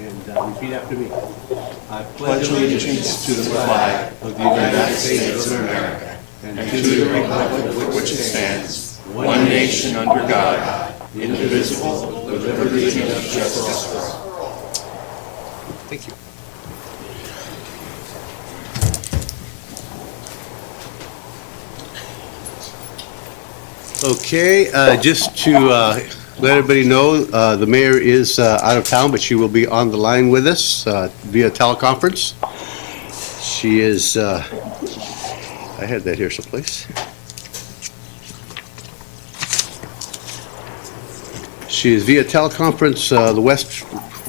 And repeat after me. I pledge allegiance to the flag of the United States of America and to the republic for which it stands, one nation under God, indivisible, with liberty and justice for all. Thank you. Okay, just to let everybody know, the mayor is out of town, but she will be on the line with us via teleconference. She is, I had that here someplace. She is via teleconference, the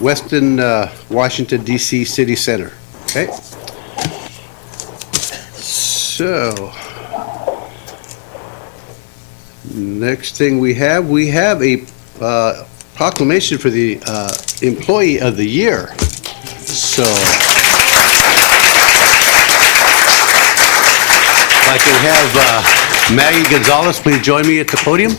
Weston, Washington, D.C. City Center. Okay? So, next thing we have a proclamation for the Employee of the Year. So, if I can have Maggie Gonzalez please join me at the podium.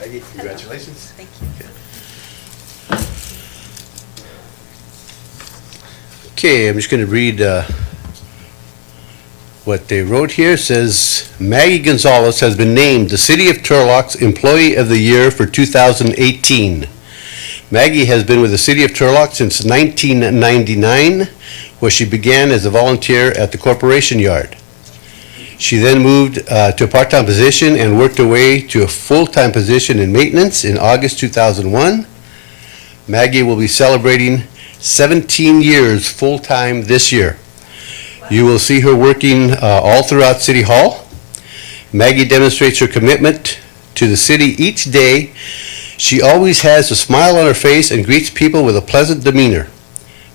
Maggie, congratulations. Thank you. Okay, I'm just going to read what they wrote here. It says, Maggie Gonzalez has been named the City of Turlock's Employee of the Year for 2018. Maggie has been with the City of Turlock since 1999, where she began as a volunteer at the corporation yard. She then moved to a part-time position and worked her way to a full-time position in maintenance in August 2001. Maggie will be celebrating 17 years full-time this year. You will see her working all throughout City Hall. Maggie demonstrates her commitment to the city each day. She always has a smile on her face and greets people with a pleasant demeanor.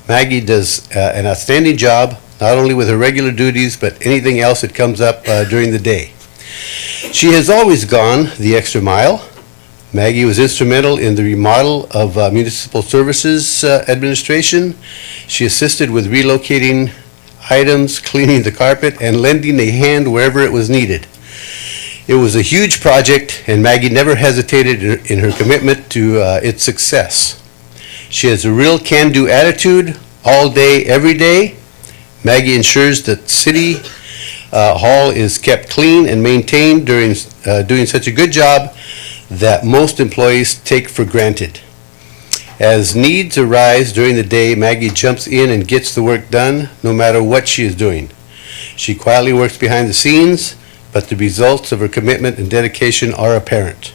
Maggie does an outstanding job, not only with her regular duties, but anything else that comes up during the day. She has always gone the extra mile. Maggie was instrumental in the remodel of Municipal Services Administration. She assisted with relocating items, cleaning the carpet, and lending a hand wherever it was needed. It was a huge project, and Maggie never hesitated in her commitment to its success. She has a real can-do attitude all day, every day. Maggie ensures that City Hall is kept clean and maintained during doing such a good job that most employees take for granted. As needs arise during the day, Maggie jumps in and gets the work done, no matter what she is doing. She quietly works behind the scenes, but the results of her commitment and dedication are apparent.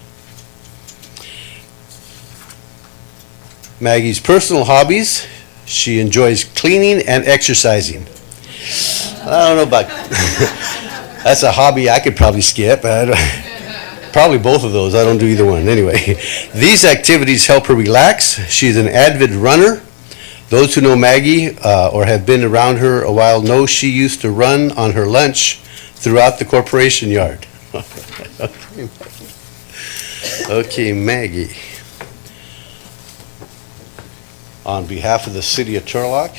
Maggie's personal hobbies: she enjoys cleaning and exercising. I don't know about, that's a hobby I could probably skip. Probably both of those. I don't do either one. Anyway, these activities help her relax. She's an avid runner. Those who know Maggie or have been around her a while know she used to run on her lunch throughout the corporation yard. Okay, Maggie. On behalf of the City of Turlock,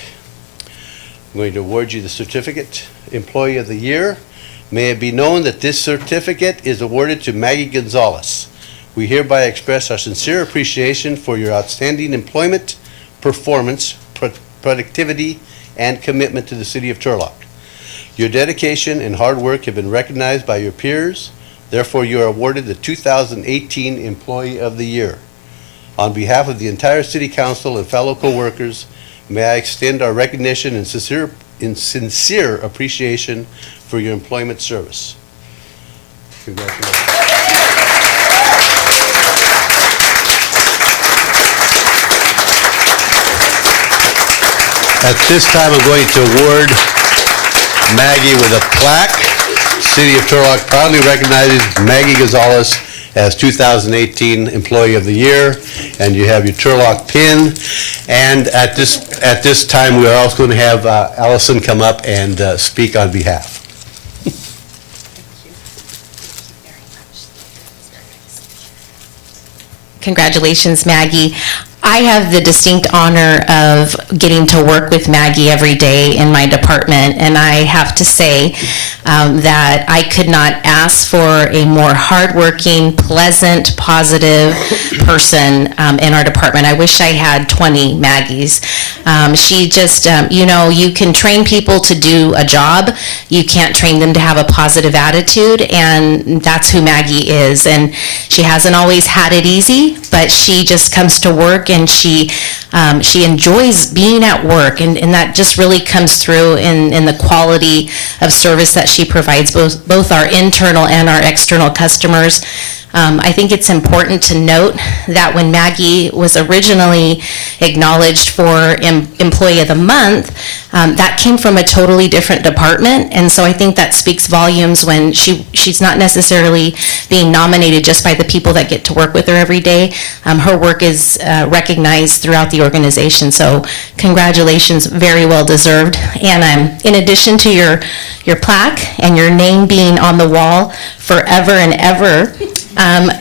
I'm going to award you the certificate, Employee of the Year. May it be known that this certificate is awarded to Maggie Gonzalez. We hereby express our sincere appreciation for your outstanding employment, performance, productivity, and commitment to the City of Turlock. Your dedication and hard work have been recognized by your peers. Therefore, you are awarded the 2018 Employee of the Year. On behalf of the entire City Council and fellow co-workers, may I extend our recognition and sincere appreciation for your employment service. Congratulations. At this time, I'm going to award Maggie with a plaque. City of Turlock proudly recognizes Maggie Gonzalez as 2018 Employee of the Year, and you have your Turlock pin. And at this time, we are also going to have Allison come up and speak on behalf. Congratulations, Maggie. I have the distinct honor of getting to work with Maggie every day in my department, and I have to say that I could not ask for a more hardworking, pleasant, positive person in our department. I wish I had 20 Maggies. She just, you can train people to do a job. You can't train them to have a positive attitude, and that's who Maggie is. And she hasn't always had it easy, but she just comes to work and she enjoys being at work, and that just really comes through in the quality of service that she provides both our internal and our external customers. I think it's important to note that when Maggie was originally acknowledged for Employee of the Month, that came from a totally different department, and so I think that speaks volumes when she's not necessarily being nominated just by the people that get to work with her every day. Her work is recognized throughout the organization, so congratulations, very well deserved. And in addition to your plaque and your name being on the wall forever and ever,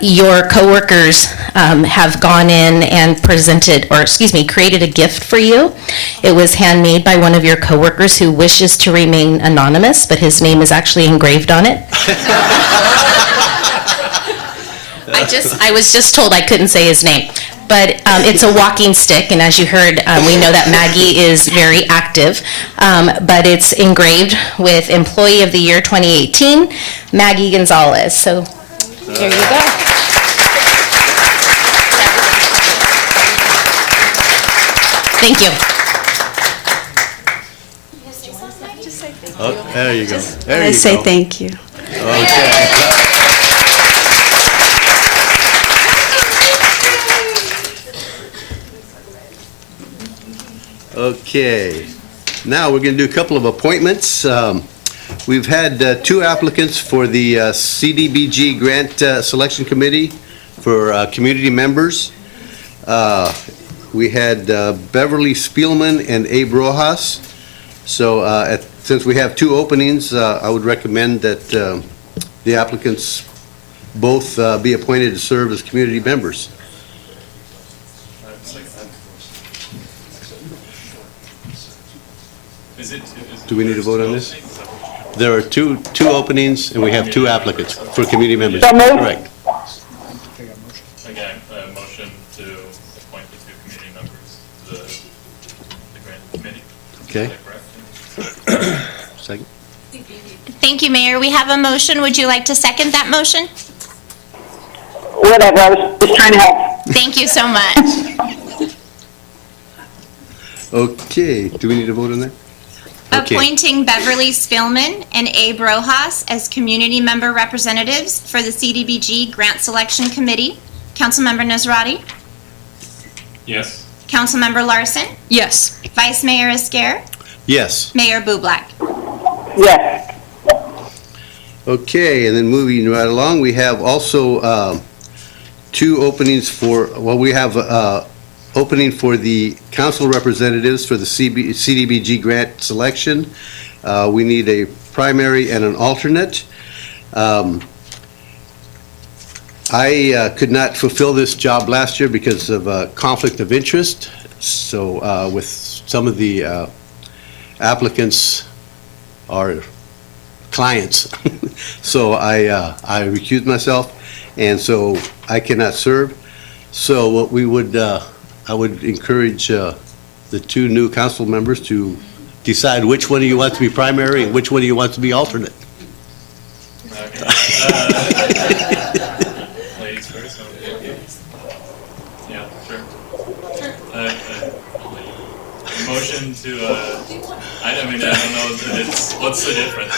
your coworkers have gone in and created a gift for you. It was handmade by one of your coworkers who wishes to remain anonymous, but his name is actually engraved on it. I was just told I couldn't say his name. But it's a walking stick, and as you heard, we know that Maggie is very active. But it's engraved with Employee of the Year 2018, Maggie Gonzalez. So here you go. Thank you. Oh, there you go. There I you say go. thank you. Okay. Okay, now we're going to do a couple of appointments. We've had 2 applicants for the CDBG Grant Selection Committee for community members. We had Beverly Spielman and Abe Rojas. So since we have 2 openings, I would recommend that the applicants both be appointed to serve as community members. Do we need to vote on this? There are two openings, and we have 2 applicants for community members. Correct. Again, a motion to appoint the 2 committee members to the grant committee. Okay. Is that correct? Second. Thank you, Mayor. We have a motion. Would you like to second that motion? Whatever, I was just trying to help. Thank you so much. Okay, do we need to vote on that? Okay. Appointing Beverly Spielman and Abe Rojas as community member representatives for the CDBG Grant Selection Committee. Councilmember Nazrati? Yes. Councilmember Larson? Yes. Vice Mayor Esquer? Yes. Mayor Bublak? Yes, Okay, and then moving right along, we have also 2 openings for, we have opening for the council representatives for the CDBG grant selection. We need a primary and an alternate. I could not fulfill this job last year because of conflict of interest. So with some of the applicants are clients. So I recused myself, and so I cannot serve. So what we would, I would encourage the 2 new council members to decide which one of you wants to be primary and which one of you wants to be alternate. Okay. Ladies first. Yeah, sure. Motion to, I mean, I don't know, what's the difference?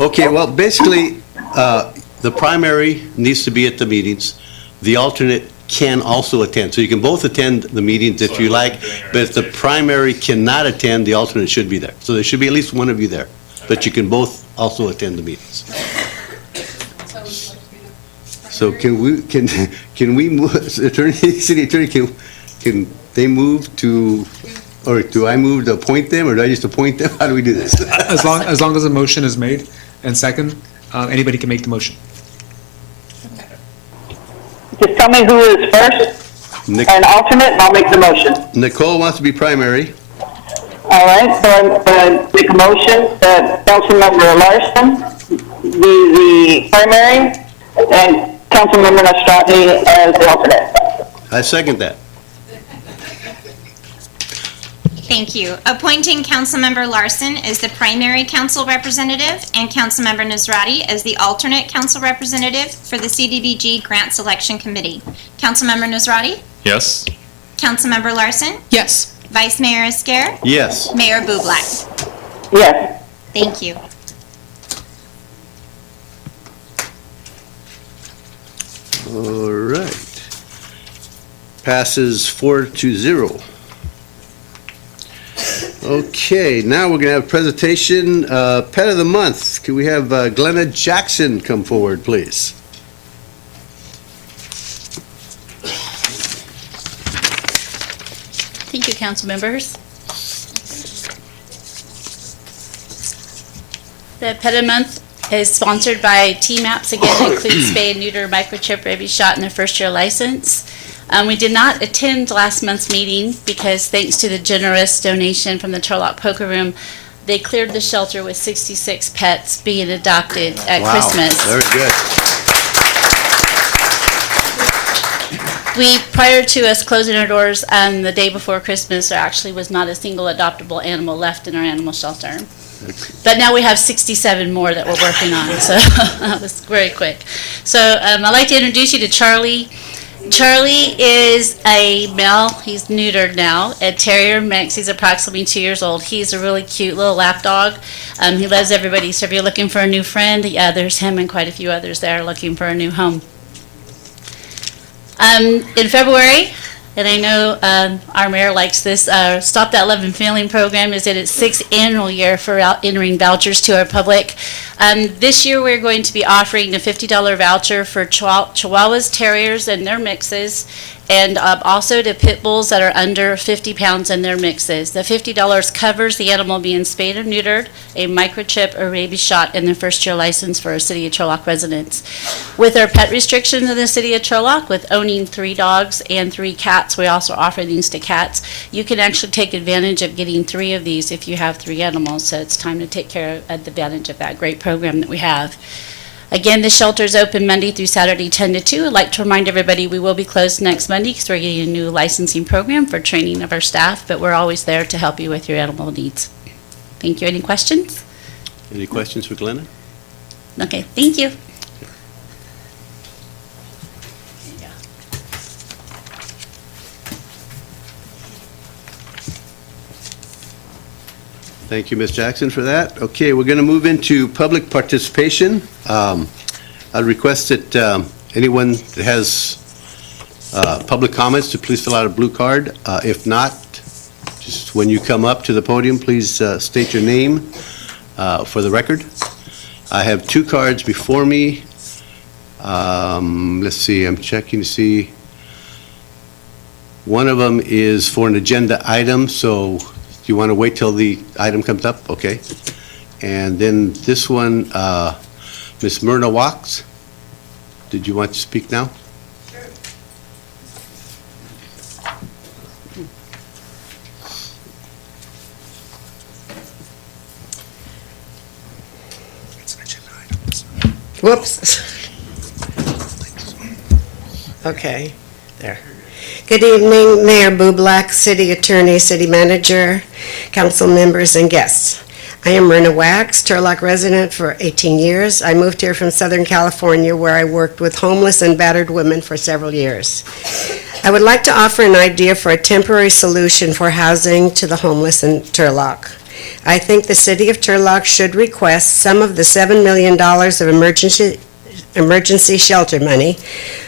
Okay, well, basically, the primary needs to be at the meetings. The alternate can also attend. So you can both attend the meetings if you like, but if the primary cannot attend, the alternate should be there. So there should be at least one of you there, but you can both also attend the meetings. So can we move, city attorney, can they move to, or do I move to appoint them, or do I just appoint them? How do we do this? As long as a motion is made and second, anybody can make the motion. just tell me who is first. an alternate, and I'll make the motion. Nicole wants to be primary. All right, so I'm going to make a motion that Councilmember Larson be the primary and Councilmember Nasrati as the alternate. I second that. Thank you. Appointing Councilmember Larson as the primary council representative and Councilmember Nazrati as the alternate council representative for the CDBG Grant Selection Committee. Councilmember Nazrati? Yes. Councilmember Larson? Yes. Vice Mayor Esquer? Yes. Mayor Bublak? Yes. Thank you. All right. Passes 4-0. Okay, now we're going to have a presentation, Pet of the Month. Can we have Glenna Jackson come forward, please? Thank you, council members. The Pet of the Month is sponsored by T-MAPS. Again, it includes spay and neuter, microchip, rabies shot, and their first-year license. We did not attend last month's meeting because thanks to the generous donation from the Turlock Poker Room, they cleared the shelter with 66 pets being adopted at Christmas. Very good. Prior to us closing our doors the day before Christmas, there actually was not a single adoptable animal left in our animal shelter. But now we have 67 more that we're working on, so that was very quick. So I'd like to introduce you to Charlie. Charlie is a male, he's neutered now, a terrier mix. He's approximately 2 years old. He's a really cute little lap dog. He loves everybody, so if you're looking for a new friend, there's him and quite a few others there looking for a new home. In February, and I know our mayor likes this, Stop That Love and Feeling program is in its 6th annual year for entering vouchers to our public. This year we're going to be offering a $50 voucher for Chihuahuas, Terriers, and their mixes, and also to pit bulls that are under 50 pounds and their mixes. The $50 covers the animal being spayed or neutered, a microchip or rabies shot, and their first-year license for our City of Turlock residents. With our pet restrictions in the City of Turlock, with owning 3 dogs and 3 cats, we also offer these to cats. You can actually take advantage of getting 3 of these if you have 3 animals, so it's time to take care of advantage of that great program that we have. Again, the shelter is open Monday through Saturday, 10 to 2. I'd like to remind everybody we will be closed next Monday because we're getting a new licensing program for training of our staff, but we're always there to help you with your animal needs. Thank you. Any questions? Any questions for Glenna? Okay, thank you. Thank you, Ms. Jackson, for that. Okay, we're going to move into public participation. I request that anyone that has public comments to please fill out a blue card. If not, just when you come up to the podium, please state your name for the record. I have 2 cards before me. Let's see, I'm checking to see. One of them is for an agenda item, so do you want to wait till the item comes up? Okay. And then this one, Ms. Myrna Wax, did you want to speak now? Sure. Whoops. Okay, there. Good evening, Mayor Bublak, City Attorney, City Manager, council members, and guests. I am Myrna Wax, Turlock resident for 18 years. I moved here from Southern California where I worked with homeless and battered women for several years. I would like to offer an idea for a temporary solution for housing to the homeless in Turlock. I think the City of Turlock should request some of the $7 million of emergency shelter money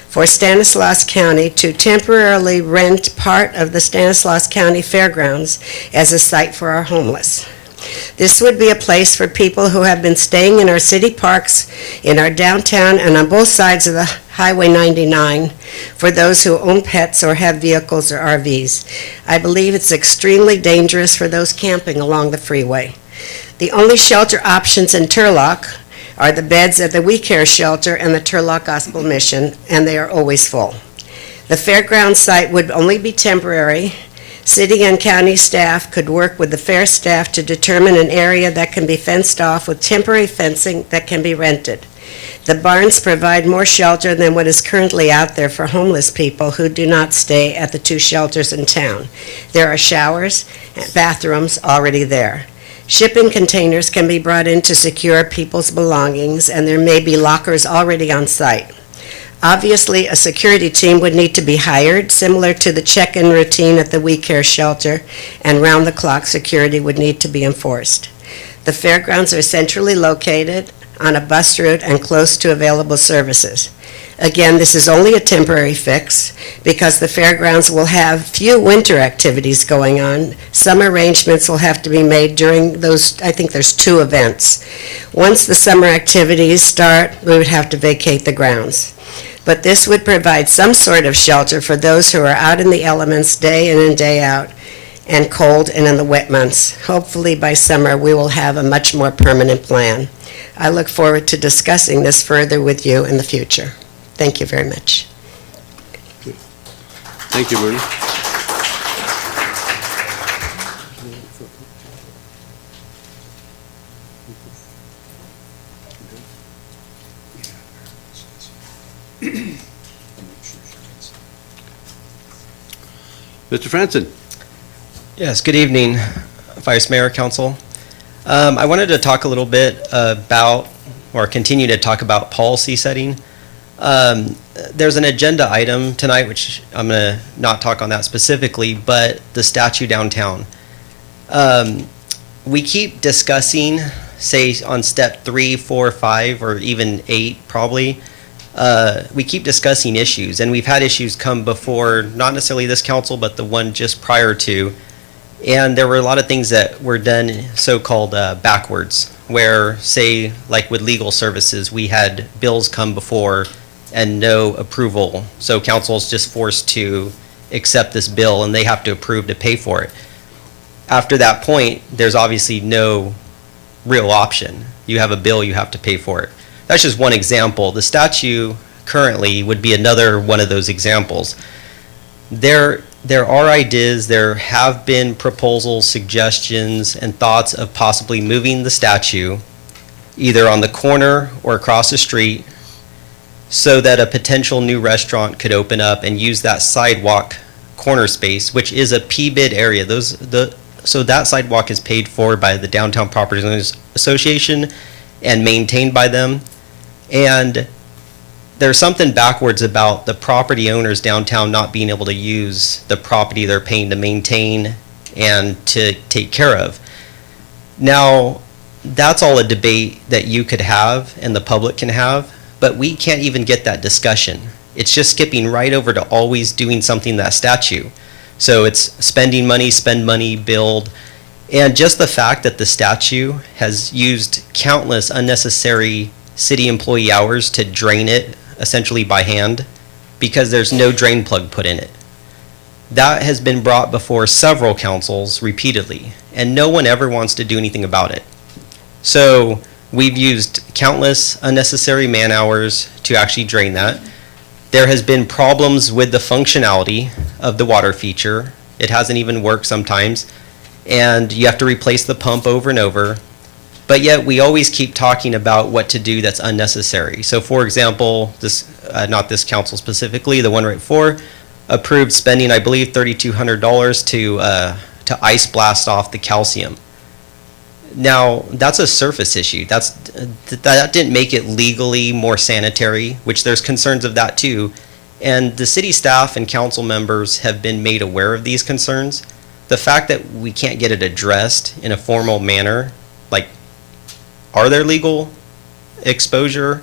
for Stanislaus County to temporarily rent part of the Stanislaus County Fairgrounds as a site for our homeless. This would be a place for people who have been staying in our city parks, in our downtown, and on both sides of the Highway 99 for those who own pets or have vehicles or RVs. I believe it's extremely dangerous for those camping along the freeway. The only shelter options in Turlock are the beds at the We Care shelter and the Turlock Gospel Mission, and they are always full. The fairground site would only be temporary. City and county staff could work with the fair staff to determine an area that can be fenced off with temporary fencing that can be rented. The barns provide more shelter than what is currently out there for homeless people who do not stay at the 2 shelters in town. There are showers and bathrooms already there. Shipping containers can be brought in to secure people's belongings, and there may be lockers already on site. Obviously, a security team would need to be hired, similar to the check-in routine at the We Care shelter, and round-the-clock security would need to be enforced. The fairgrounds are centrally located on a bus route and close to available services. Again, this is only a temporary fix because the fairgrounds will have few winter activities going on. Some arrangements will have to be made during those, I think there's 2 events. Once the summer activities start, we would have to vacate the grounds. But this would provide some sort of shelter for those who are out in the elements day in and day out, and cold and in the wet months. Hopefully by summer, we will have a much more permanent plan. I look forward to discussing this further with you in the future. Thank you very much. Thank you, Bernie. Mr. Franson? Yes, good evening, Vice Mayor, Council. I wanted to talk a little bit about, or continue to talk about policy setting. There's an agenda item tonight, which I'm going to not talk on that specifically, but the statue downtown. We keep discussing, say on step 3, 4, 5, or even 8 probably, we keep discussing issues, and we've had issues come before, not necessarily this council, but the one just prior to. And there were a lot of things that were done so-called backwards, where, say, like with legal services, we had bills come before and no approval. So council's just forced to accept this bill, and they have to approve to pay for it. After that point, there's obviously no real option. You have a bill, you have to pay for it. That's just one example. The statue currently would be another one of those examples. There are ideas, there have been proposals, suggestions, and thoughts of possibly moving the statue either on the corner or across the street so that a potential new restaurant could open up and use that sidewalk corner space, which is a PBID area. So that sidewalk is paid for by the Downtown Properties Owners Association and maintained by them. And there's something backwards about the property owners downtown not being able to use the property they're paying to maintain and to take care of. Now, that's all a debate that you could have and the public can have, but we can't even get that discussion. It's just skipping right over to always doing something that statue. So it's spending money, spend money, build. And just the fact that the statue has used countless unnecessary city employee hours to drain it essentially by hand because there's no drain plug put in it. That has been brought before several councils repeatedly, and no one ever wants to do anything about it. So we've used countless unnecessary man hours to actually drain that. There has been problems with the functionality of the water feature. It hasn't even worked sometimes, and you have to replace the pump over and over. But yet we always keep talking about what to do that's unnecessary. So for example, this, not this council specifically, the one right before, approved spending, I believe, $3,200 to ice blast off the calcium. Now, that's a surface issue. That didn't make it legally more sanitary, which there's concerns of that too. And the city staff and council members have been made aware of these concerns. The fact that we can't get it addressed in a formal manner, like, are there legal exposure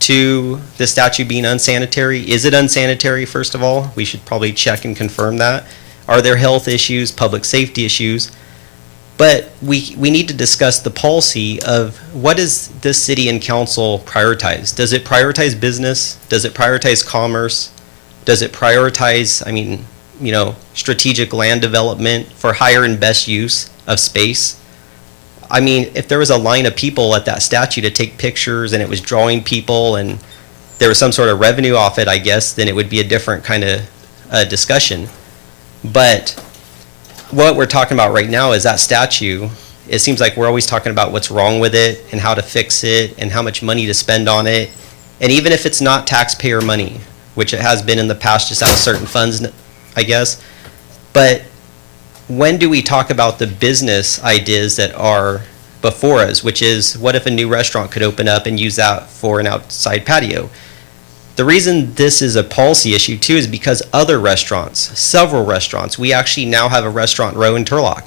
to the statue being unsanitary? Is it unsanitary, first of all? We should probably check and confirm that. Are there health issues, public safety issues? But we need to discuss the policy of what does this city and council prioritize? Does it prioritize business? Does it prioritize commerce? Does it prioritize, strategic land development for higher and best use of space? If there was a line of people at that statue to take pictures and it was drawing people and there was some sort of revenue off it, I guess, then it would be a different kind of discussion. But what we're talking about right now is that statue. It seems like we're always talking about what's wrong with it and how to fix it and how much money to spend on it. And even if it's not taxpayer money, which it has been in the past just out of certain funds, I guess. But when do we talk about the business ideas that are before us, which is what if a new restaurant could open up and use that for an outside patio? The reason this is a policy issue too is because other restaurants, several restaurants, we actually now have a restaurant row in Turlock.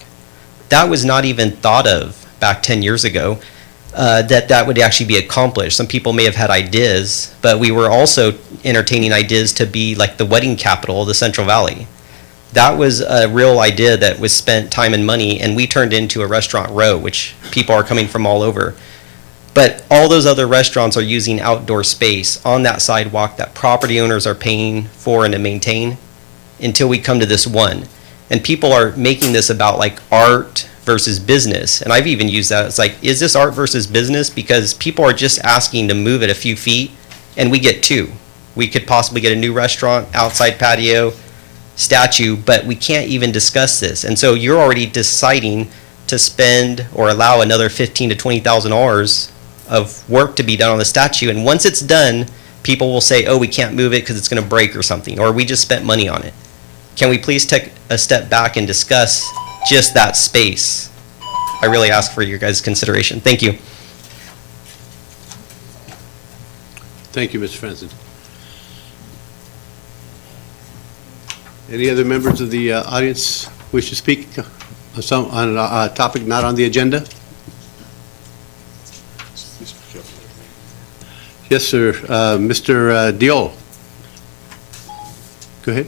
That was not even thought of back 10 years ago, that would actually be accomplished. Some people may have had ideas, but we were also entertaining ideas to be like the wedding capital of the Central Valley. That was a real idea that was spent time and money, and we turned into a restaurant row, which people are coming from all over. But all those other restaurants are using outdoor space on that sidewalk that property owners are paying for and to maintain until we come to this one. And people are making this about like art versus business. And I've even used that. It's like, is this art versus business? Because people are just asking to move it a few feet, and we get two. We could possibly get a new restaurant, outside patio, statue, but we can't even discuss this. And so you're already deciding to spend or allow another $15,000 to $20,000 of work to be done on the statue. And once it's done, people will say, oh, we can't move it because it's going to break or something, or we just spent money on it. Can we please take a step back and discuss just that space? I really ask for your guys' consideration. Thank you. Thank you, Mr. Francis. Any other members of the audience wish to speak on a topic not on the agenda? Yes, sir. Mr. Diol. Go ahead.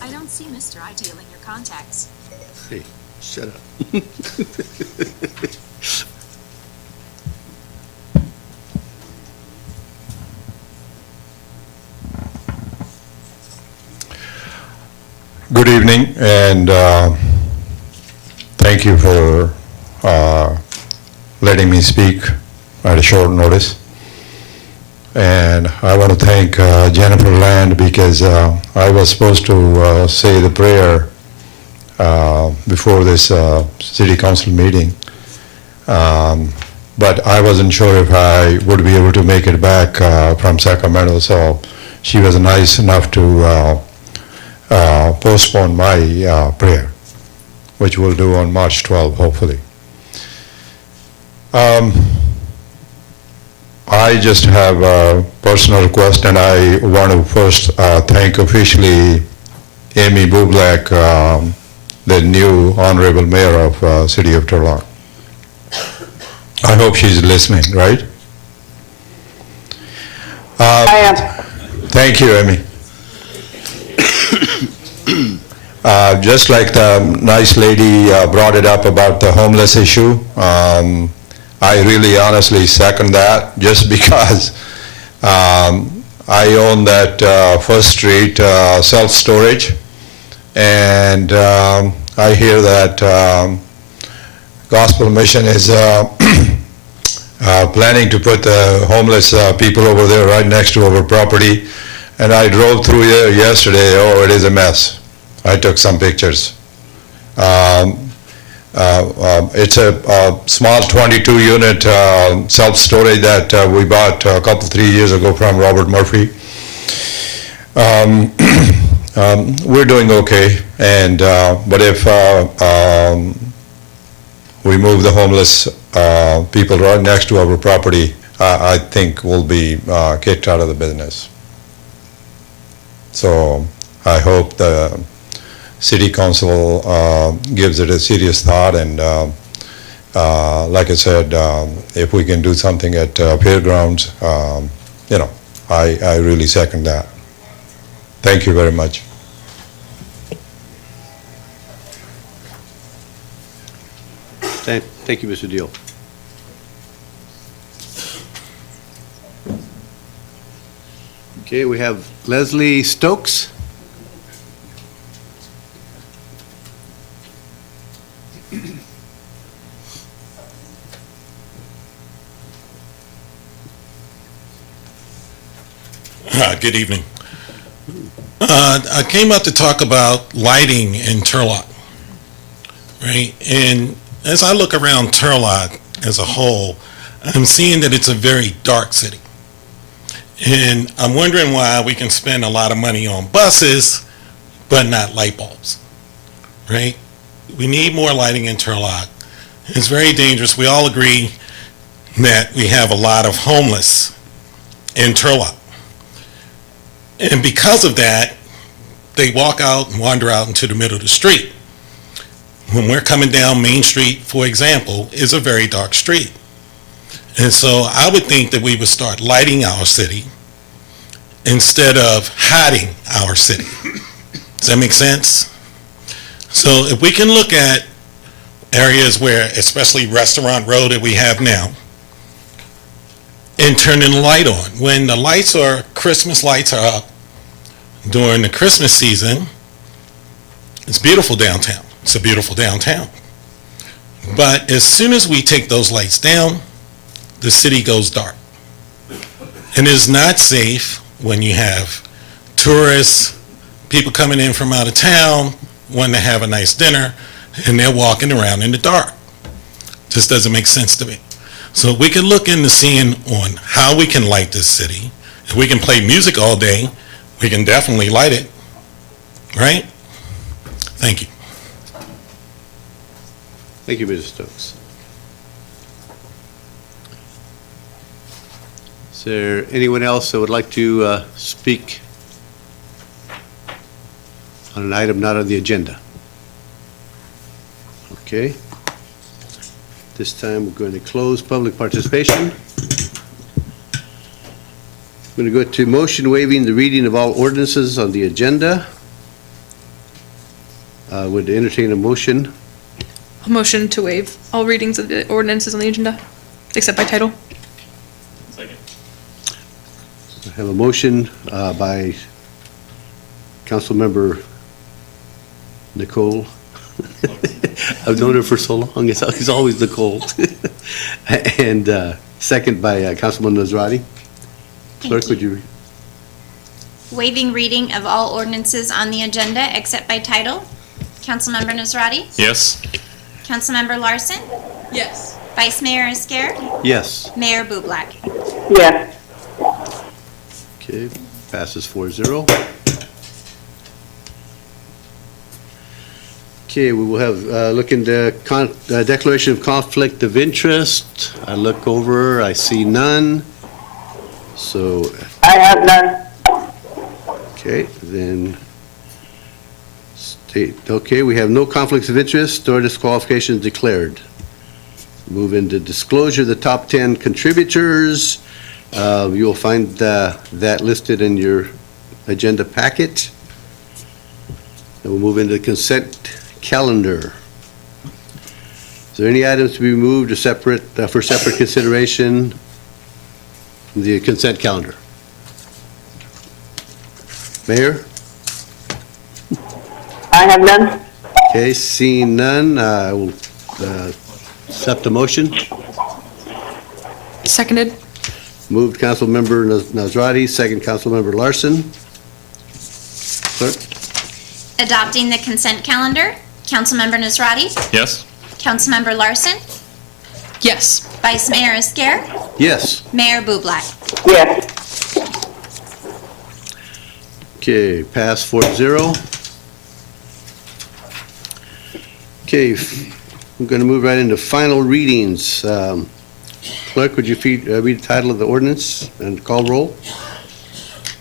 I don't see Mr. Ideal in your contacts. Hey, shut up. Good evening, and thank you for letting me speak at a short notice. And I want to thank Jennifer Land because I was supposed to say the prayer before this city council meeting. But I wasn't sure if I would be able to make it back from Sacramento, so she was nice enough to postpone my prayer, which we'll do on March 12, hopefully. I just have a personal request, and I want to first thank officially Amy Bublak, the new Honorable Mayor of City of Turlock. I hope she's listening, right? I am. Thank you, Amy. Just like the nice lady brought it up about the homeless issue, I really honestly second that, just because I own that First Street self-storage, and I hear that Gospel Mission is planning to put the homeless people over there right next to our property. And I drove through here yesterday. Oh, it is a mess. I took some pictures. It's a small 22-unit self-storage that we bought a couple, 3 years ago from Robert Murphy. We're doing okay, and but if we move the homeless people right next to our property, I think we'll be kicked out of the business. So I hope the City Council gives it a serious thought, and like I said, if we can do something at fairgrounds, I really second that. Thank you very much. Thank you, Mr. Deal. Okay, we have Leslie Stokes. Good evening. I came out to talk about lighting in Turlock, right? And as I look around Turlock as a whole, I'm seeing that it's a very dark city. And I'm wondering why we can spend a lot of money on buses, but not light bulbs, right? We need more lighting in Turlock. It's very dangerous. We all agree that we have a lot of homeless in Turlock. And because of that, they walk out and wander out into the middle of the street. When we're coming down Main Street, for example, is a very dark street. And so I would think that we would start lighting our city instead of hiding our city. Does that make sense? So if we can look at areas where, especially Restaurant Road that we have now, and turning the light on. When the lights are, Christmas lights are up during the Christmas season, it's beautiful downtown. It's a beautiful downtown. But as soon as we take those lights down, the city goes dark. And it's not safe when you have tourists, people coming in from out of town, wanting to have a nice dinner, and they're walking around in the dark. Just doesn't make sense to me. So we can look into seeing on how we can light this city. If we can play music all day, we can definitely light it, right? Thank you. Thank you, Mr. Stokes. Is there anyone else that would like to speak on an item not on the agenda? Okay. This time, we're going to close public participation. I'm going to go to motion waiving the reading of all ordinances on the agenda. Would entertain a motion. A motion to waive all readings of the ordinances on the agenda, except by title. Second. I have a motion by Councilmember Nicole. I've known her for so long. It's always Nicole. And second by Councilman Nazrati. Clerk, would you read? Waiving reading of all ordinances on the agenda except by title. Councilmember Nazrati? Yes. Councilmember Larson? Yes. Vice Mayor Isker? Yes. Mayor Bublak? Yes. Okay, passes 4-0. Okay, we will have, look into declaration of conflict of interest. I look over, I see none. So, I have none. okay, then state, okay, we have no conflicts of interest or disqualifications declared. Move into disclosure of the top 10 contributors. You'll find that listed in your agenda packet. And we'll move into the consent calendar. Is there any items to be moved or separate, for separate consideration in the consent calendar? Mayor? I have none. Okay, seeing none, I will accept the motion. Seconded. Moved Councilmember Nazrati, second Councilmember Larson. Clerk? Adopting the consent calendar. Councilmember Nazrati? Yes. Councilmember Larson? Yes. Vice Mayor Isker? Yes. Mayor Bublak? Yes. Okay, pass 4-0. Okay, I'm going to move right into final readings. Clerk, would you read the title of the ordinance and call roll?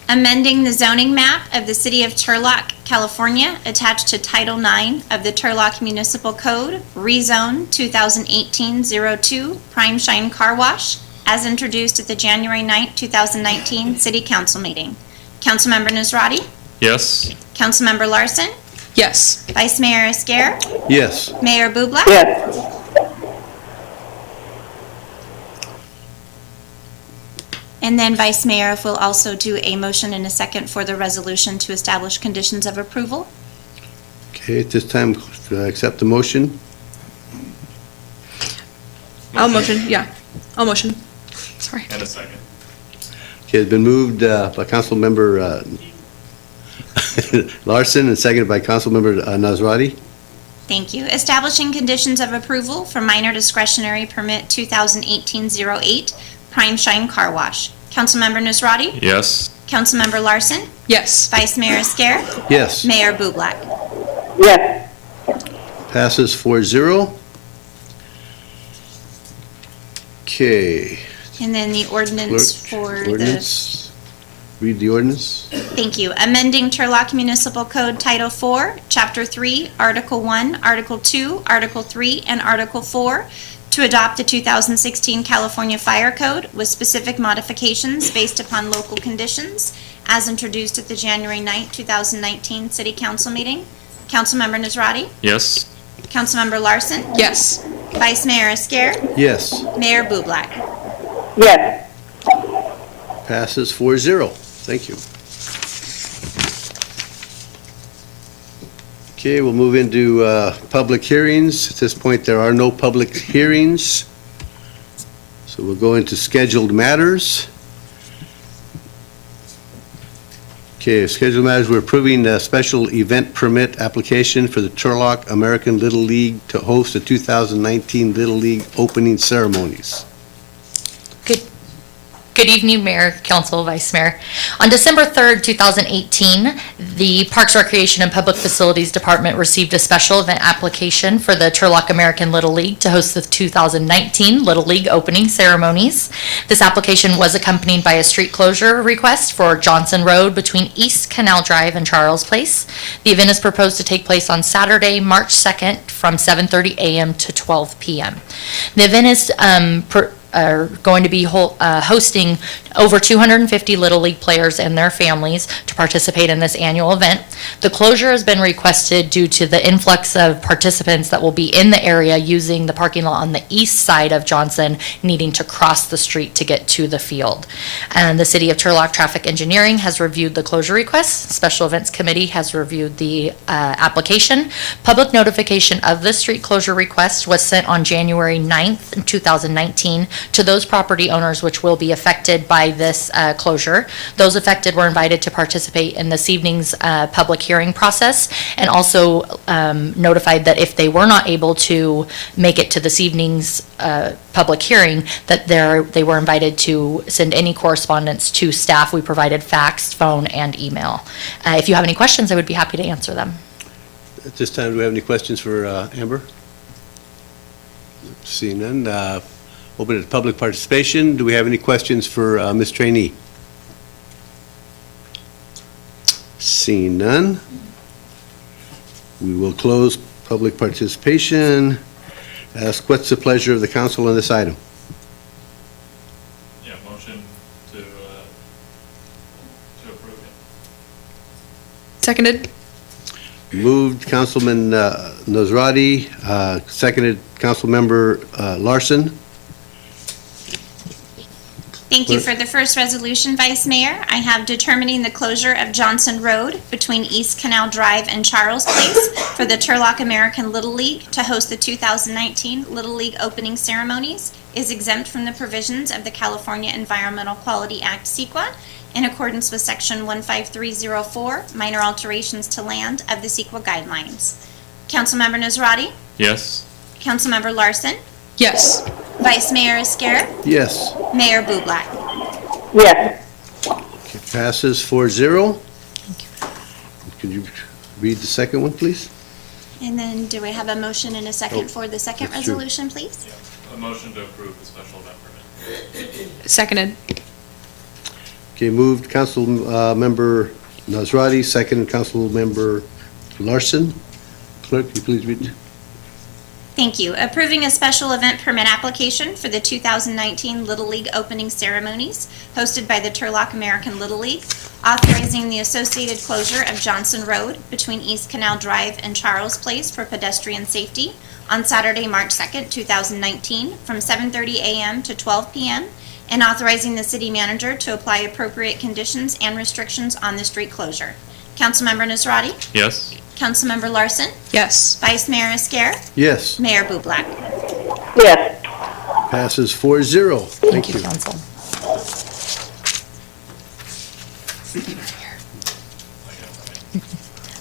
Amending the zoning map of the City of Turlock, California, attached to Title IX of the Turlock Municipal Code, rezone 2018-02, Prime Shine Car Wash, as introduced at the January 9, 2019 City Council meeting. Councilmember Nazrati? Yes. Councilmember Larson? Yes. Vice Mayor Isker? Yes. Mayor Bublak? Yes. And then Vice Mayor will also do a motion and a second for the resolution to establish conditions of approval. Okay, at this time, accept the motion. I'll motion, yeah. I'll motion. Sorry. And a second. Okay, it's been moved by Councilmember Larson and seconded by Councilmember Nazrati. Thank you. Establishing conditions of approval for minor discretionary permit 2018-08, Prime Shine Car Wash. Councilmember Nazrati? Yes. Councilmember Larson? Yes. Vice Mayor Esquer? Yes. Mayor Bublak? Yes. Passes 4-0. Okay. And then the ordinance for the, Ordinance. Read the ordinance. thank you. Amending Turlock Municipal Code Title 4, Chapter 3, Article 1, Article 2, Article 3, and Article 4 to adopt the 2016 California Fire Code with specific modifications based upon local conditions as introduced at the January 9, 2019 City Council meeting. Councilmember Nazrati? Yes. Councilmember Larson? Yes. Vice Mayor Esquer? Yes. Mayor Bublak? Yes. Passes 4-0. Thank you. Okay, we'll move into public hearings. At this point, there are no public hearings. So we'll go into scheduled matters. Okay, scheduled matters, we're approving a special event permit application for the Turlock American Little League to host the 2019 Little League opening ceremonies. Good evening, Mayor, Council, Vice Mayor. On December 3rd, 2018, the Parks, Recreation, and Public Facilities Department received a special event application for the Turlock American Little League to host the 2019 Little League opening ceremonies. This application was accompanied by a street closure request for Johnson Road between East Canal Drive and Charles Place. The event is proposed to take place on Saturday, March 2nd from 7:30 a.m. to 12 p.m. The event is are going to be hosting over 250 Little League players and their families to participate in this annual event. The closure has been requested due to the influx of participants that will be in the area using the parking lot on the east side of Johnson, needing to cross the street to get to the field. And the City of Turlock Traffic Engineering has reviewed the closure request. Special Events Committee has reviewed the application. Public notification of the street closure request was sent on January 9th, 2019 to those property owners which will be affected by this closure. Those affected were invited to participate in this evening's public hearing process, and also notified that if they were not able to make it to this evening's public hearing, that they were invited to send any correspondence to staff. We provided fax, phone, and email. If you have any questions, I would be happy to answer them. At this time, do we have any questions for Amber? Seeing none, open it to public participation. Do we have any questions for Ms. Trainee? Seeing none, we will close public participation. Ask, what's the pleasure of the council on this item? Yeah, motion to approve it. Seconded. Moved Councilman Nazrati, seconded Councilmember Larson. Thank you for the first resolution, Vice Mayor. I have determining the closure of Johnson Road between East Canal Drive and Charles Place for the Turlock American Little League to host the 2019 Little League opening ceremonies is exempt from the provisions of the California Environmental Quality Act, CEQA, in accordance with Section 15304, minor alterations to land of the CEQA guidelines. Councilmember Nazrati? Yes. Councilmember Larson? Yes. Vice Mayor Esquer? Yes. Mayor Bublak? Yes. Okay, passes 4-0. Could you read the second one, please? And then do we have a motion and a second Oh, for the second that's true. resolution, please? A motion to approve the special event permit. Seconded. Okay, moved Councilmember Nazrati, second Councilmember Larson. Clerk, you please read. Thank you. Approving a special event permit application for the 2019 Little League opening ceremonies hosted by the Turlock American Little League, authorizing the associated closure of Johnson Road between East Canal Drive and Charles Place for pedestrian safety on Saturday, March 2nd, 2019, from 7:30 a.m. to 12 p.m., and authorizing the city manager to apply appropriate conditions and restrictions on the street closure. Councilmember Nazrati? Yes. Councilmember Larson? Yes. Vice Mayor Esquer? Yes. Mayor Bublak? Yes. Passes 4-0. Thank you, Council.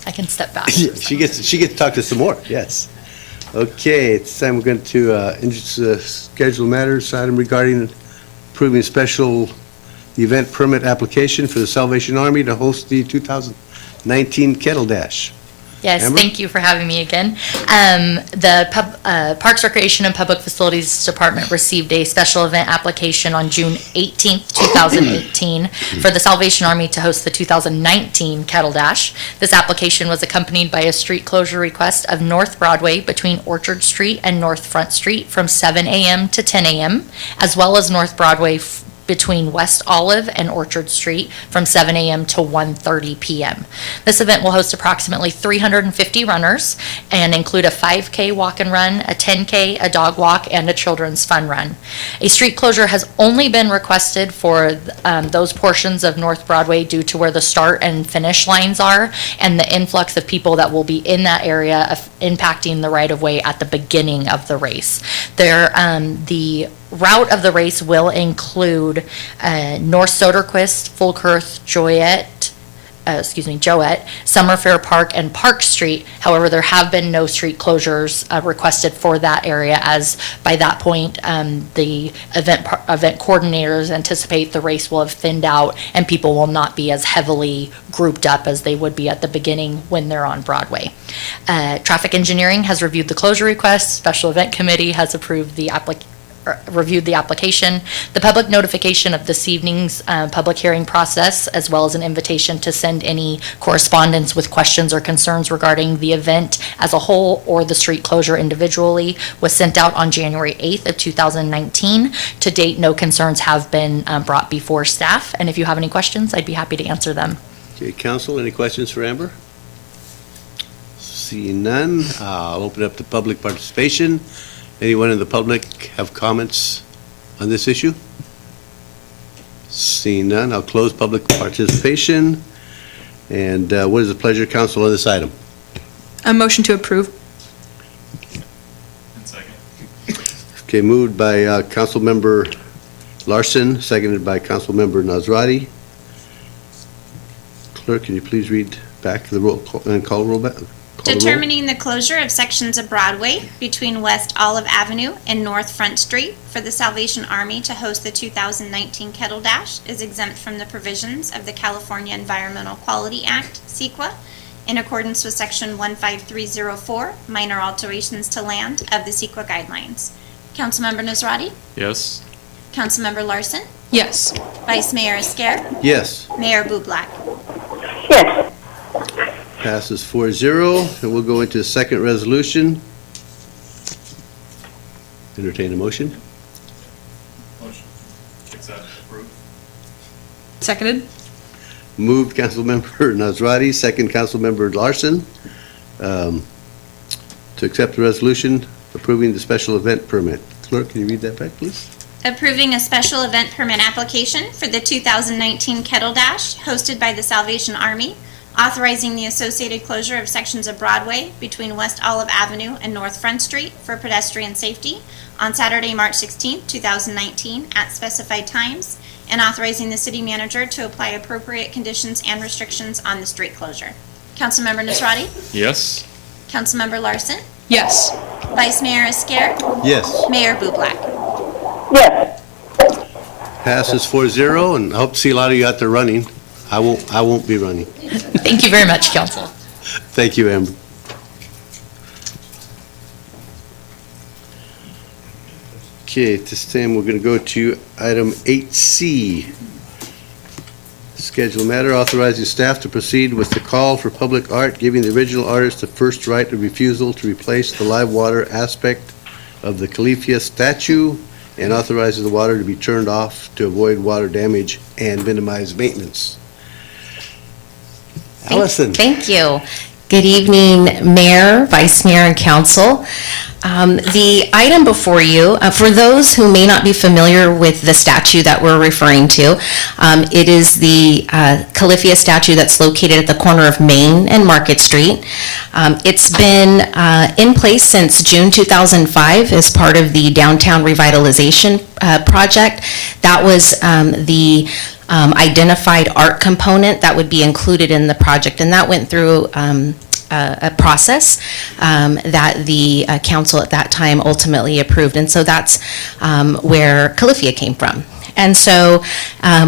I can step back. She gets to talk to some more, yes. Okay, it's time we're going to schedule matters item regarding approving special event permit application for the Salvation Army to host the 2019 Kettle Dash. Yes, Amber? thank you for having me again. The Parks, Recreation, and Public Facilities Department received a special event application on June 18th, 2018 for the Salvation Army to host the 2019 Kettle Dash. This application was accompanied by a street closure request of North Broadway between Orchard Street and North Front Street from 7 a.m. to 10 a.m., as well as North Broadway between West Olive and Orchard Street from 7 a.m. to 1:30 p.m. This event will host approximately 350 runners and include a 5K walk and run, a 10K, a dog walk, and a children's fun run. A street closure has only been requested for those portions of North Broadway due to where the start and finish lines are and the influx of people that will be in that area impacting the right-of-way at the beginning of the race. The route of the race will include North Soderquist, Fulkerth, Joette, Summer Fair Park, and Park Street. However, there have been no street closures requested for that area, as by that point, the event coordinators anticipate the race will have thinned out and people will not be as heavily grouped up as they would be at the beginning when they're on Broadway. Traffic engineering has reviewed the closure request. Special event committee has approved reviewed the application. The public notification of this evening's public hearing process, as well as an invitation to send any correspondence with questions or concerns regarding the event as a whole or the street closure individually, was sent out on January 8th of 2019. To date, no concerns have been brought before staff, and if you have any questions, I'd be happy to answer them. Okay, council, any questions for Amber? Seeing none, I'll open up to public participation. Anyone in the public have comments on this issue? Seeing none, I'll close public participation. And what is the pleasure of council on this item? A motion to approve. And second. Okay, moved by Councilmember Larson, seconded by Councilmember Nazrati. Clerk, can you please read back the roll and call roll back? Determining the closure of sections of Broadway between West Olive Avenue and North Front Street for the Salvation Army to host the 2019 Kettle Dash is exempt from the provisions of the California Environmental Quality Act, CEQA, in accordance with Section 15304, minor alterations to land of the CEQA guidelines. Councilmember Nazrati? Yes. Councilmember Larson? Yes. Vice Mayor Esquer? Yes. Mayor Bublak? Yes. Passes 4-0, and we'll go into the second resolution. Entertain a motion. Motion. Accept, approve. Seconded. Moved Councilmember Nazrati, second Councilmember Larson, to accept the resolution approving the special event permit. Clerk, can you read that back, please? Approving a special event permit application for the 2019 Kettle Dash hosted by the Salvation Army, authorizing the associated closure of sections of Broadway between West Olive Avenue and North Front Street for pedestrian safety on Saturday, March 16, 2019, at specified times, and authorizing the city manager to apply appropriate conditions and restrictions on the street closure. Councilmember Nazrati? Yes. Councilmember Larson? Yes. Vice Mayor Esquer? Yes. Mayor Bublak? Yes. Passes 4-0, and I hope to see a lot of you out there running. I won't be running. Thank you very much, council. Thank you, Amber. Okay, at this time, we're going to go to item 8C. Schedule matter authorizing staff to proceed with the call for public art, giving the original artist the first right of refusal to replace the live water aspect of the Califia statue, and authorizes the water to be turned off to avoid water damage and minimize maintenance. Allison. Thank you. Good evening, Mayor, Vice Mayor, and Council. The item before you, for those who may not be familiar with the statue that we're referring to, it is the Califia statue that's located at the corner of Main and Market Street. It's been in place since June 2005 as part of the downtown revitalization project. That was the identified art component that would be included in the project, and that went through a process that the council at that time ultimately approved, and so that's where Califia came from. And so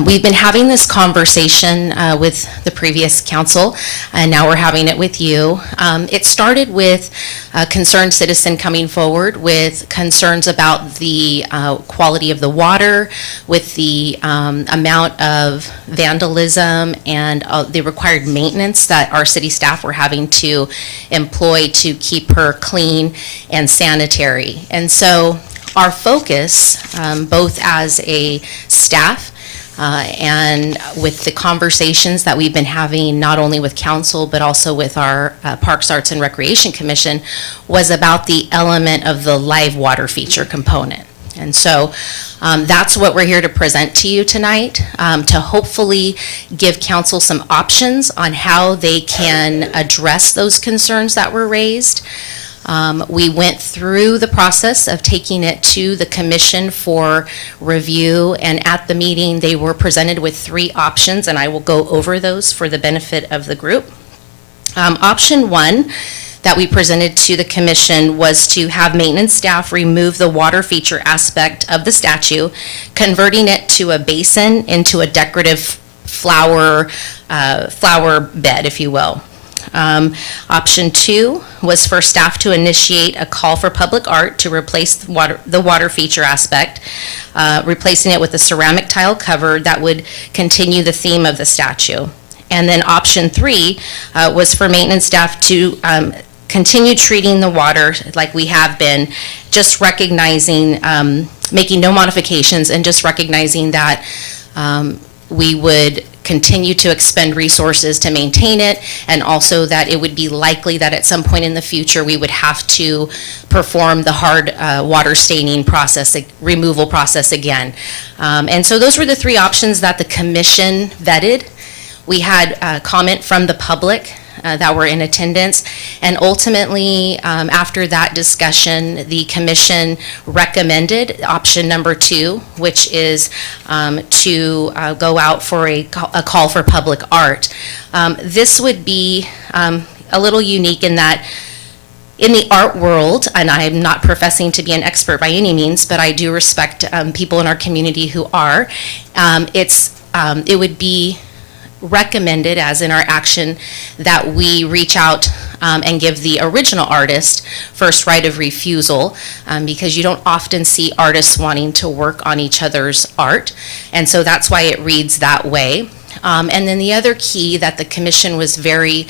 we've been having this conversation with the previous council, and now we're having it with you. It started with a concerned citizen coming forward with concerns about the quality of the water, with the amount of vandalism and the required maintenance that our city staff were having to employ to keep her clean and sanitary. And so our focus, both as a staff and with the conversations that we've been having, not only with council, but also with our Parks, Arts, and Recreation Commission, was about the element of the live water feature component. And so that's what we're here to present to you tonight, to hopefully give council some options on how they can address those concerns that were raised. We went through the process of taking it to the commission for review, and at the meeting, they were presented with 3 options, and I will go over those for the benefit of the group. Option 1 that we presented to the commission was to have maintenance staff remove the water feature aspect of the statue, converting it to a basin into a decorative flower bed, if you will. Option 2 was for staff to initiate a call for public art to replace the water feature aspect, replacing it with a ceramic tile cover that would continue the theme of the statue. And then option 3 was for maintenance staff to continue treating the water like we have been, just recognizing, making no modifications, and just recognizing that we would continue to expend resources to maintain it, and also that it would be likely that at some point in the future we would have to perform the hard water staining process, removal process again. And so those were the 3 options that the commission vetted. We had comment from the public that were in attendance, and ultimately after that discussion, the commission recommended option number 2, which is to go out for a call for public art. This would be a little unique in that in the art world, and I'm not professing to be an expert by any means, but I do respect people in our community who are, it would be recommended, as in our action, that we reach out and give the original artist first right of refusal, because you don't often see artists wanting to work on each other's art, and so that's why it reads that way. And then the other key that the commission was very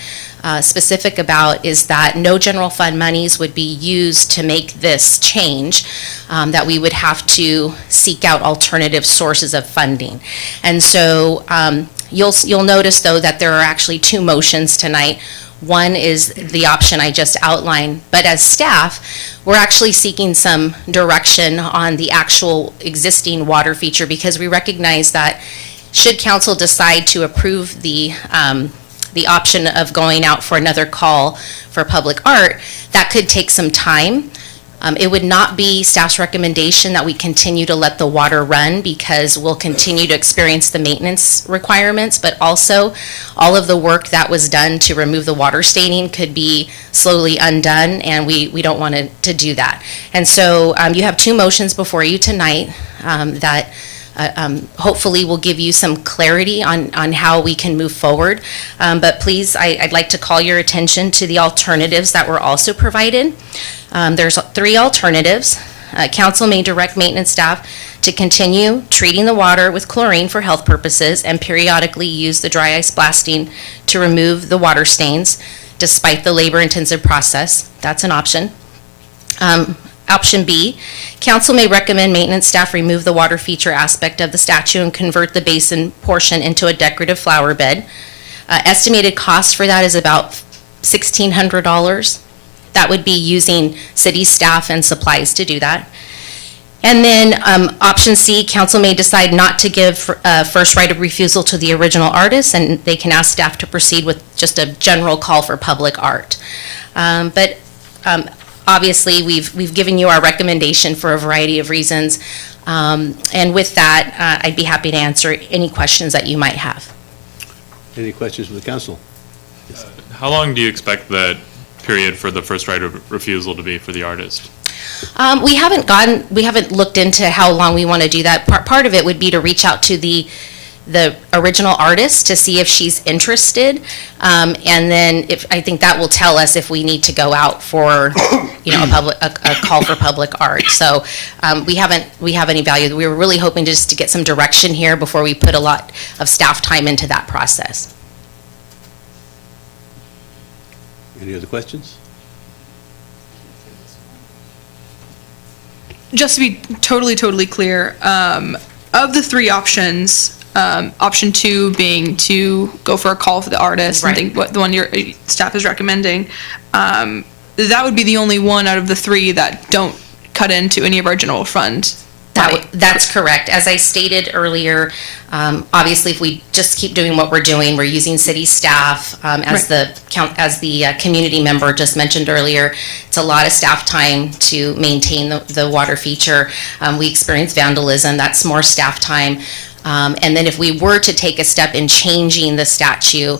specific about is that no general fund monies would be used to make this change, that we would have to seek out alternative sources of funding. And so you'll notice, though, that there are actually 2 motions tonight. One is the option I just outlined, but as staff, we're actually seeking some direction on the actual existing water feature, because we recognize that should council decide to approve the option of going out for another call for public art, that could take some time. It would not be staff's recommendation that we continue to let the water run, because we'll continue to experience the maintenance requirements, but also all of the work that was done to remove the water staining could be slowly undone, and we don't want to do that. And so you have 2 motions before you tonight that hopefully will give you some clarity on how we can move forward. But please, I'd like to call your attention to the alternatives that were also provided. There's 3 alternatives. Council may direct maintenance staff to continue treating the water with chlorine for health purposes and periodically use the dry ice blasting to remove the water stains despite the labor-intensive process. That's an option. Option B, council may recommend maintenance staff remove the water feature aspect of the statue and convert the basin portion into a decorative flower bed. Estimated cost for that is about $1,600. That would be using city staff and supplies to do that. And then option C, council may decide not to give first right of refusal to the original artist, and they can ask staff to proceed with just a general call for public art. But Obviously, we've given you our recommendation for a variety of reasons. And with that, I'd be happy to answer any questions that you might have. Any questions from the council? How long do you expect that period for the first right of refusal to be for the artist? We haven't looked into how long we want to do that. Part of it would be to reach out to the original artist to see if she's interested. And then I think that will tell us if we need to go out for, a call for public art. So we haven't evaluated. We were really hoping just to get some direction here before we put a lot of staff time into that process. Any other questions? Just to be totally clear, of the three options, option 2 being to go for a call for the artist, Right. I think what the one your staff is recommending, that would be the only one out of the three that don't cut into any of our general fund. That's correct. As I stated earlier, obviously, if we just keep doing what we're doing, we're using city staff, as the community member just mentioned earlier. It's a lot of staff time to maintain the water feature. We experience vandalism, that's more staff time. And then if we were to take a step in changing the statue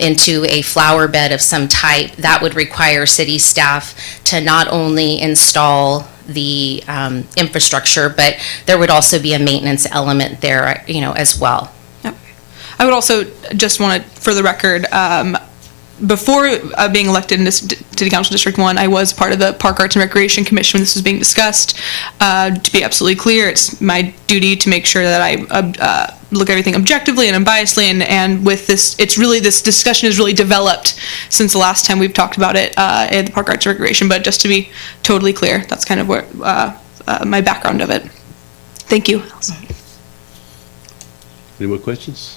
into a flower bed of some type, that would require city staff to not only install the infrastructure, but there would also be a maintenance element there, as well. Yep. I would also just want to, for the record, before being elected in City Council District 1, I was part of the Park Arts and Recreation Commission when this was being discussed. To be absolutely clear, it's my duty to make sure that I look at everything objectively and unbiasedly, and with this, this discussion has really developed since the last time we've talked about it at the Park Arts and Recreation, but just to be totally clear, that's kind of what my background of it. Thank you. Any more questions?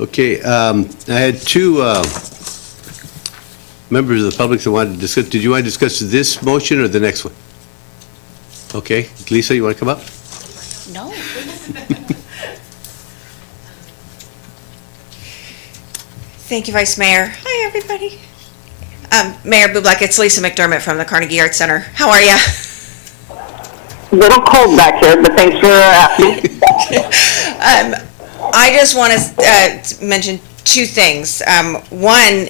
Okay, I had two members of the public that wanted to discuss. Did you want to discuss this motion or the next one? Okay, Lisa, you want to come up? No. Thank you, Vice Mayor. Hi, everybody. Mayor Bublak, it's Lisa McDermott from the Carnegie Arts Center. How are you? A little cold back here, but thanks for asking. I just want to mention two things. One,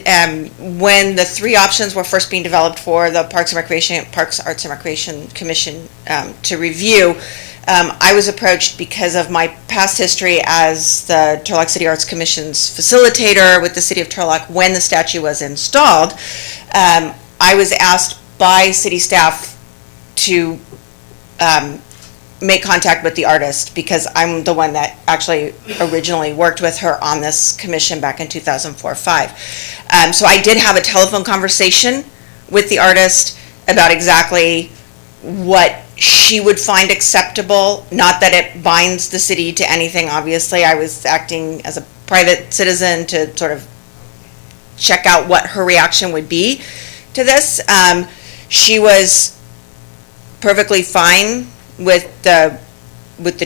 when the three options were first being developed for the Parks Arts and Recreation Commission to review, I was approached because of my past history as the Turlock City Arts Commission's facilitator with the City of Turlock when the statue was installed. I was asked by city staff to make contact with the artist because I'm the one that actually originally worked with her on this commission back in 2004-05. So I did have a telephone conversation with the artist about exactly what she would find acceptable, not that it binds the city to anything. Obviously, I was acting as a private citizen to sort of check out what her reaction would be to this. She was perfectly fine with the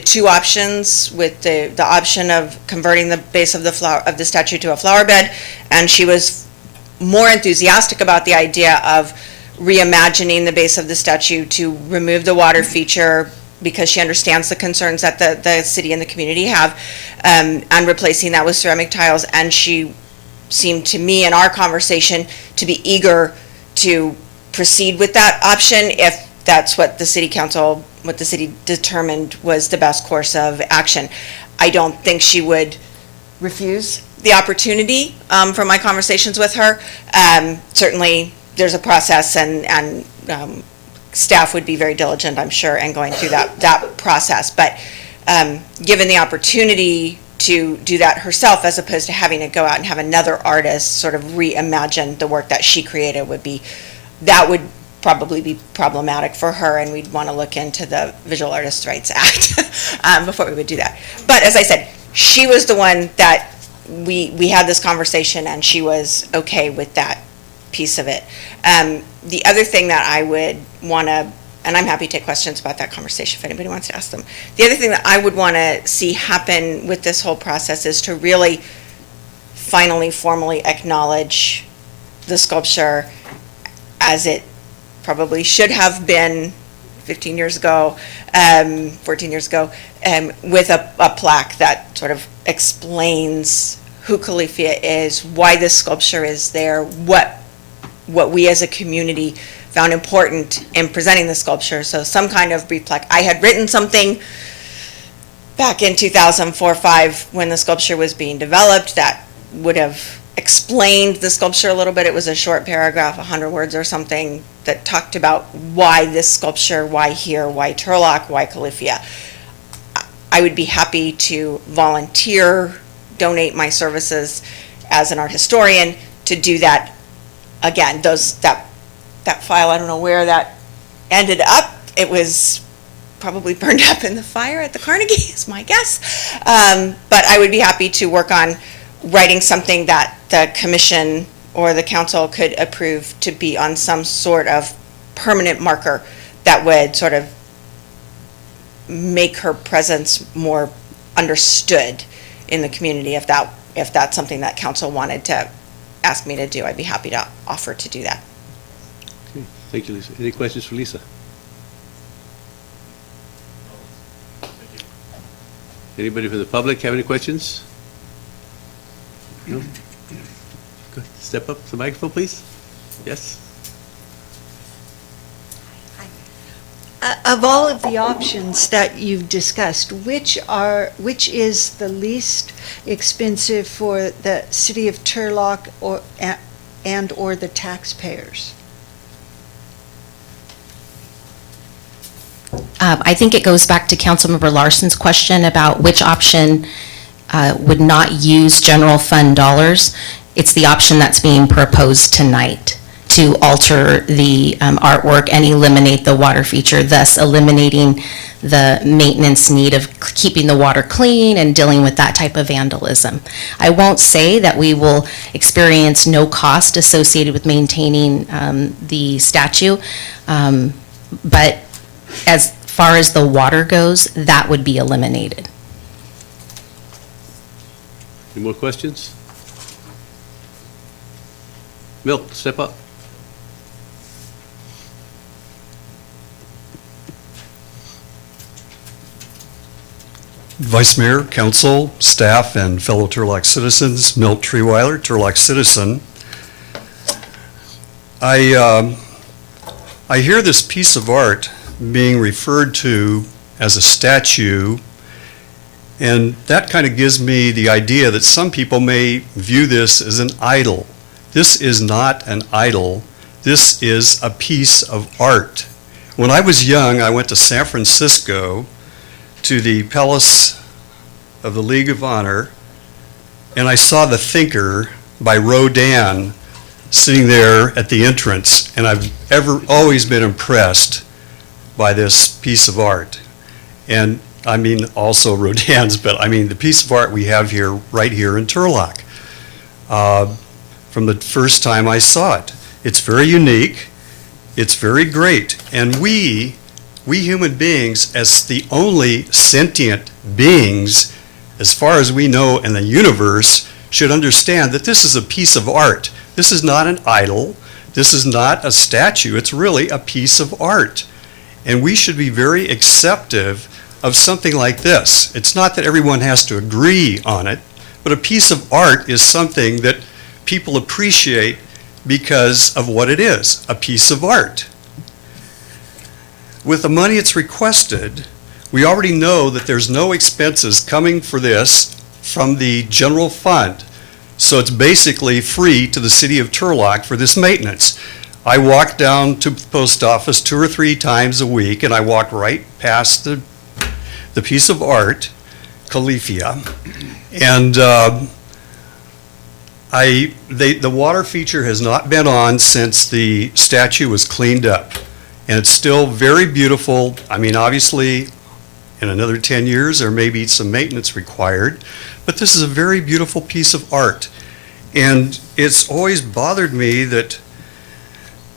two options, with the option of converting the base of the statue to a flower bed, and she was more enthusiastic about the idea of reimagining the base of the statue to remove the water feature because she understands the concerns that the city and the community have, and replacing that with ceramic tiles. And she seemed to me in our conversation to be eager to proceed with that option if that's what the city council, what the city determined was the best course of action. I don't think she would refuse the opportunity from my conversations with her. Certainly there's a process and staff would be very diligent, I'm sure, in going through that process. But given the opportunity to do that herself as opposed to having to go out and have another artist sort of reimagine the work that she created that would probably be problematic for her, and we'd want to look into the Visual Artists' Rights Act before we would do that. But as I said, she was the one that we had this conversation, and she was okay with that piece of it. The other thing that I would want to, and I'm happy to take questions about that conversation if anybody wants to ask them. The other thing that I would want to see happen with this whole process is to really finally formally acknowledge the sculpture as it probably should have been 15 years ago, 14 years ago, with a plaque that sort of explains who Califia is, why this sculpture is there, what we as a community found important in presenting the sculpture. So some kind of brief plaque. I had written something back in 2004-05 when the sculpture was being developed that would have explained the sculpture a little bit. It was a short paragraph, 100 words or something, that talked about why this sculpture, why here, why Turlock, why Califia. I would be happy to volunteer, donate my services as an art historian to do that. Again, that file, I don't know where that ended up. It was probably burned up in the fire at the Carnegie, is my guess. But I would be happy to work on writing something that the commission or the council could approve to be on some sort of permanent marker that would sort of make her presence more understood in the community. If that's something that council wanted to ask me to do, I'd be happy to offer to do that. Okay, thank you, Lisa. Any questions for Lisa? Anybody from the public have any questions? No? Good. Step up to the microphone, please. Yes? Of all of the options that you've discussed, which is the least expensive for the city of Turlock or the taxpayers? I think it goes back to Councilmember Larson's question about which option would not use general fund dollars. It's the option that's being proposed tonight to alter the artwork and eliminate the water feature, thus eliminating the maintenance need of keeping the water clean and dealing with that type of vandalism. I won't say that we will experience no cost associated with maintaining the statue, but as far as the water goes, that would be eliminated. Any more questions? Milk, step up. Vice Mayor, Council, staff, and fellow Turlock citizens, Milt Treeweiler, Turlock citizen. I hear this piece of art being referred to as a statue, and that kind of gives me the idea that some people may view this as an idol. This is not an idol. This is a piece of art. When I was young, I went to San Francisco to the Palace of the League of Honor, and I saw The Thinker by Rodin sitting there at the entrance, and I've always been impressed by this piece of art. And I mean also Rodin's, but I mean the piece of art we have here, right here in Turlock. From the first time I saw it. It's very unique, it's very great, and we human beings, as the only sentient beings, as far as we know in the universe, should understand that this is a piece of art. This is not an idol, this is not a statue, it's really a piece of art. And we should be very acceptive of something like this. It's not that everyone has to agree on it, but a piece of art is something that people appreciate because of what it is, a piece of art. With the money it's requested, we already know that there's no expenses coming for this from the general fund. So it's basically free to the city of Turlock for this maintenance. I walk down to the post office 2 or 3 times a week, and I walk right past the piece of art, Califia, and the water feature has not been on since the statue was cleaned up, and it's still very beautiful. I mean, obviously, in another 10 years, there may be some maintenance required, but this is a very beautiful piece of art. And it's always bothered me that,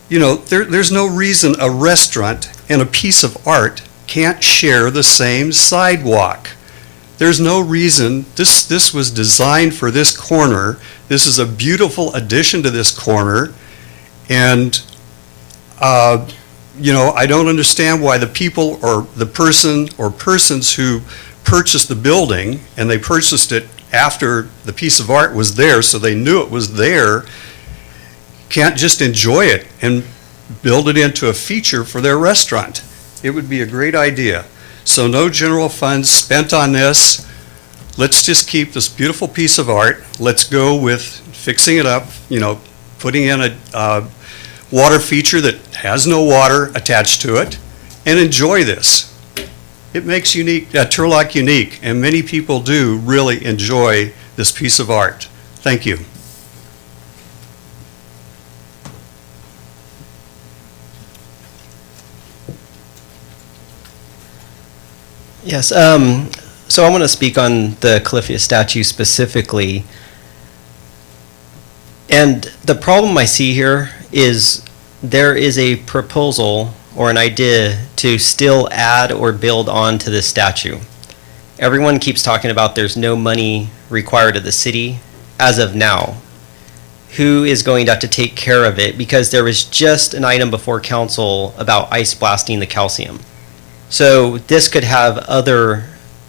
you know, there's no reason a restaurant and a piece of art can't share the same sidewalk. There's no reason. This was designed for this corner. This is a beautiful addition to this corner, and I don't understand why the people or the person or persons who purchased the building, and they purchased it after the piece of art was there, so they knew it was there, can't just enjoy it and build it into a feature for their restaurant. It would be a great idea. So no general funds spent on this. Let's just keep this beautiful piece of art. Let's go with fixing it up, putting in a water feature that has no water attached to it, and enjoy this. It makes Turlock unique, and many people do really enjoy this piece of art. Thank you. Yes, so I want to speak on the Calypha statue specifically. And the problem I see here is there is a proposal or an idea to still add or build on to this statue. Everyone keeps talking about there's no money required of the city as of now. Who is going to have to take care of it? Because there was just an item before council about ice blasting the calcium. So this could have other,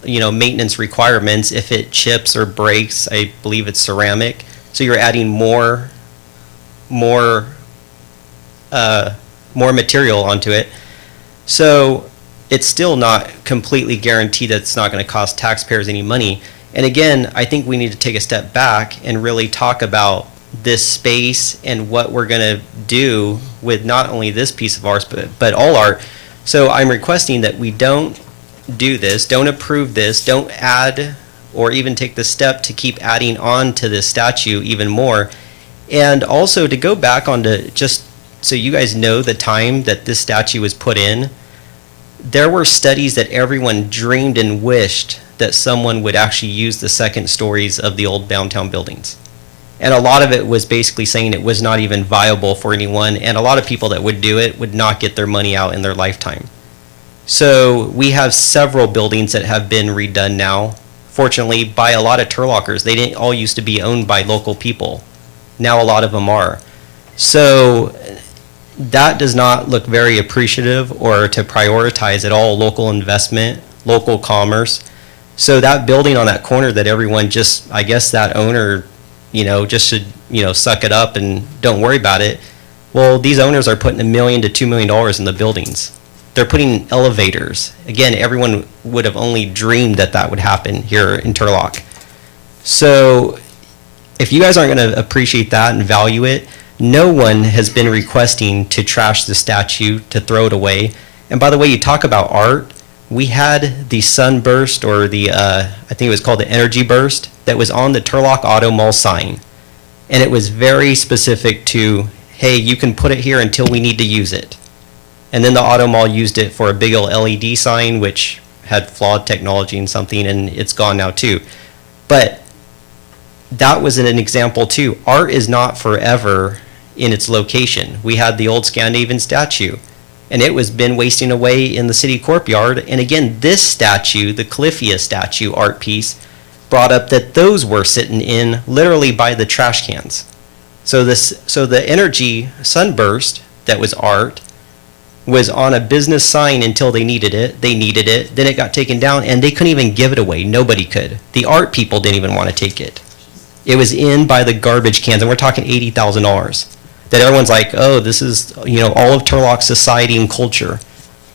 maintenance requirements if it chips or breaks. I believe it's ceramic. So you're adding more material onto it. So it's still not completely guaranteed that it's not going to cost taxpayers any money. And again, I think we need to take a step back and really talk about this space and what we're going to do with not only this piece of art, but all art. So I'm requesting that we don't do this, don't approve this, don't add or even take the step to keep adding on to this statue even more. And also to go back onto, just so you guys know the time that this statue was put in, there were studies that everyone dreamed and wished that someone would actually use the second stories of the old downtown buildings. And a lot of it was basically saying it was not even viable for anyone, and a lot of people that would do it would not get their money out in their lifetime. So we have several buildings that have been redone now, fortunately by a lot of Turlockers. They didn't all used to be owned by local people. Now a lot of them are. So that does not look very appreciative or to prioritize at all local investment, local commerce. So that building on that corner that everyone just, I guess that owner, just should, suck it up and don't worry about it. Well, these owners are putting $1 million to $2 million in the buildings. They're putting elevators. Again, everyone would have only dreamed that that would happen here in Turlock. So if you guys aren't going to appreciate that and value it, no one has been requesting to trash the statue, to throw it away. And by the way, you talk about art. We had the sunburst, or the, I think it was called the energy burst, that was on the Turlock Auto Mall sign. And it was very specific to, hey, you can put it here until we need to use it. And then the Auto Mall used it for a big old LED sign, which had flawed technology and something, and it's gone now too. But that was an example too. Art is not forever in its location. We had the old Scandinavian statue, and it was been wasting away in the city courtyard. And again, this statue, the Calypha statue art piece, brought up that those were sitting in literally by the trash cans. So the energy sunburst that was art was on a business sign until they needed it. They needed it. Then it got taken down, and they couldn't even give it away. Nobody could. The art people didn't even want to take it. It was in by the garbage cans, and we're talking $80,000. That everyone's like, oh, this is, all of Turlock's society and culture.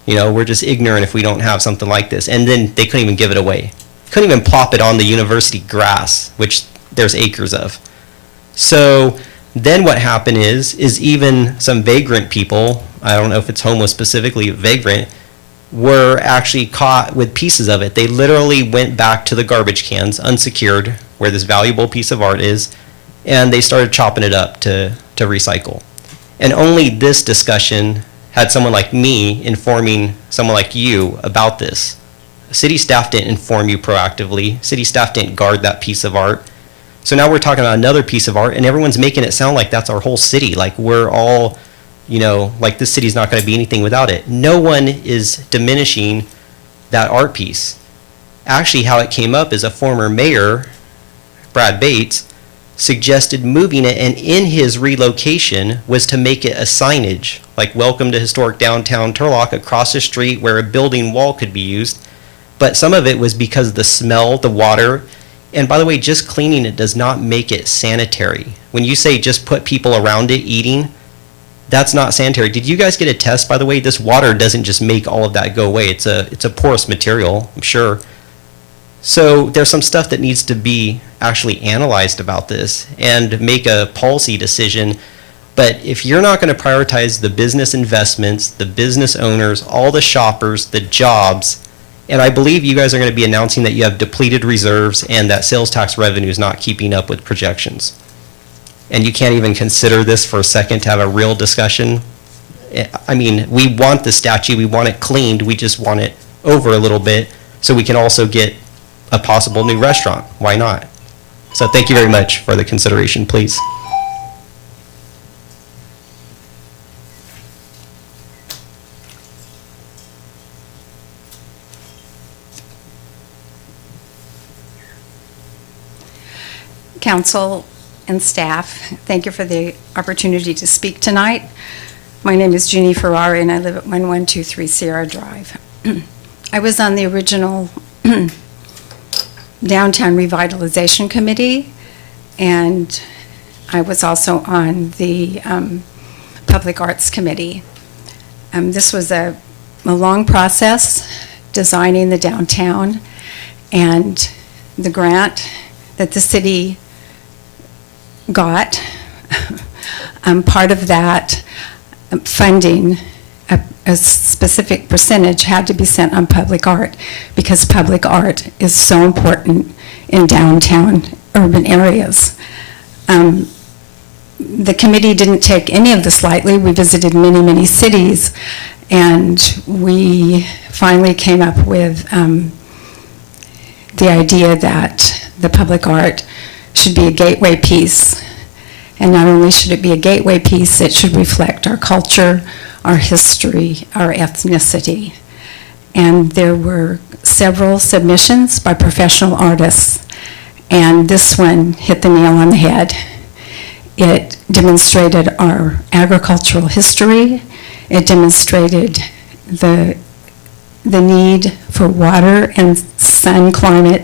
We're just ignorant if we don't have something like this. And then they couldn't even give it away. Couldn't even plop it on the university grass, which there's acres of. So then what happened is even some vagrant people, I don't know if it's homeless specifically, vagrant, were actually caught with pieces of it. They literally went back to the garbage cans, unsecured, where this valuable piece of art is, and they started chopping it up to recycle. And only this discussion had someone like me informing someone like you about this. City staff didn't inform you proactively. City staff didn't guard that piece of art. So now we're talking about another piece of art, and everyone's making it sound like that's our whole city, like we're all, like this city's not going to be anything without it. No one is diminishing that art piece. Actually, how it came up is a former mayor, Brad Bates, suggested moving it, and in his relocation was to make it a signage, like welcome to historic downtown Turlock across the street where a building wall could be used. But some of it was because of the smell, the water, and by the way, just cleaning it does not make it sanitary. When you say just put people around it eating, that's not sanitary. Did you guys get a test, by the way? This water doesn't just make all of that go away. It's a porous material, I'm sure. So there's some stuff that needs to be actually analyzed about this and make a policy decision. But if you're not going to prioritize the business investments, the business owners, all the shoppers, the jobs, and I believe you guys are going to be announcing that you have depleted reserves and that sales tax revenue is not keeping up with projections. And you can't even consider this for a second to have a real discussion. I mean, we want the statue, we want it cleaned, we just want it over a little bit so we can also get a possible new restaurant. Why not? So thank you very much for the consideration, please. Council and staff, thank you for the opportunity to speak tonight. My name is Jeannie Ferrari and I live at 1123 Sierra Drive. I was on the original Downtown Revitalization Committee, and I was also on the Public Arts Committee. This was a long process, designing the downtown, and the grant that the city got. Part of that funding, a specific percentage had to be spent on public art because public art is so important in downtown urban areas. The committee didn't take any of this lightly. We visited many, many cities, and we finally came up with the idea that the public art should be a gateway piece. And not only should it be a gateway piece, it should reflect our culture, our history, our ethnicity. And there were several submissions by professional artists, and this one hit the nail on the head. It demonstrated our agricultural history. It demonstrated the need for water and sun climate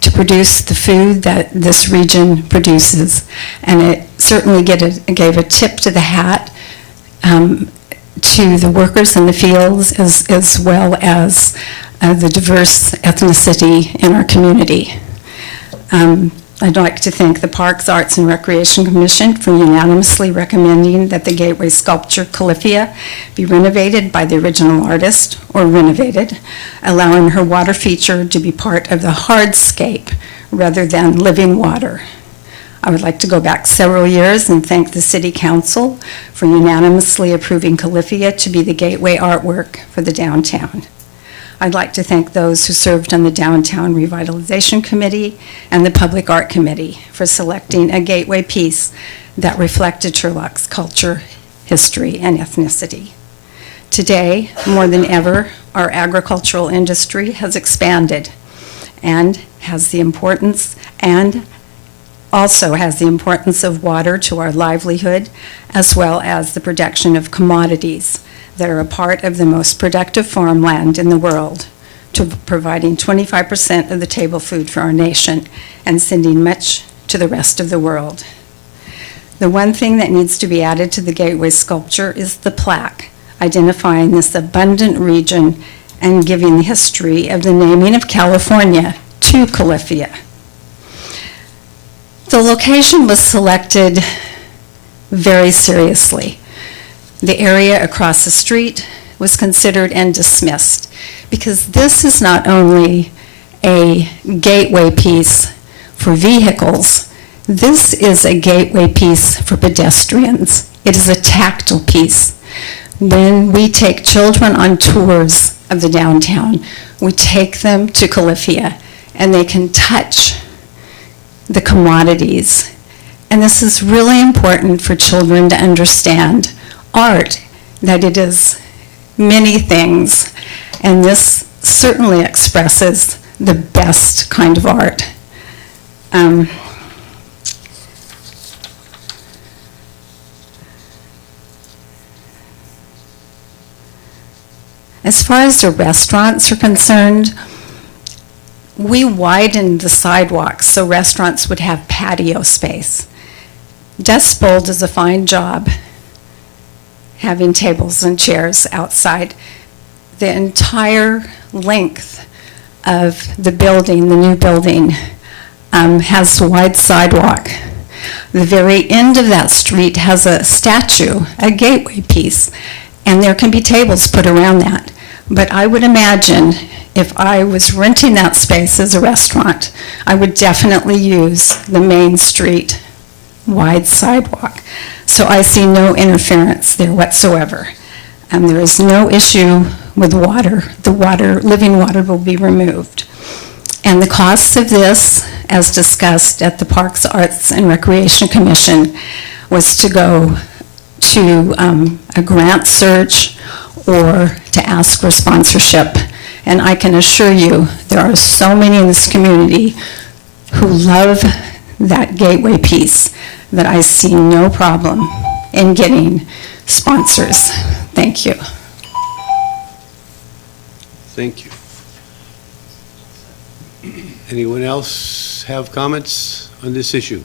to produce the food that this region produces. And it certainly gave a tip to the hat to the workers in the fields as well as the diverse ethnicity in our community. I'd like to thank the Parks, Arts, and Recreation Commission for unanimously recommending that the gateway sculpture Califia be renovated by the original artist, or renovated, allowing her water feature to be part of the hardscape rather than living water. I would like to go back several years and thank the City Council for unanimously approving Califia to be the gateway artwork for the downtown. I'd like to thank those who served on the Downtown Revitalization Committee and the Public Art Committee for selecting a gateway piece that reflected Turlock's culture, history, and ethnicity. Today, more than ever, our agricultural industry has expanded and has the importance and also has the importance of water to our livelihood, as well as the production of commodities that are a part of the most productive farmland in the world, to providing 25% of the table food for our nation and sending much to the rest of the world. The one thing that needs to be added to the gateway sculpture is the plaque, identifying this abundant region and giving the history of the naming of California to Califia. The location was selected very seriously. The area across the street was considered and dismissed because this is not only a gateway piece for vehicles, this is a gateway piece for pedestrians. It is a tactile piece. When we take children on tours of the downtown, we take them to Califia and they can touch the commodities. And this is really important for children to understand art, that it is many things, and this certainly expresses the best kind of art. As far as the restaurants are concerned, we widened the sidewalks so restaurants would have patio space. Dust Bowl does a fine job having tables and chairs outside. The entire length of the building, the new building, has a wide sidewalk. The very end of that street has a statue, a gateway piece, and there can be tables put around that. But I would imagine if I was renting that space as a restaurant, I would definitely use the main street wide sidewalk. So I see no interference there whatsoever. There is no issue with water. The water, living water will be removed. And the costs of this, as discussed at the Parks, Arts, and Recreation Commission, was to go to a grant search or to ask for sponsorship. And I can assure you, there are so many in this community who love that gateway piece that I see no problem in getting sponsors. Thank you. Thank you. Anyone else have comments on this issue?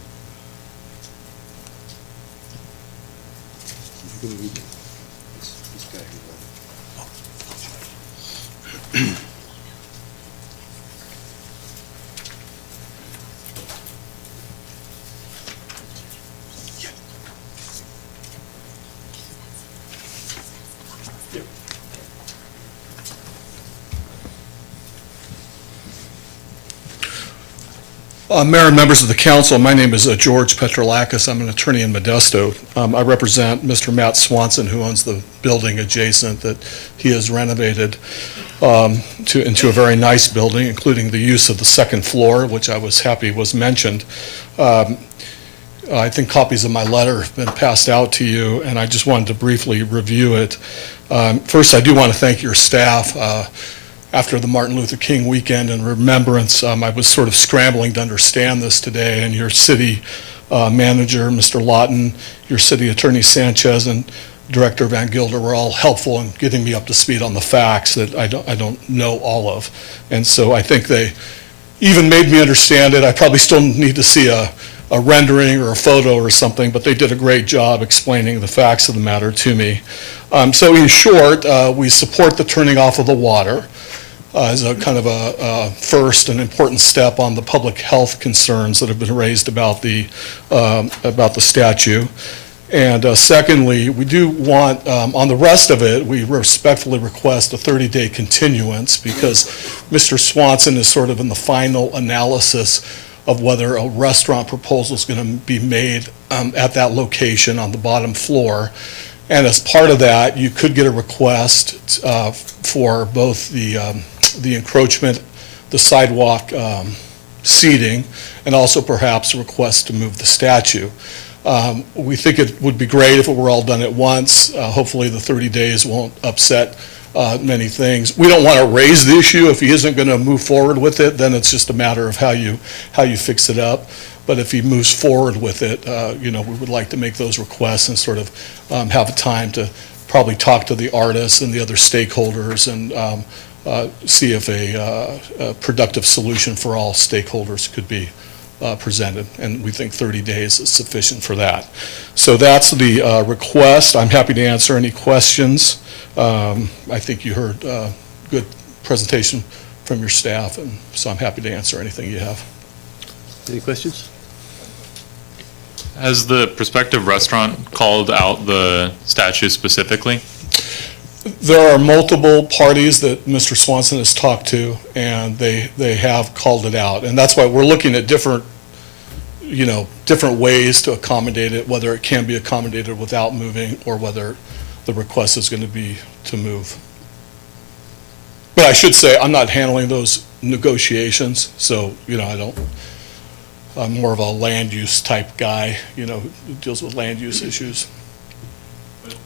Mayor and members of the council, my name is George Petrolakis. I'm an attorney in Modesto. I represent Mr. Matt Swanson, who owns the building adjacent that he has renovated into a very nice building, including the use of the second floor, which I was happy was mentioned. I think copies of my letter have been passed out to you, and I just wanted to briefly review it. First, I do want to thank your staff. After the Martin Luther King weekend and remembrance, I was sort of scrambling to understand this today, and your city manager, Mr. Lawton, your city attorney Sanchez, and Director Van Gilder were all helpful in getting me up to speed on the facts that I don't know all of. And so I think they even made me understand it. I probably still need to see a rendering or a photo or something, but they did a great job explaining the facts of the matter to me. So in short, we support the turning off of the water as a kind of a first and important step on the public health concerns that have been raised about the statue. And secondly, we do want, on the rest of it, we respectfully request a 30-day continuance because Mr. Swanson is sort of in the final analysis of whether a restaurant proposal is going to be made at that location on the bottom floor. And as part of that, you could get a request for both the encroachment, the sidewalk seating, and also perhaps a request to move the statue. We think it would be great if it were all done at once. Hopefully the 30 days won't upset many things. We don't want to raise the issue. If he isn't going to move forward with it, then it's just a matter of how you fix it up. But if he moves forward with it, we would like to make those requests and sort of have a time to probably talk to the artists and the other stakeholders and see if a productive solution for all stakeholders could be presented. And we think 30 days is sufficient for that. So that's the request. I'm happy to answer any questions. I think you heard a good presentation from your staff, and so I'm happy to answer anything you have. Any questions? Has the prospective restaurant called out the statue specifically? There are multiple parties that Mr. Swanson has talked to, and they have called it out. And that's why we're looking at different ways to accommodate it, whether it can be accommodated without moving or whether the request is going to be to move. But I should say, I'm not handling those negotiations, so, I'm more of a land use type guy, who deals with land use issues.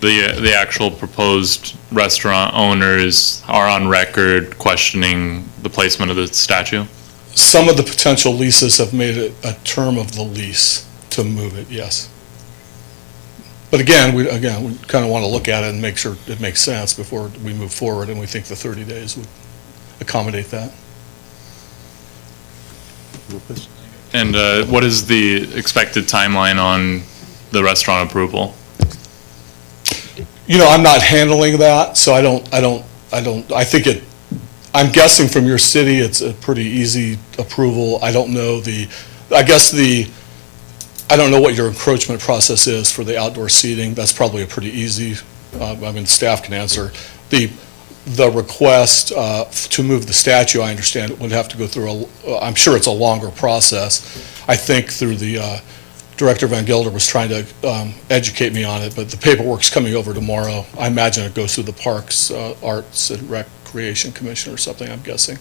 The actual proposed restaurant owners are on record questioning the placement of the statue? Some of the potential leases have made it a term of the lease to move it, yes. But again, we kind of want to look at it and make sure it makes sense before we move forward, and we think the 30 days would accommodate that. And what is the expected timeline on the restaurant approval? You know, I'm not handling that, so I think I'm guessing from your city, it's a pretty easy approval. I don't know I don't know what your encroachment process is for the outdoor seating. That's probably a pretty easy, staff can answer. The request to move the statue, I understand, would have to go through I'm sure it's a longer process. I think through the Director Van Gelder was trying to educate me on it, but the paperwork's coming over tomorrow. I imagine it goes through the Parks, Arts and Recreation Commission or something, I'm guessing.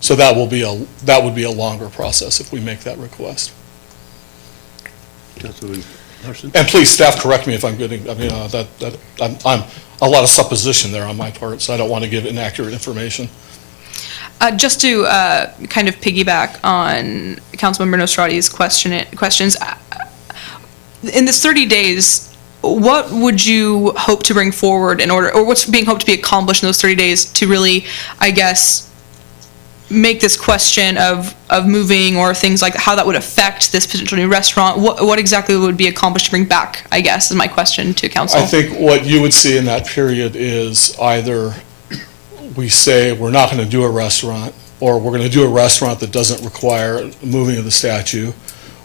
So that would be a longer process if we make that request. Councilman Larson? And please, staff, correct me if I'm getting, I'm a lot of supposition there on my part, so I don't want to give inaccurate information. Just to kind of piggyback on Councilmember Nostrati's questions, in this 30 days, what would you hope to bring forward or what's being hoped to be accomplished in those 30 days to really, I guess, make this question of moving or things like how that would affect this potential new restaurant? What exactly would be accomplished to bring back, I guess, is my question to council. I think what you would see in that period is either we say we're not going to do a restaurant, or we're going to do a restaurant that doesn't require moving of the statue,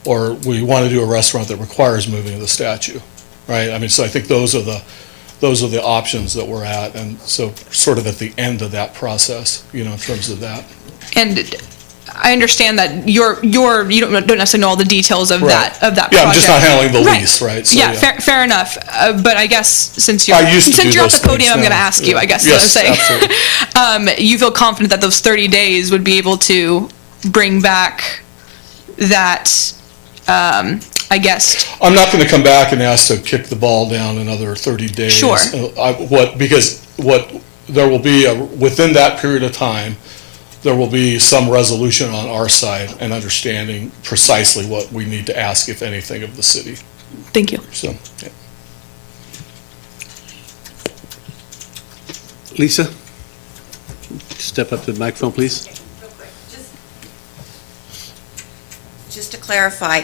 or we want to do a restaurant that requires moving of the statue, right? So I think those are the options that we're at, and so sort of at the end of that process, in terms of that. And I understand that you don't necessarily know all the details of that project. Yeah, I'm just not handling the lease, right? So, yeah, fair enough. But I guess since you're I used to do at the those podium, things I'm going to now. ask you. Yeah. I guess Yes, is what I'm saying. You feel confident that those 30 days would be able to bring back that. I guess. I'm not going to come back and ask to kick the ball down another 30 days. Sure. Because there will be within that period of time, there will be some resolution on our side and understanding precisely what we need to ask, if anything, of the city. Thank you. So, yeah. Lisa, step up to the microphone, please. Just to clarify,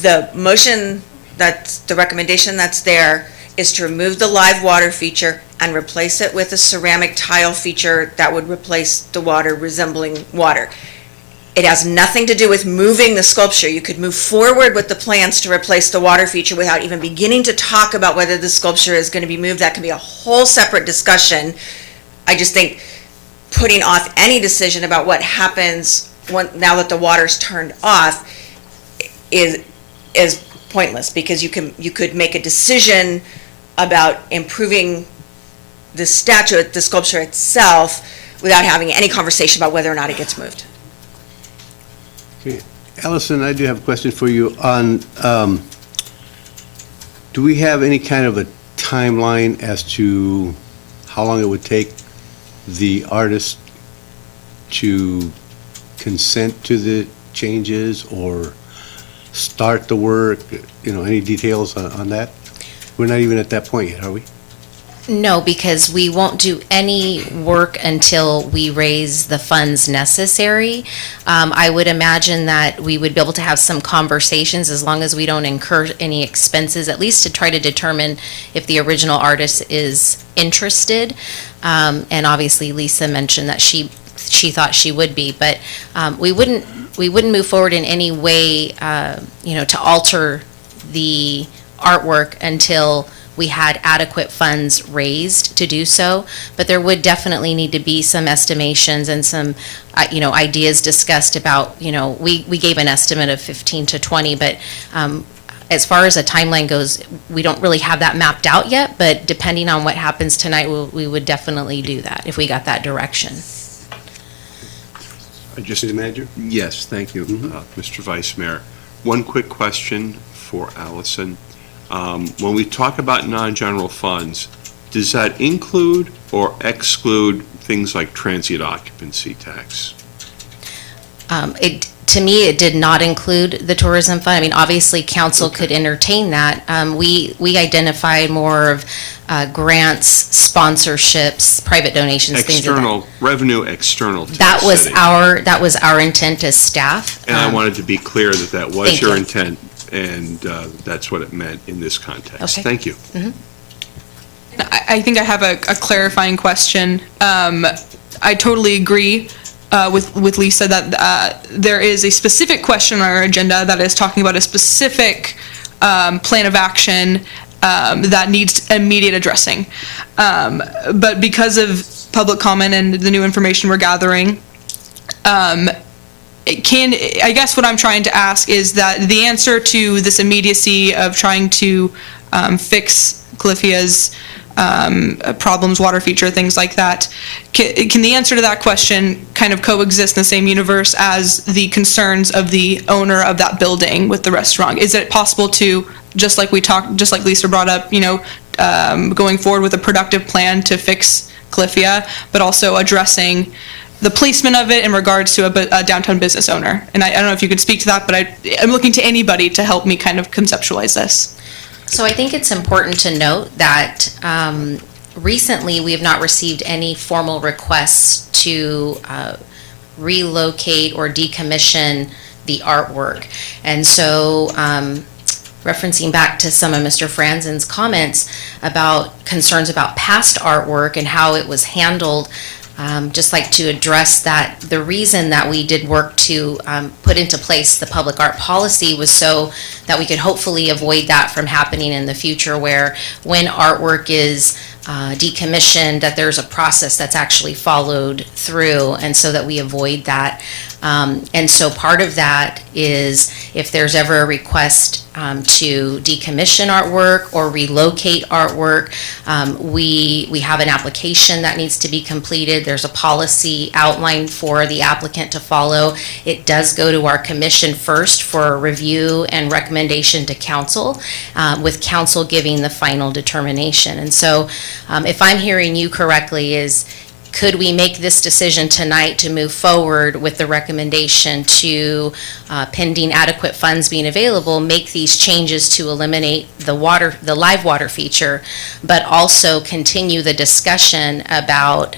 the motion, the recommendation that's there is to remove the live water feature and replace it with a ceramic tile feature that would replace the water resembling water. It has nothing to do with moving the sculpture. You could move forward with the plans to replace the water feature without even beginning to talk about whether the sculpture is going to be moved. That can be a whole separate discussion. I just think putting off any decision about what happens now that the water's turned off is pointless, because you could make a decision about improving the sculpture itself without having any conversation about whether or not it gets moved. Okay, Allison, I do have a question for you on, do we have any kind of a timeline as to how long it would take the artist to consent to the changes or start the work, any details on that? We're not even at that point yet, are we? No, because we won't do any work until we raise the funds necessary. I would imagine that we would be able to have some conversations as long as we don't incur any expenses, at least to try to determine if the original artist is interested. And obviously Lisa mentioned that she thought she would be, but we wouldn't move forward in any way, to alter the artwork until we had adequate funds raised to do so. But there would definitely need to be some estimations and some, ideas discussed about, we gave an estimate of 15 to 20, but as far as a timeline goes, we don't really have that mapped out yet, but depending on what happens tonight, we would definitely do that if we got that direction. City Manager? Yes, thank you, Mr. Vice Mayor. One quick question for Allison. When we talk about non-general funds, does that include or exclude things like transient occupancy tax? It To me, it did not include the tourism fund. I mean, obviously, council could entertain that. We identified more of grants, sponsorships, private donations, things like that. External, revenue external to the That was city. that was our intent as staff. And I wanted to be clear that that was Thank your you. intent, and that's what it meant in this context. Okay. Thank you. I think I have a clarifying question. I totally agree with Lisa that there is a specific question on our agenda that is talking about a specific plan of action that needs immediate addressing. But because of public comment and the new information we're gathering, I guess what I'm trying to ask is that the answer to this immediacy of trying to fix Califia's problems, water feature, things like that, can the answer to that question kind of coexist in the same universe as the concerns of the owner of that building with the restaurant? Is it possible to, just like Lisa brought up, going forward with a productive plan to fix Califia, but also addressing the placement of it in regards to a downtown business owner? And I don't know if you could speak to that, but I'm looking to anybody to help me kind of conceptualize this. So I think it's important to note that recently we have not received any formal requests to relocate or decommission the artwork. And so referencing back to some of Mr. Franzen's comments about concerns about past artwork and how it was handled, just like to address that. The reason that we did work to put into place the public art policy was so that we could hopefully avoid that from happening in the future, where when artwork is decommissioned, that there's a process that's actually followed through, and so that we avoid that. And so part of that is if there's ever a request to decommission artwork or relocate artwork, we have an application that needs to be completed. There's a policy outline for the applicant to follow. It does go to our commission first for review and recommendation to council, with council giving the final determination. And so if I'm hearing you correctly, is could we make this decision tonight to move forward with the recommendation to, pending adequate funds being available, make these changes to eliminate the live water feature, but also continue the discussion about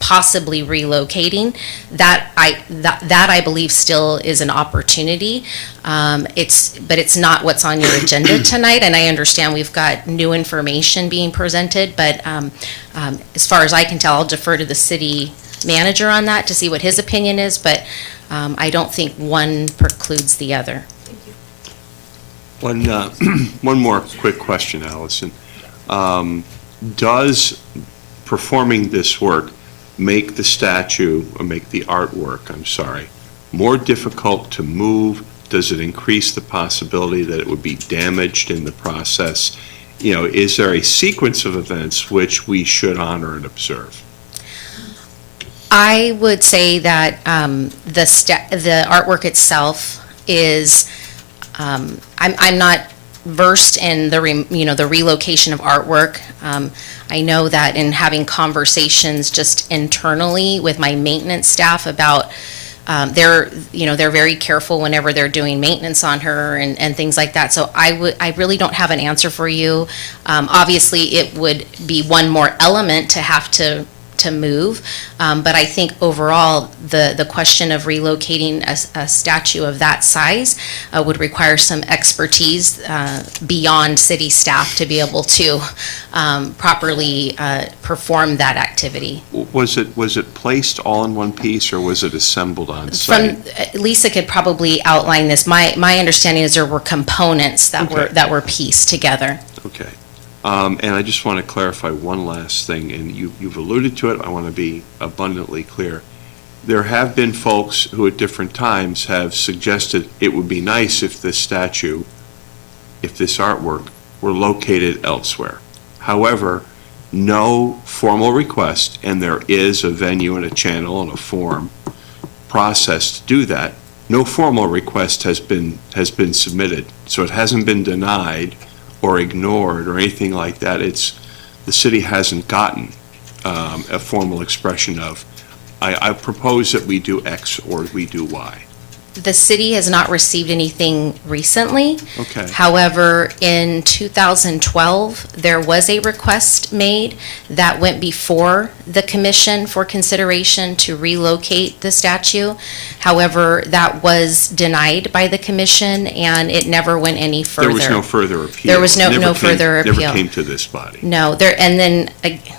possibly relocating? That I believe still is an opportunity. But it's not what's on your agenda tonight, and I understand we've got new information being presented, but as far as I can tell, I'll defer to the city manager on that to see what his opinion is, but I don't think one precludes the other. One more quick question, Allison. Does performing this work make the statue, or make the artwork, I'm sorry, more difficult to move? Does it increase the possibility that it would be damaged in the process? Is there a sequence of events which we should honor and observe? I would say that the artwork itself is, I'm not versed in the relocation of artwork. I know that in having conversations just internally with my maintenance staff about, they're very careful whenever they're doing maintenance on her and things like that. So I really don't have an answer for you. Obviously, it would be one more element to have to move, but I think overall the question of relocating a statue of that size would require some expertise beyond city staff to be able to properly perform that activity. Was it placed all in one piece, or was it assembled on site? Lisa could probably outline this. My understanding is there were components that were pieced together. Okay. And I just want to clarify one last thing, and you've alluded to it. I want to be abundantly clear. There have been folks who at different times have suggested it would be nice if this statue, if this artwork, were located elsewhere. However, no formal request, and there is a venue and a channel and a form process to do that. No formal request has been submitted, so it hasn't been denied or ignored or anything like that. The city hasn't gotten a formal expression of, I propose that we do X or we do Y. The city has not received anything recently. Okay. However, in 2012, there was a request made that went before the commission for consideration to relocate the statue. However, that was denied by the commission, and it never went any further. There was no further appeal. There was no Never further appeal. Never came to this body. No, and then,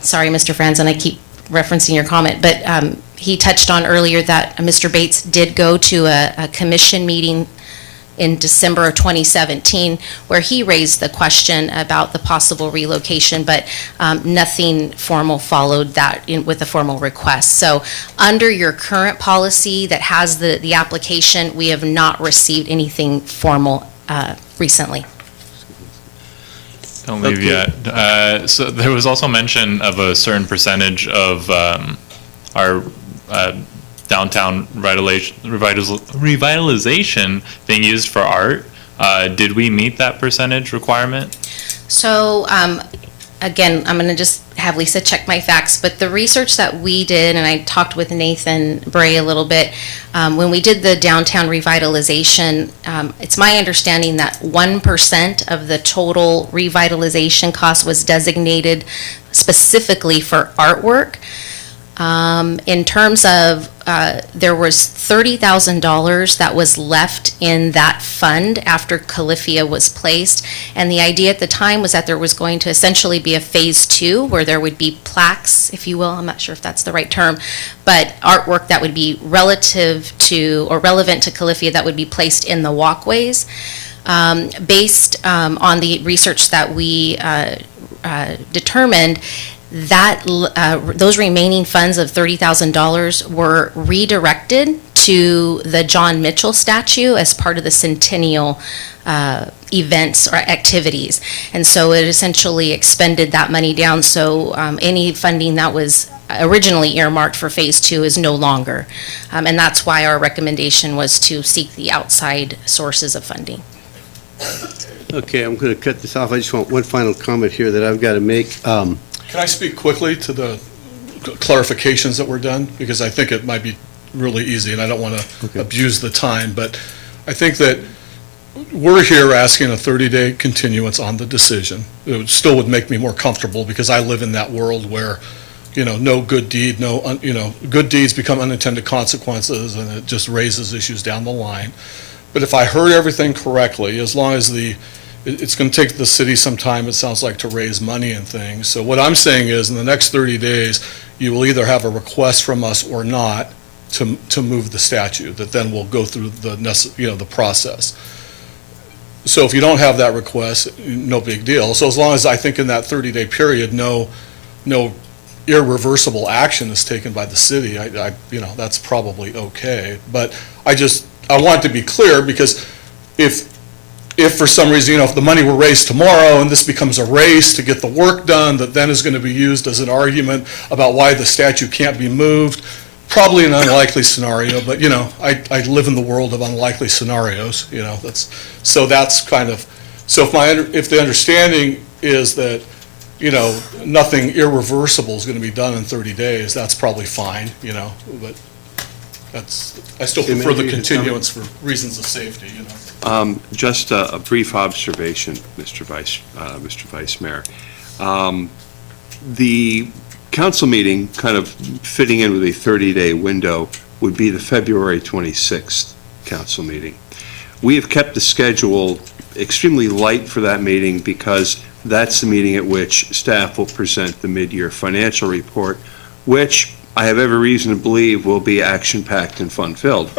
sorry, Mr. Franzen, I keep referencing your comment, but he touched on earlier that Mr. Bates did go to a commission meeting in December of 2017 where he raised the question about the possible relocation, but nothing formal followed that with a formal request. So under your current policy that has the application, we have not received anything formal recently. Don't leave yet. So there was also mention of a certain percentage of our downtown revitalization being used for art. Did we meet that percentage requirement? So, again, I'm going to just have Lisa check my facts, but the research that we did, and I talked with Nathan Bray a little bit, when we did the downtown revitalization, it's my understanding that 1% of the total revitalization cost was designated specifically for artwork. In terms of, there was $30,000 that was left in that fund after Califia was placed. And the idea at the time was that there was going to essentially be a phase 2 where there would be plaques, if you will, I'm not sure if that's the right term, but artwork that would be relative to or relevant to Califia that would be placed in the walkways. Based on the research that we determined, that those remaining funds of $30,000 were redirected to the John Mitchell statue as part of the centennial events or activities. And so it essentially expended that money down. So any funding that was originally earmarked for phase 2 is no longer. And that's why our recommendation was to seek the outside sources of funding. Okay, I'm going to cut this off. I just want one final comment here that I've got to make. Can I speak quickly to the clarifications that were done? Because I think it might be really easy, and I don't want to abuse the time, but I think that we're here asking a 30-day continuance on the decision. It still would make me more comfortable because I live in that world where, no good deed, good deeds become unintended consequences, and it just raises issues down the line. But if I heard everything correctly, as long as it's going to take the city some time, it sounds like, to raise money and things. So what I'm saying is, in the next 30 days, you will either have a request from us or not to move the statue, that then will go through the process. So if you don't have that request, no big deal. So as long as I think in that 30-day period, no irreversible action is taken by the city, that's probably okay. But I want to be clear, because if for some reason, if the money were raised tomorrow and this becomes a race to get the work done, that then is going to be used as an argument about why the statue can't be moved, probably an unlikely scenario, but I live in the world of unlikely scenarios, so that's kind of, so if the understanding is that, nothing irreversible is going to be done in 30 days, that's probably fine, but I still prefer the continuance for reasons of safety, Just a brief observation, Mr. Vice Mayor. The council meeting, kind of fitting in with a 30-day window, would be the February 26th council meeting. We have kept the schedule extremely light for that meeting because that's the meeting at which staff will present the mid-year financial report, which I have every reason to believe will be action-packed and fun-filled.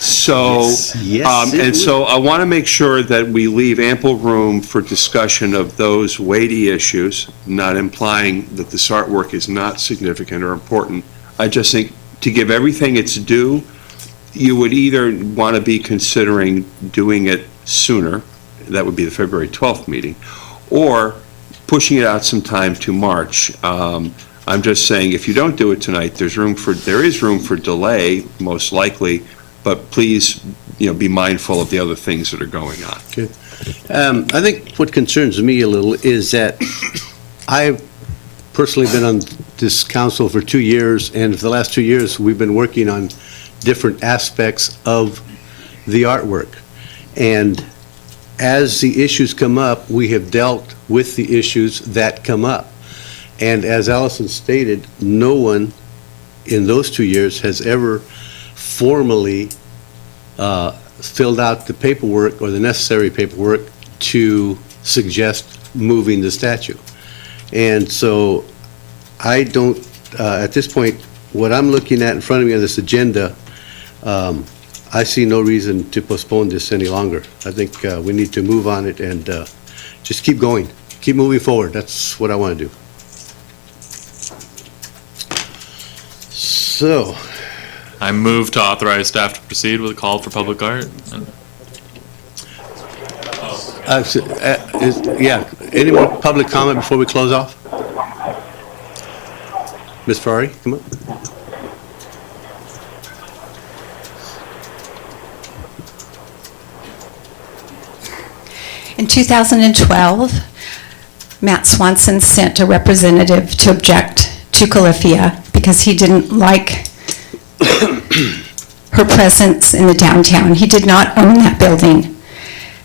So, and so I want to make sure that we leave ample room for discussion of those weighty issues, not implying that this artwork is not significant or important. I just think to give everything its due, you would either want to be considering doing it sooner, that would be the February 12th meeting, or pushing it out some time to March. I'm just saying, if you don't do it tonight, there is room for delay, most likely, but please, be mindful of the other things that are going on. Okay. I think what concerns me a little is that I've personally been on this council for 2 years, and for the last 2 years, we've been working on different aspects of the artwork. And as the issues come up, we have dealt with the issues that come up. And as Allison stated, no one in those 2 years has ever formally filled out the paperwork or the necessary paperwork to suggest moving the statue. And so I don't, at this point, what I'm looking at in front of me on this agenda, I see no reason to postpone this any longer. I think we need to move on it and just keep going, keep moving forward. That's what I want to do. So, I move to authorize staff to proceed with a call for public art. yeah, any more public comment before we close off? Ms. Ferrari, come up. In 2012, Matt Swanson sent a representative to object to Califia because he didn't like her presence in the downtown. He did not own that building.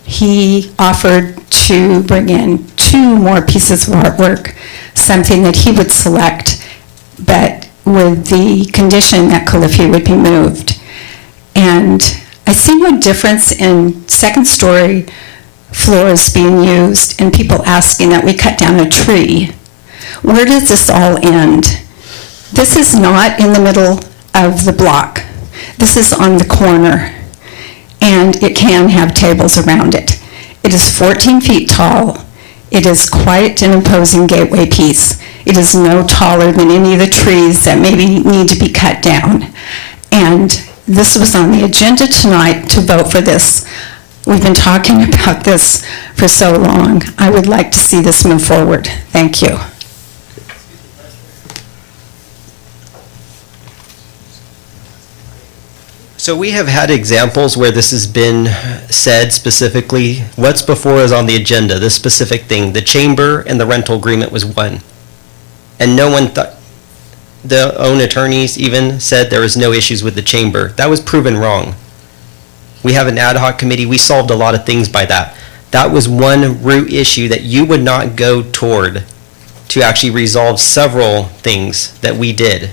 He offered to bring in 2 more pieces of artwork, something that he would select, but with the condition that Califia would be moved. And I see no difference in second-story floors being used and people asking that we cut down a tree. Where does this all end? This is not in the middle of the block. This is on the corner, and it can have tables around it. It is 14 feet tall. It is quite an imposing gateway piece. It is no taller than any of the trees that maybe need to be cut down. And this was on the agenda tonight to vote for this. We've been talking about this for so long. I would like to see this move forward. Thank you. So we have had examples where this has been said specifically. What's before is on the agenda, this specific thing. The chamber and the rental agreement was one. And no one thought, the own attorneys even said there was no issues with the chamber. That was proven wrong. We have an ad hoc committee. We solved a lot of things by that. That was one root issue that you would not go toward to actually resolve several things that we did.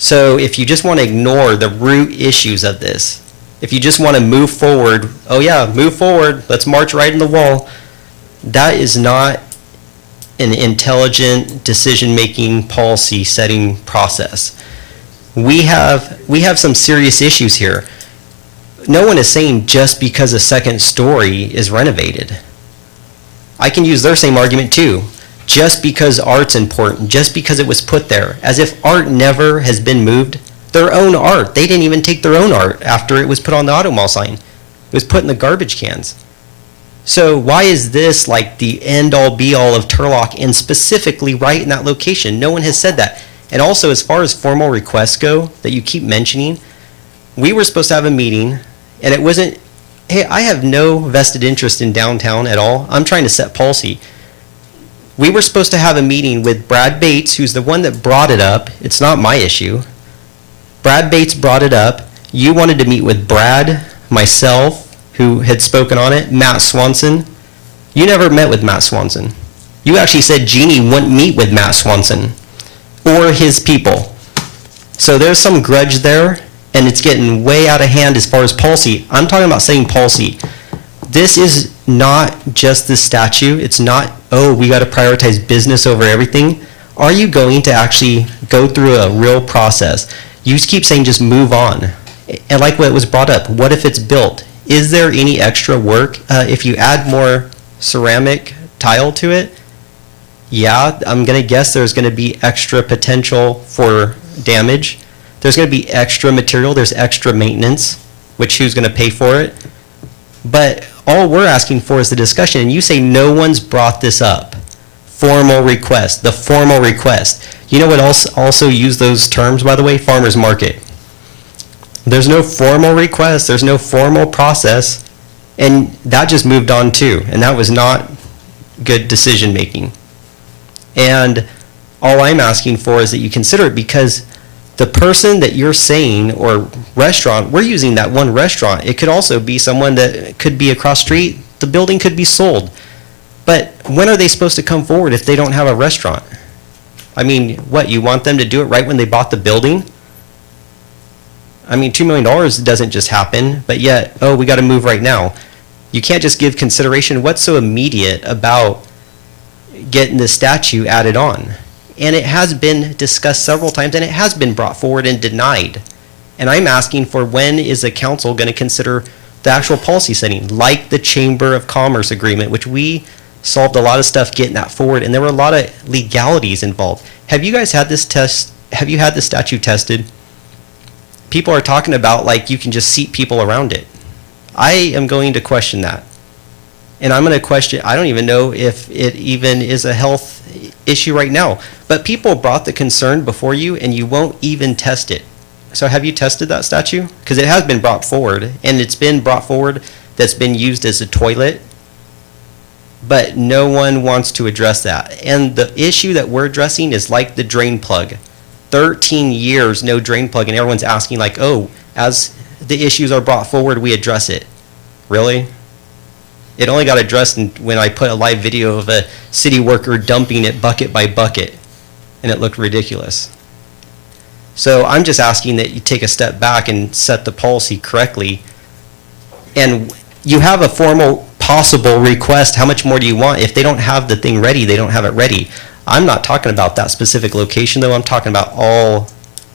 So if you just want to ignore the root issues of this, if you just want to move forward, oh yeah, move forward, let's march right in the wall, that is not an intelligent decision-making policy setting process. We have some serious issues here. No one is saying just because a second story is renovated. I can use their same argument too. Just because art's important, just because it was put there, as if art never has been moved. Their own art, they didn't even take their own art after it was put on the auto mall sign. It was put in the garbage cans. So why is this like the end-all be-all of Turlock and specifically right in that location? No one has said that. And also, as far as formal requests go that you keep mentioning, we were supposed to have a meeting, and it wasn't, hey, I have no vested interest in downtown at all. I'm trying to set policy. We were supposed to have a meeting with Brad Bates, who's the one that brought it up. It's not my issue. Brad Bates brought it up. You wanted to meet with Brad, myself, who had spoken on it, Matt Swanson. You never met with Matt Swanson. You actually said Jeannie wouldn't meet with Matt Swanson or his people. So there's some grudge there, and it's getting way out of hand as far as policy. I'm talking about setting policy. This is not just the statute. It's not, oh, we got to prioritize business over everything. Are you going to actually go through a real process? You keep saying just move on. And like what was brought up, what if it's built? Is there any extra work? If you add more ceramic tile to it, yeah, I'm going to guess there's going to be extra potential for damage. There's going to be extra material. There's extra maintenance, which who's going to pay for it? But all we're asking for is the discussion, and you say no one's brought this up. Formal request, the formal request. You know what else also use those terms, by the way? Farmer's market. There's no formal request, there's no formal process, and that just moved on too, and that was not good decision making. And all I'm asking for is that you consider it, because The person that you're saying, or restaurant, we're using that one restaurant. It could also be someone that could be across street. The building could be sold. But when are they supposed to come forward if they don't have a restaurant? I mean, what, you want them to do it right when they bought the building? I mean, $2 million doesn't just happen, but yet, oh, we got to move right now. You can't just give consideration. What's so immediate about getting the statute added on? And it has been discussed several times, and it has been brought forward and denied. And I'm asking for, when is the council going to consider the actual policy setting, like the Chamber of Commerce agreement, which we solved a lot of stuff getting that forward, and there were a lot of legalities involved. Have you guys had this test? Have you had the statute tested? People are talking about like you can just seat people around it. I am going to question that. And I'm going to question, I don't even know if it even is a health issue right now. But people brought the concern before you, and you won't even test it. So have you tested that statute? Because it has been brought forward, and it's been brought forward that's been used as a toilet, but no one wants to address that. And the issue that we're addressing is like the drain plug. 13 years, no drain plug, and everyone's asking like, oh, as the issues are brought forward, we address it. Really? It only got addressed when I put a live video of a city worker dumping it bucket by bucket, and it looked ridiculous. So I'm just asking that you take a step back and set the policy correctly. And you have a formal possible request. How much more do you want? If they don't have the thing ready, they don't have it ready. I'm not talking about that specific location, though. I'm talking about all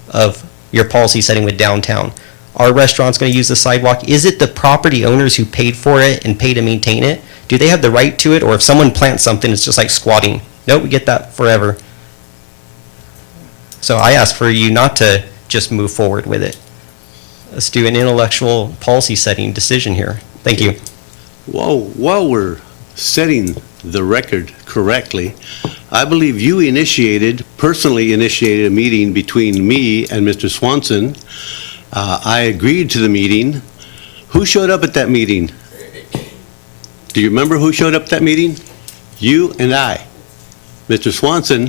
of your policy setting with downtown. Are restaurants going to use the sidewalk? Is it the property owners who paid for it and pay to maintain it? Do they have the right to it? Or if someone plants something, it's just like squatting. Nope, we get that forever. So I ask for you not to just move forward with it. Let's do an intellectual policy setting decision here. Thank you. Whoa, while we're setting the record correctly, I believe you personally initiated a meeting between me and Mr. Swanson. I agreed to the meeting. Who showed up at that meeting? Do you remember who showed up at that meeting? You and I. Mr. Swanson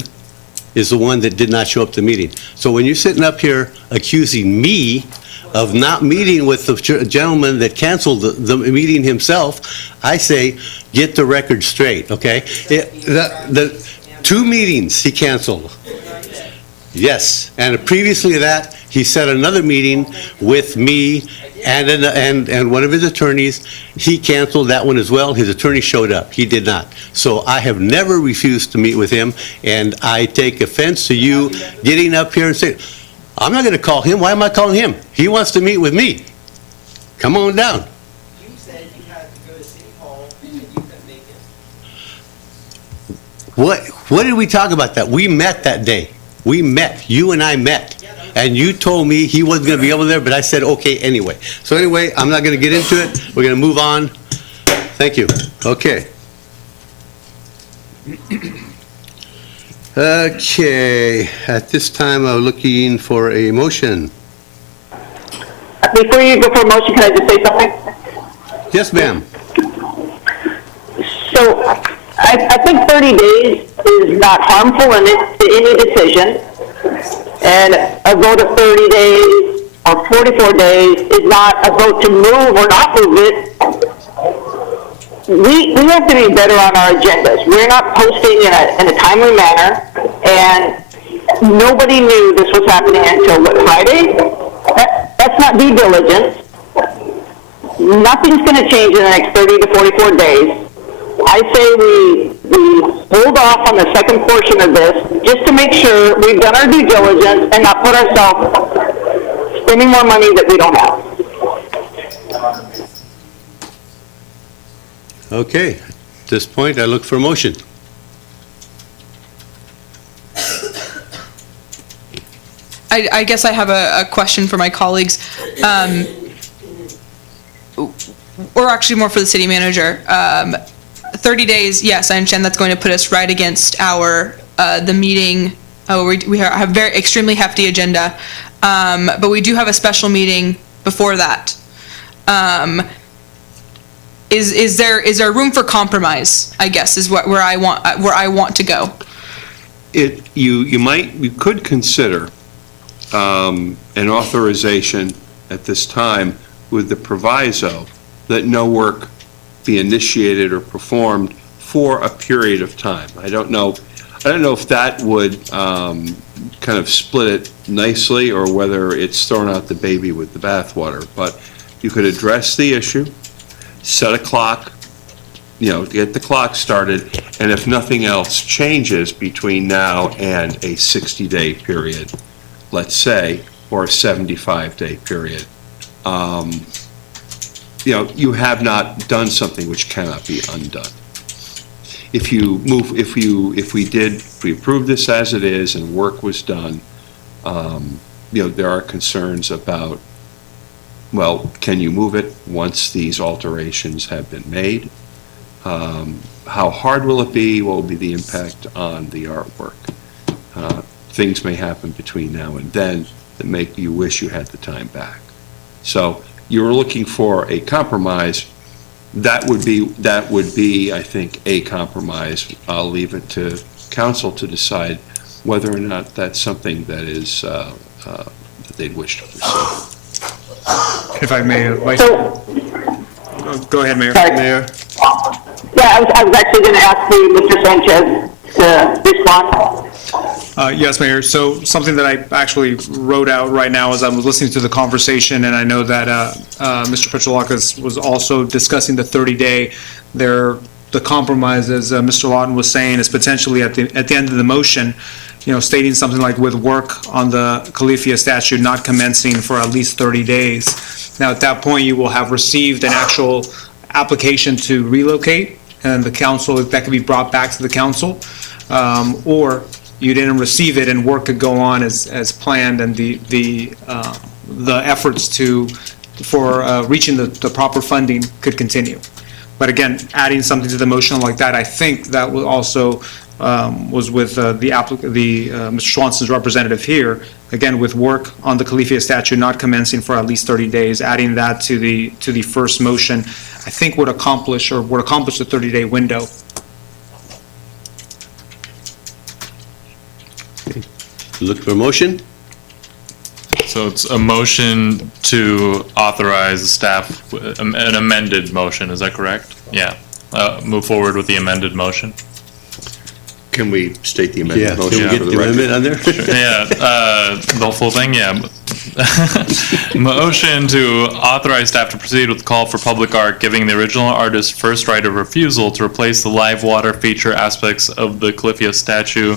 is the one that did not show up to the meeting. So when you're sitting up here accusing me of not meeting with the gentleman that canceled the meeting himself, I say, get the record straight, okay? The 2 meetings he canceled. Yes, and previously to that, he set another meeting with me and one of his attorneys. He canceled that one as well. His attorney showed up. He did not. So I have never refused to meet with him, and I take offense to you getting up here and saying, I'm not going to call him. Why am I calling him? He wants to meet with me. Come on down. You said you had to go to City Hall and you couldn't make it. What did we talk about that? We met that day. We met. You and I met. And you told me he wasn't going to be over there, but I said, okay, anyway. So anyway, I'm not going to get into it. We're going to move on. Thank you. Okay. Okay. At this time, I'm looking for a motion. Before you go for a motion, can I just say something? Yes, ma'am. So I think 30 days is not harmful in any decision. And a vote of 30 days or 44 days is not a vote to move or not move it. We have to be better on our agendas. We're not posting in a timely manner, and nobody knew this was happening until, what, Friday? That's not due diligence. Nothing's going to change in the next 30 to 44 days. I say we hold off on the second portion of this just to make sure we've done our due diligence and not put ourselves spending more money that we don't have. Okay. At this point, I look for a motion. I guess I have a question for my colleagues, or actually more for the city manager. 30 days, yes, I understand that's going to put us right against the meeting. We have a very extremely hefty agenda, but we do have a special meeting before that. Is there room for compromise, I guess, is where I want to go. You could consider an authorization at this time with the proviso that no work be initiated or performed for a period of time. I don't know if that would kind of split it nicely or whether it's thrown out the baby with the bathwater, but you could address the issue, set a clock, get the clock started, and if nothing else changes between now and a 60-day period, let's say, or a 75-day period, you have not done something which cannot be undone. If we approve this as it is and work was done, there are concerns about, well, can you move it once these alterations have been made? How hard will it be? What will be the impact on the artwork? Things may happen between now and then that make you wish you had the time back. So you're looking for a compromise. That would be, I think, a compromise. I'll leave it to council to decide whether or not that's something that is that they'd wish to pursue. If I may, go ahead, Mayor. Mayor. Yeah, I was actually going to ask Mr. Sanchez to respond. Yes, Mayor. So something that I actually wrote out right now as I was listening to the conversation, and I know that Mr. Turlock was also discussing the 30-day. The compromise, as Mr. Lawton was saying, is potentially at the end of the motion, stating something like with work on the Califia statute not commencing for at least 30 days. Now, at that point, you will have received an actual application to relocate, and the council, that could be brought back to the council, or you didn't receive it and work could go on as planned, and the efforts for reaching the proper funding could continue. But again, adding something to the motion like that, I think that will also was with Mr. Swanson's representative here, again, with work on the Califia statute not commencing for at least 30 days, adding that to the first motion, I think would accomplish the 30-day window. Look for a motion? So it's a motion to authorize staff, an amended motion, is that correct? Yeah. Move forward with the amended motion. Can we state the amended motion? Can we get the amendment on there? Yeah, the full thing, yeah. Motion to authorize staff to proceed with the call for public art, giving the original artist first right of refusal to replace the live water feature aspects of the Califia statue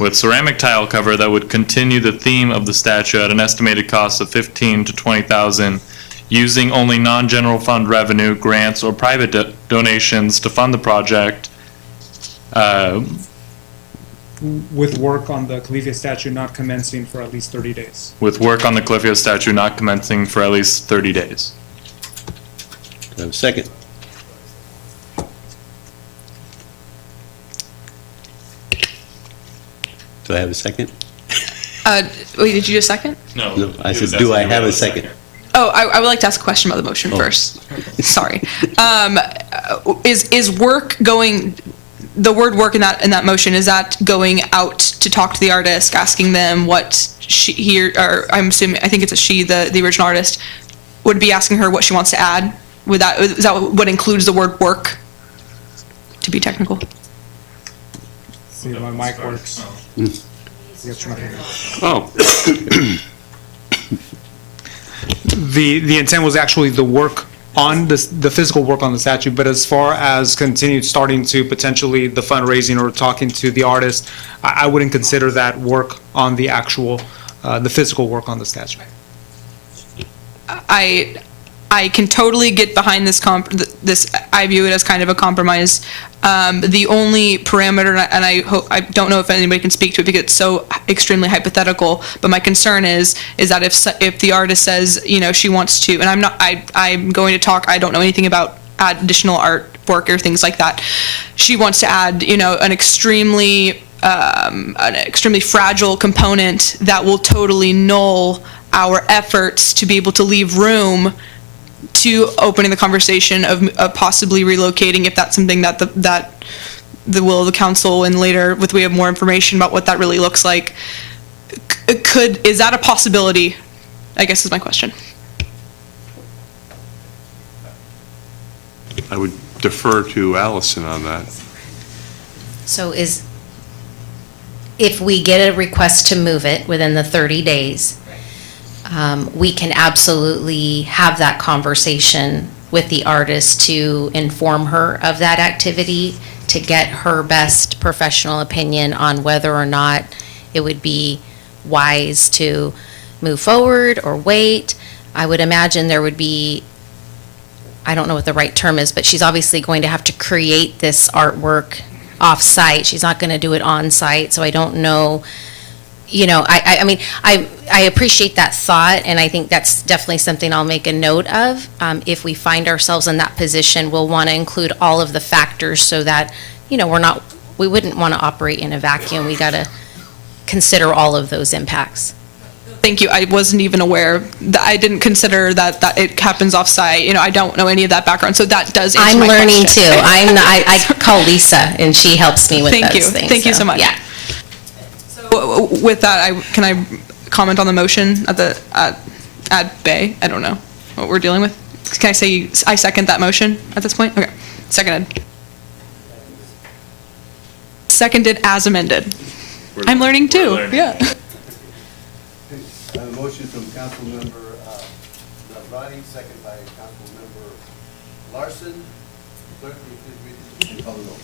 with ceramic tile cover that would continue the theme of the statue at an estimated cost of $15,000 to $20,000, using only non-general fund revenue, grants, or private donations to fund the project. With work on the Califia statute not commencing for at least 30 days. With work on the Califia statue not commencing for at least 30 days. Do I have a second? Do I have a second? Wait, did you just second? No, I said, do I have a second? Oh, I would like to ask a question about the motion first. Sorry. Is work going, the word work in that motion, is that going out to talk to the artist, asking them what I'm assuming, I think it's a she, the original artist, would be asking her what she wants to add? Is that what includes the word work? To be technical. See if my mic works. Oh. The intent was actually the work on the physical work on the statue, but as far as starting to potentially the fundraising or talking to the artist, I wouldn't consider that work on the actual, the physical work on the statue. I can totally get behind this. I view it as kind of a compromise. The only parameter, and I don't know if anybody can speak to it because it's so extremely hypothetical. But my concern is that if the artist says, she wants to, and I'm going to talk. I don't know anything about additional artwork or things like that. She wants to add, an extremely fragile component that will totally null our efforts to be able to leave room to opening the conversation of possibly relocating, if that's something that the will of the council, and later we have more information about what that really looks like. is that a possibility? I guess is my question. I would defer to Allison on that. So if we get a request to move it within the 30 days, we can absolutely have that conversation with the artist to inform her of that activity, to get her best professional opinion on whether or not it would be wise to move forward or wait. I would imagine there would be, I don't know what the right term is, but she's obviously going to have to create this artwork off-site. She's not going to do it on-site, so I don't know. You know, I mean, I appreciate that thought, and I think that's definitely something I'll make a note of. If we find ourselves in that position, we'll want to include all of the factors so that, you know, we wouldn't want to operate in a vacuum. We got to consider all of those impacts. Thank you. I wasn't even aware that I didn't consider that it happens off-site. You know, I don't know any of that background, so that does answer I'm my learning question. too. I call Lisa, and she helps me with Thank those you. things. Thank you so much. Yeah. So with that, can I comment on the motion at Bay? I don't know what we're dealing with. Can I say I second that motion at this point? Okay, seconded. Seconded as amended. I'm learning too. Yeah. I have a motion from Councilmember Nazrati, second by Councilmember Larson. Clerk, will you please read the call the roll?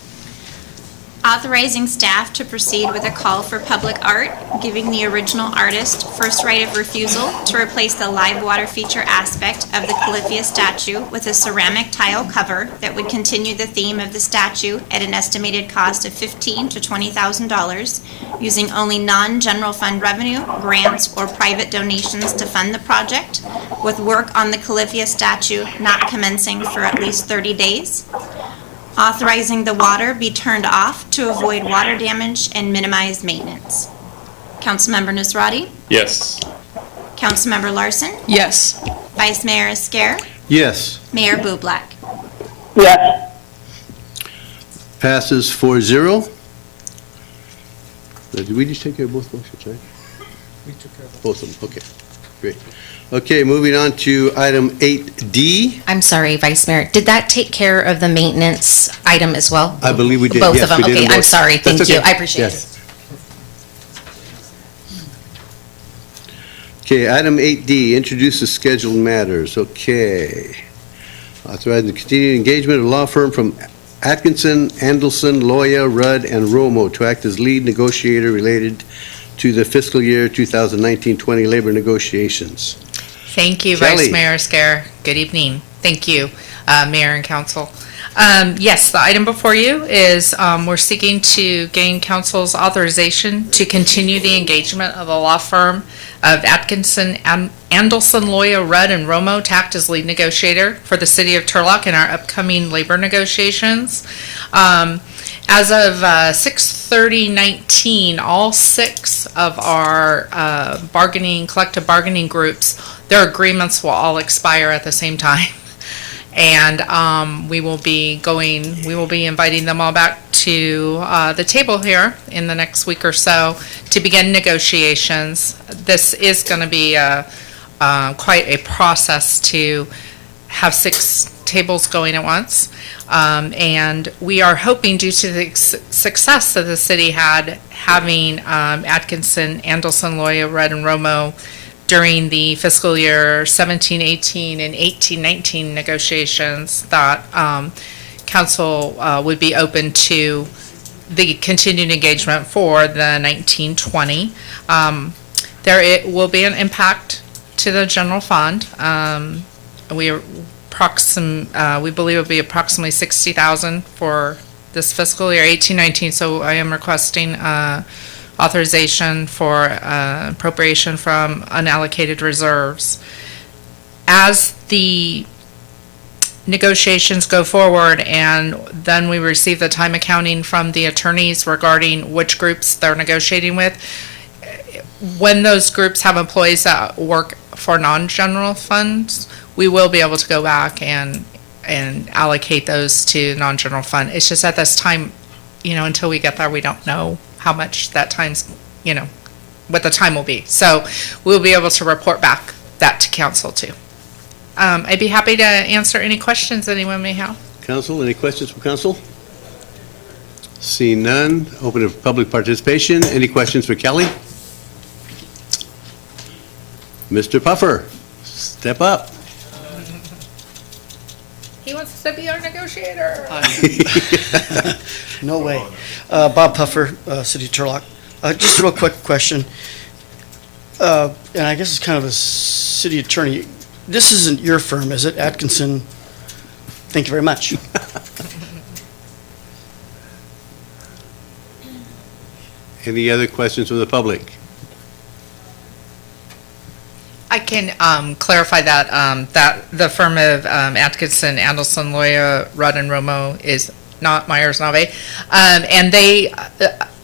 Authorizing staff to proceed with a call for public art, giving the original artist first right of refusal to replace the live water feature aspect of the Calyphia statue with a ceramic tile cover that would continue the theme of the statue at an estimated cost of $15,000 to $20,000, using only non-general fund revenue, grants, or private donations to fund the project, with work on the Calyphia statue not commencing for at least 30 days. Authorizing the water be turned off to avoid water damage and minimize maintenance. Councilmember Nazrati? Yes. Councilmember Larson? Yes. Vice Mayor Esquer? Yes. Mayor Bublak? Yes. Passes 4-0. Did we just take care of both motions, right? We took care of both of them, okay, great. Okay, moving on to item 8D. I'm sorry, Vice Mayor. Did that take care of the maintenance item as well? I believe we did. Both Yes, of them. we did Okay, them I'm both. sorry. That's Thank you. okay. I appreciate it. Yes. Okay, item 8D, introduce the scheduled matters. Okay. Authorizing the continued engagement of law firm from Atkinson, Andelson, Loya, Rudd, and Romo to act as lead negotiator related to the fiscal year 2019-20 labor negotiations. Thank you, Shelley. Vice Mayor Scare. Good evening. Thank you, Mayor and Council. Yes, the item before you is we're seeking to gain council's authorization to continue the engagement of the law firm of Atkinson, Andelson, Loya, Rudd, and Romo to act as lead negotiator for the city of Turlock in our upcoming labor negotiations. As of 6/30/19, all 6 of our collective bargaining groups, their agreements will all expire at the same time. And we will be inviting them all back to the table here in the next week or so to begin negotiations. This is going to be quite a process to have 6 tables going at once. And we are hoping, due to the success that the city had having Atkinson, Andelson, Loya, Rudd, and Romo during the fiscal year 17-18 and 18-19 negotiations, that council would be open to the continued engagement for the 19-20. There will be an impact to the general fund. We believe it will be approximately $60,000 for this fiscal year 18-19. So I am requesting authorization for appropriation from unallocated reserves. As the negotiations go forward, and then we receive the time accounting from the attorneys regarding which groups they're negotiating with, when those groups have employees that work for non-general funds, we will be able to go back and allocate those to non-general fund. It's just at this time, until we get there, we don't know how much that time's, what the time will be. So we'll be able to report back that to council too. I'd be happy to answer any questions anyone may have. Council, any questions from council? Seeing none, open to public participation. Any questions for Kelly? Mr. Puffer, step up. He wants to be our negotiator. No way. Bob Puffer, City of Turlock. Just a real quick question. And I guess it's kind of a city attorney. This isn't your firm, is it? Atkinson? Thank you very much. Any other questions from the public? I can clarify that the firm of Atkinson, Anderson, Loya, Rudd, and Romo is not Myers-Nave. And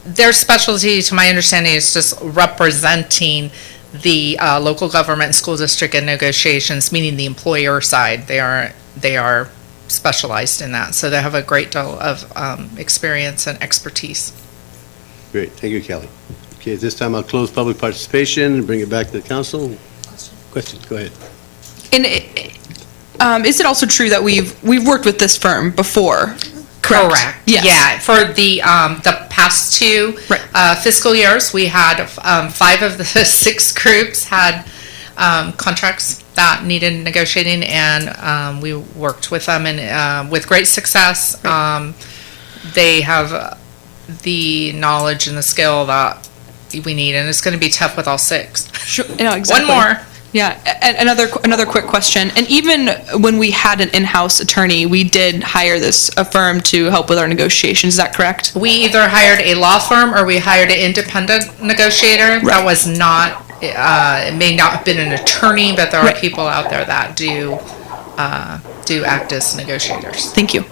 their specialty, to my understanding, is just representing the local government and school district in negotiations, meaning the employer side. They are specialized in that. So they have a great deal of experience and expertise. Great, thank you, Kelly. Okay, at this time I'll close public participation and bring it back to the council. Question, go ahead. And is it also true that we've worked with this firm before? Correct. Yes. Yeah, for the past two fiscal years, we had 5 of the 6 groups had contracts that needed negotiating, and we worked with them, and with great success. They have the knowledge and the skill that we need, and it's going to be tough with all 6. Sure. No, exactly. One more. Yeah, another quick question. And even when we had an in-house attorney, we did hire a firm to help with our negotiations. Is that correct? We either hired a law firm or we hired an independent negotiator. That was not, it may not have been an attorney, but there are people out there that do act as negotiators. Thank you.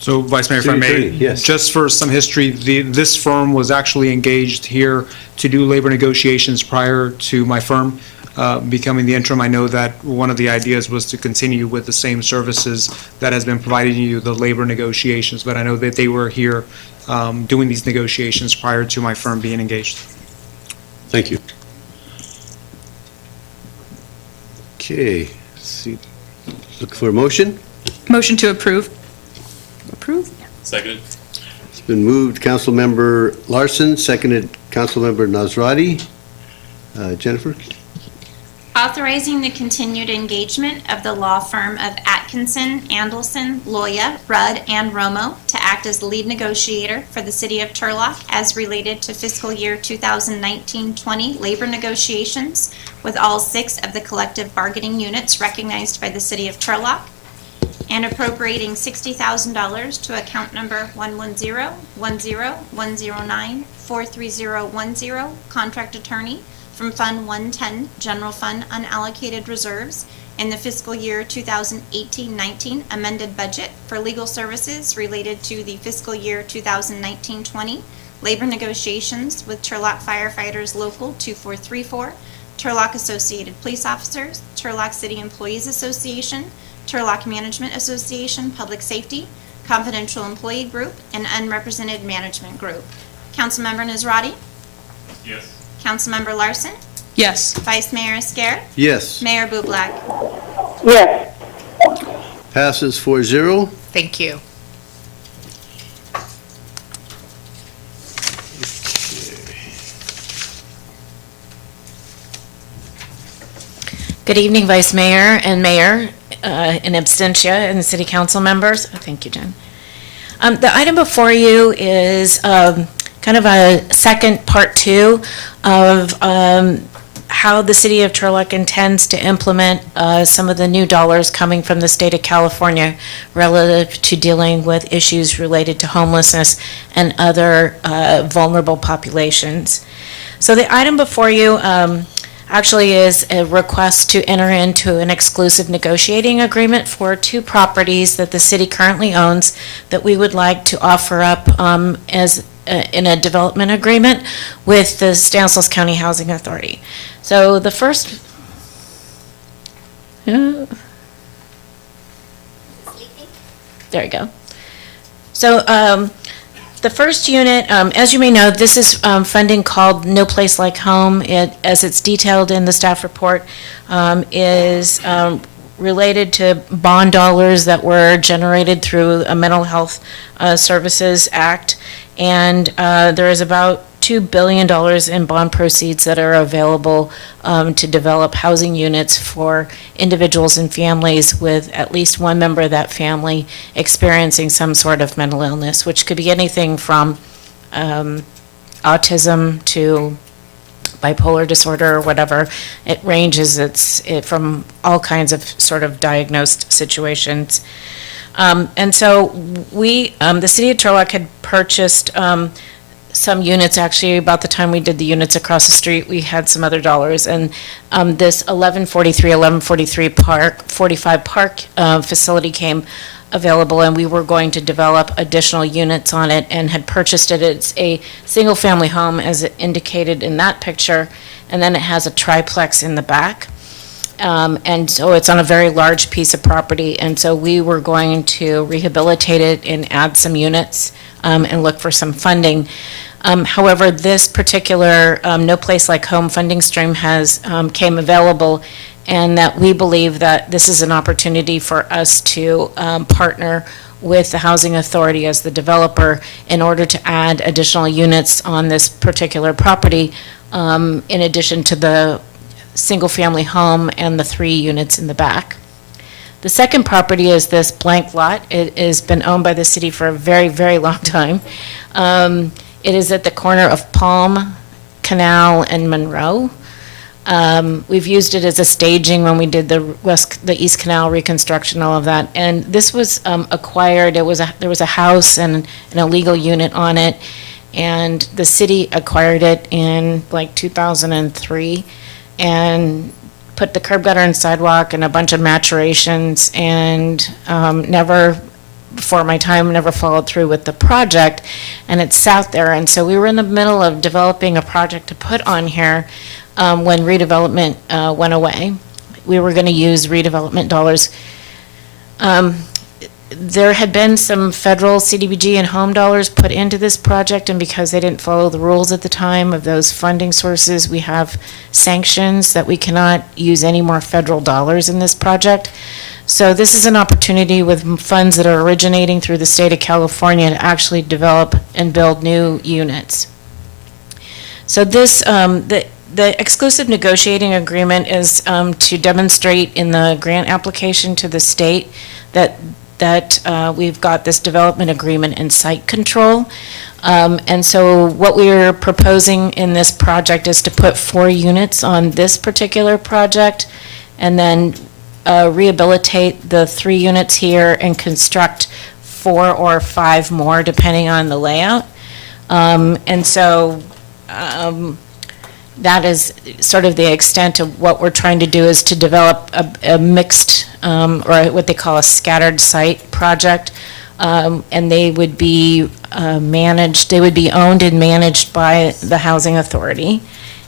So, Vice Mayor, if I may, yes. just for some history, this firm was actually engaged here to do labor negotiations prior to my firm becoming the interim. I know that one of the ideas was to continue with the same services that has been providing you the labor negotiations, but I know that they were here doing these negotiations prior to my firm being engaged. Thank you. Okay, let's see, look for a motion. Motion to approve. Approve? Seconded. It's been moved, Councilmember Larson, seconded Councilmember Nazrati. Jennifer? Authorizing the continued engagement of the law firm of Atkinson, Andelson, Loya, Rudd, and Romo to act as the lead negotiator for the city of Turlock as related to fiscal year 2019-20 labor negotiations with all 6 of the collective bargaining units recognized by the city of Turlock, and appropriating $60,000 to account number 110-10109-43010, contract attorney, from Fund 110, General Fund Unallocated Reserves, in the fiscal year 2018-19 amended budget for legal services related to the fiscal year 2019-20 labor negotiations with Turlock Firefighters Local 2434, Turlock Associated Police Officers, Turlock City Employees Association, Turlock Management Association, Public Safety, Confidential Employee Group, and Unrepresented Management Group. Councilmember Nazrati? Yes. Councilmember Larson? Yes. Vice Mayor Esquer? Yes. Mayor Bublak? Yes. Passes 4-0. Thank you. Good evening, Vice Mayor and Mayor in absentia and city council members. Oh, thank you, Jen. The item before you is kind of a second part 2 of how the city of Turlock intends to implement some of the new dollars coming from the state of California relative to dealing with issues related to homelessness and other vulnerable populations. So the item before you actually is a request to enter into an exclusive negotiating agreement for 2 properties that the city currently owns that we would like to offer up as in a development agreement with the Stanislaus County Housing Authority. So the first, there you go. So the first unit, as you may know, this is funding called No Place Like Home. It, as it's detailed in the staff report, is related to bond dollars that were generated through a Mental Health Services Act. And there is about $2 billion in bond proceeds that are available to develop housing units for individuals and families with at least one member of that family experiencing some sort of mental illness, which could be anything from autism to bipolar disorder or whatever. It ranges from all kinds of sort of diagnosed situations. And so the city of Turlock had purchased some units, actually, about the time we did the units across the street, we had some other dollars. And this 1143 Park, 45 Park facility came available, and we were going to develop additional units on it and had purchased it. It's a single-family home, as indicated in that picture, and then it has a triplex in the back. And so it's on a very large piece of property, and so we were going to rehabilitate it and add some units and look for some funding. However, this particular No Place Like Home funding stream has came available, and that we believe that this is an opportunity for us to partner with the Housing Authority as the developer in order to add additional units on this particular property, in addition to the single-family home and the 3 units in the back. The second property is this blank lot. It has been owned by the city for a very, very long time. It is at the corner of Palm, Canal, and Monroe. We've used it as a staging when we did the East Canal reconstruction, all of that. And this was acquired. There was a house and an illegal unit on it, and the city acquired it in like 2003. And put the curb gutter and sidewalk and a bunch of maturations, and never, before my time, never followed through with the project, and it sat there. And so we were in the middle of developing a project to put on here when redevelopment went away. We were going to use redevelopment dollars. There had been some federal CDBG and home dollars put into this project, and because they didn't follow the rules at the time of those funding sources, we have sanctions that we cannot use any more federal dollars in this project. So this is an opportunity with funds that are originating through the state of California to actually develop and build new units. So this, the exclusive negotiating agreement is to demonstrate in the grant application to the state that we've got this development agreement and site control. And so what we're proposing in this project is to put 4 units on this particular project, and then rehabilitate the 3 units here and construct 4 or 5 more depending on the layout. And so that is sort of the extent of what we're trying to do, is to develop a mixed, or what they call a scattered site project. And they would be managed, they would be owned and managed by the Housing Authority,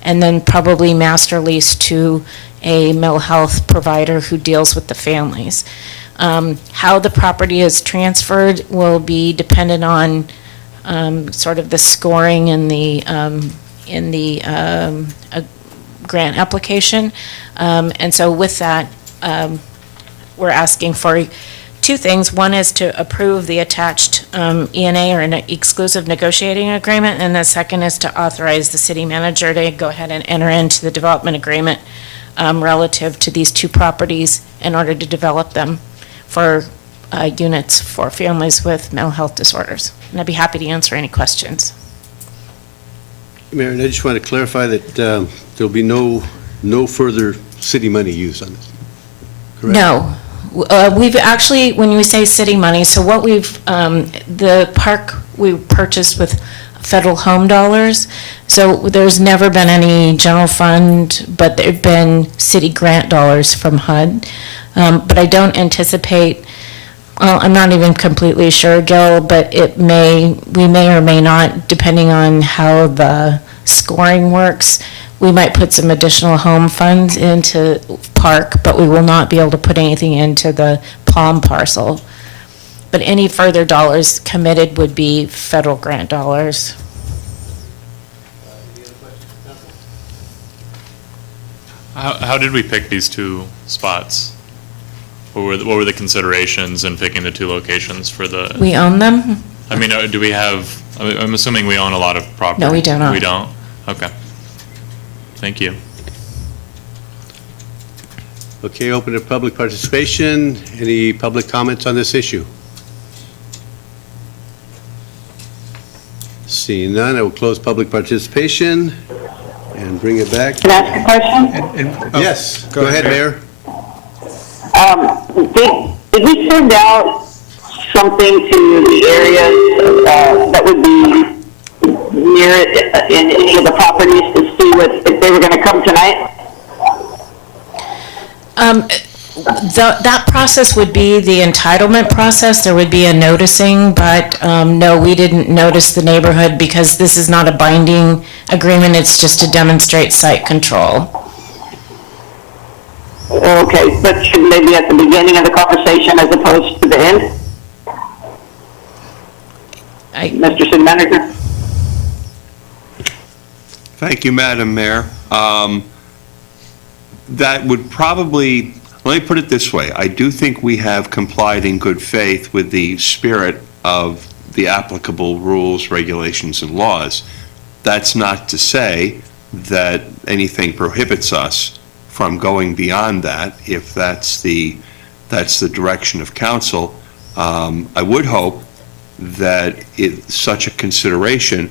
and then probably master leased to a mental health provider who deals with the families. How the property is transferred will be dependent on sort of the scoring in the grant application. And so with that, we're asking for 2 things. One is to approve the attached ENA, or an exclusive negotiating agreement, and the second is to authorize the city manager to go ahead and enter into the development agreement relative to these 2 properties in order to develop them for units for families with mental health disorders. And I'd be happy to answer any questions. Mayor, I just want to clarify that there'll be no further city money used on this, correct? No. We've actually, when we say city money, so what the park we purchased with federal home dollars, so there's never been any general fund, but there've been city grant dollars from HUD. But I don't anticipate, well, I'm not even completely sure, Gil, but we may or may not, depending on how the scoring works, we might put some additional home funds into park, but we will not be able to put anything into the Palm parcel. But any further dollars committed would be federal grant dollars. How did we pick these two spots? What were the considerations in picking the two locations for the? We own them? I mean, do we have, I'm assuming we own a lot of property. No, we do not. We don't? Okay. Thank you. Okay, open to public participation. Any public comments on this issue? Seeing none, I will close public participation and bring it back. Can I ask a question? Yes, go ahead, Mayor. Did we send out something to the areas that would be near it in any of the properties to see if they were going to come tonight? That process would be the entitlement process. There would be a noticing, but no, we didn't notice the neighborhood because this is not a binding agreement. It's just to demonstrate site control. Okay, but should they be at the beginning of the conversation as opposed to the end? Mr. City Manager? Thank you, Madam Mayor. That would probably, let me put it this way. I do think we have complied in good faith with the spirit of the applicable rules, regulations, and laws. That's not to say that anything prohibits us from going beyond that, if that's the direction of council. I would hope that such a consideration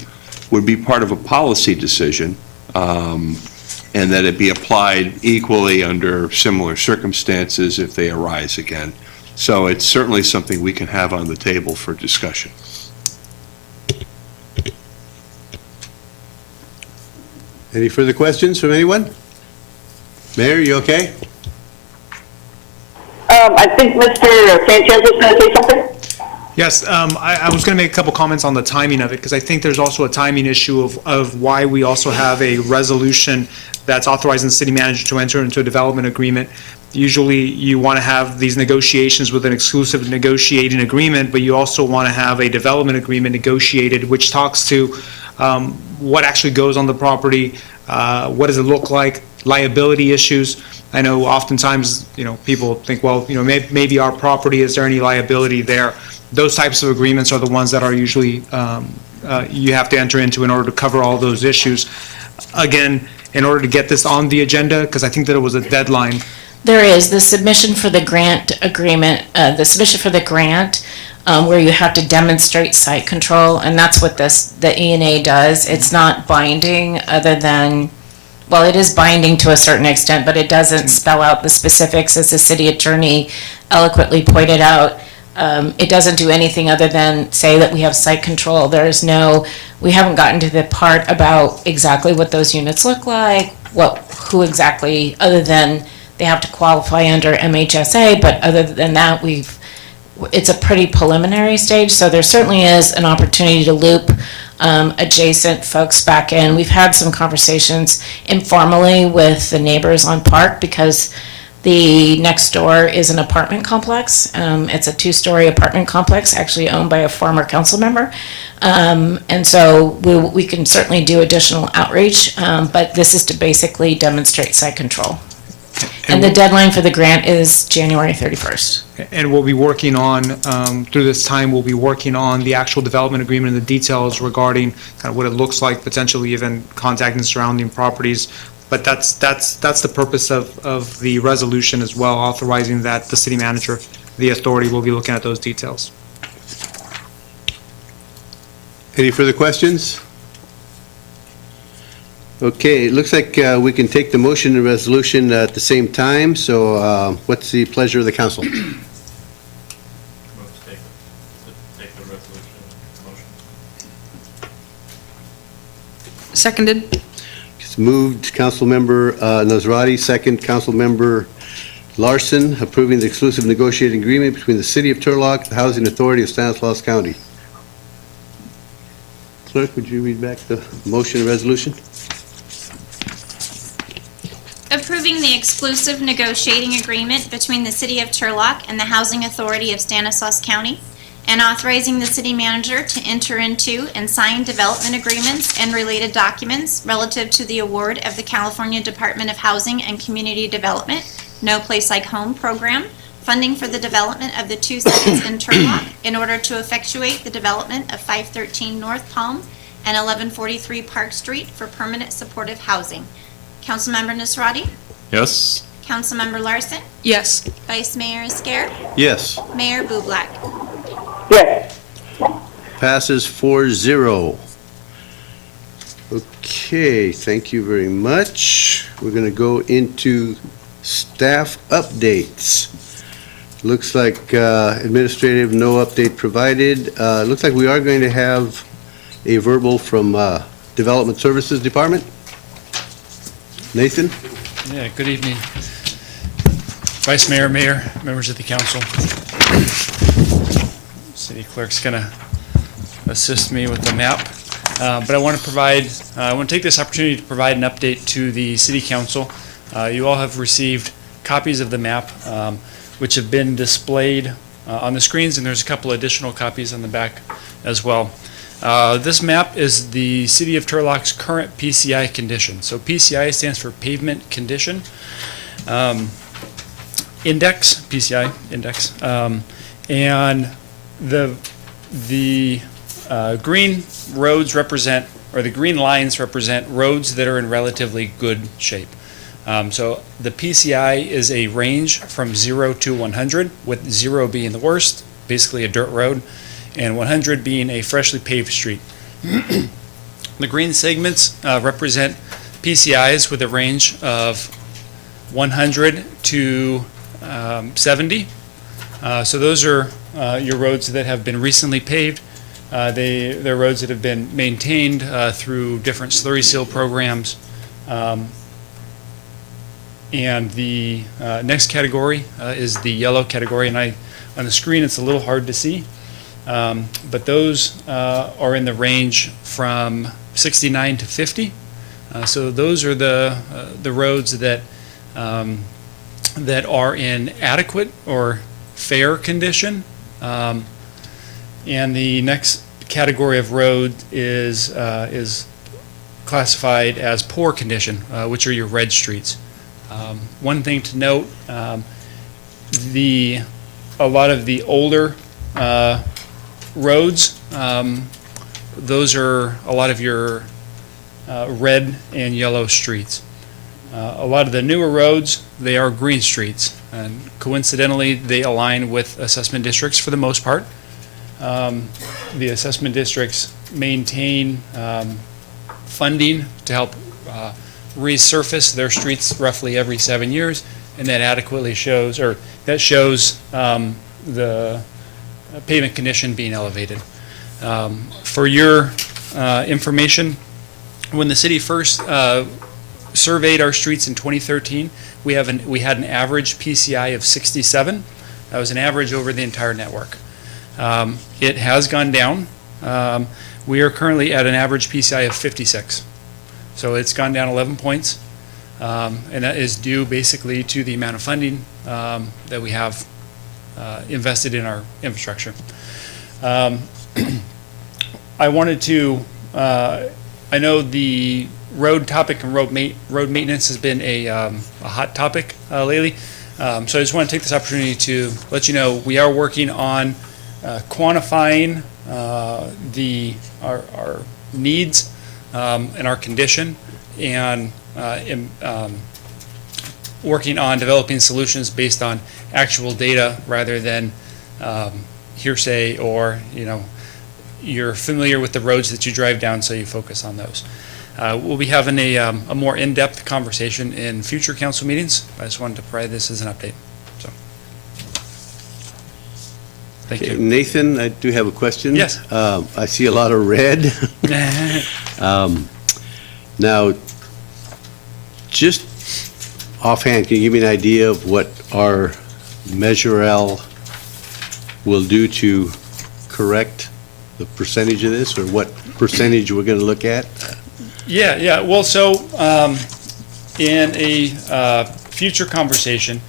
would be part of a policy decision, and that it be applied equally under similar circumstances if they arise again. So it's certainly something we can have on the table for discussion. Any further questions from anyone? Mayor, you okay? I think Mr. Sanchez was going to say something. Yes, I was going to make a couple comments on the timing of it, because I think there's also a timing issue of why we also have a resolution that's authorizing the city manager to enter into a development agreement. Usually, you want to have these negotiations with an exclusive negotiating agreement, but you also want to have a development agreement negotiated, which talks to what actually goes on the property, what does it look like, liability issues. I know oftentimes, people think, well, maybe our property, is there any liability there? Those types of agreements are the ones that are usually, you have to enter into in order to cover all those issues. Again, in order to get this on the agenda, because I think that it was a deadline. There is the submission for the grant agreement, the submission for the grant, where you have to demonstrate site control, and that's what the E&A does. It's not binding other than, well, it is binding to a certain extent, but it doesn't spell out the specifics, as the city attorney eloquently pointed out. It doesn't do anything other than say that we have site control. We haven't gotten to the part about exactly what those units look like, who exactly, other than they have to qualify under MHSA, but other than that, it's a pretty preliminary stage, so there certainly is an opportunity to loop adjacent folks back in. We've had some conversations informally with the neighbors on Park, because the next door is an apartment complex. It's a 2-story apartment complex, actually owned by a former council member. And so we can certainly do additional outreach, but this is to basically demonstrate site control. And the deadline for the grant is January 31st. And we'll be working on, through this time, we'll be working on the actual development agreement and the details regarding kind of what it looks like, potentially even contacting surrounding properties. But that's the purpose of the resolution as well, authorizing that the city manager, the authority, will be looking at those details. Any further questions? Okay, it looks like we can take the motion and resolution at the same time, so what's the pleasure of the council? Seconded. It's moved, Councilmember Nazrati, second, Councilmember Larson, approving the exclusive negotiating agreement between the City of Turlock, the Housing Authority of Stanislaus County. Clerk, would you read back the motion and resolution? Approving the exclusive negotiating agreement between the City of Turlock and the Housing Authority of Stanislaus County, and authorizing the city manager to enter into and sign development agreements and related documents relative to the award of the California Department of Housing and Community Development No Place Like Home program, funding for the development of the two sites in Turlock in order to effectuate the development of 513 North Palm and 1143 Park Street for permanent supportive housing. Councilmember Nasrati? Yes. Councilmember Larson? Yes. Vice Mayor Esquer? Yes. Mayor Bublak? Yes. Passes 4-0. Okay, thank you very much. We're going to go into staff updates. Looks like administrative, no update provided. Looks like we are going to have a verbal from Development Services Department. Nathan? Yeah, good evening. Vice Mayor, Mayor, members of the council. City clerk's gonna assist me with the map. But I want to take this opportunity to provide an update to the city council. You all have received copies of the map, which have been displayed on the screens, and there's a couple additional copies on the back as well. This map is the City of Turlock's current PCI condition. So PCI stands for Pavement Condition Index, PCI Index. And the green roads represent, or the green lines represent roads that are in relatively good shape. So the PCI is a range from 0 to 100, with 0 being the worst, basically a dirt road, and 100 being a freshly paved street. The green segments represent PCIs with a range of 100 to 70. So those are your roads that have been recently paved. They're roads that have been maintained through different slurry seal programs. And the next category is the yellow category, and on the screen it's a little hard to see. But those are in the range from 69 to 50. So those are the roads that that are in adequate or fair condition. And the next category of road is classified as poor condition, which are your red streets. One thing to note: a lot of the older roads, those are a lot of your red and yellow streets. A lot of the newer roads, they are green streets, and coincidentally they align with assessment districts for the most part. The assessment districts maintain funding to help resurface their streets roughly every 7 years, and that adequately shows, or that shows the pavement condition being elevated. For your information, when the city first surveyed our streets in 2013, we had an average PCI of 67. That was an average over the entire network. It has gone down. We are currently at an average PCI of 56. So it's gone down 11 points, and that is due basically to the amount of funding that we have invested in our infrastructure. I wanted to, I know the road topic and road maintenance has been a hot topic lately, so I just want to take this opportunity to let you know we are working on quantifying our needs and our condition, and working on developing solutions based on actual data rather than hearsay, or you're familiar with the roads that you drive down, so you focus on those. We'll be having a more in-depth conversation in future council meetings. I just wanted to provide this as an update. So, thank you. Nathan, I do have a question. Yes. I see a lot of red. Now, just offhand, can you give me an idea of what our Measure L will do to correct the percentage of this, or what percentage we're going to look at? Yeah. Well, so in a future conversation,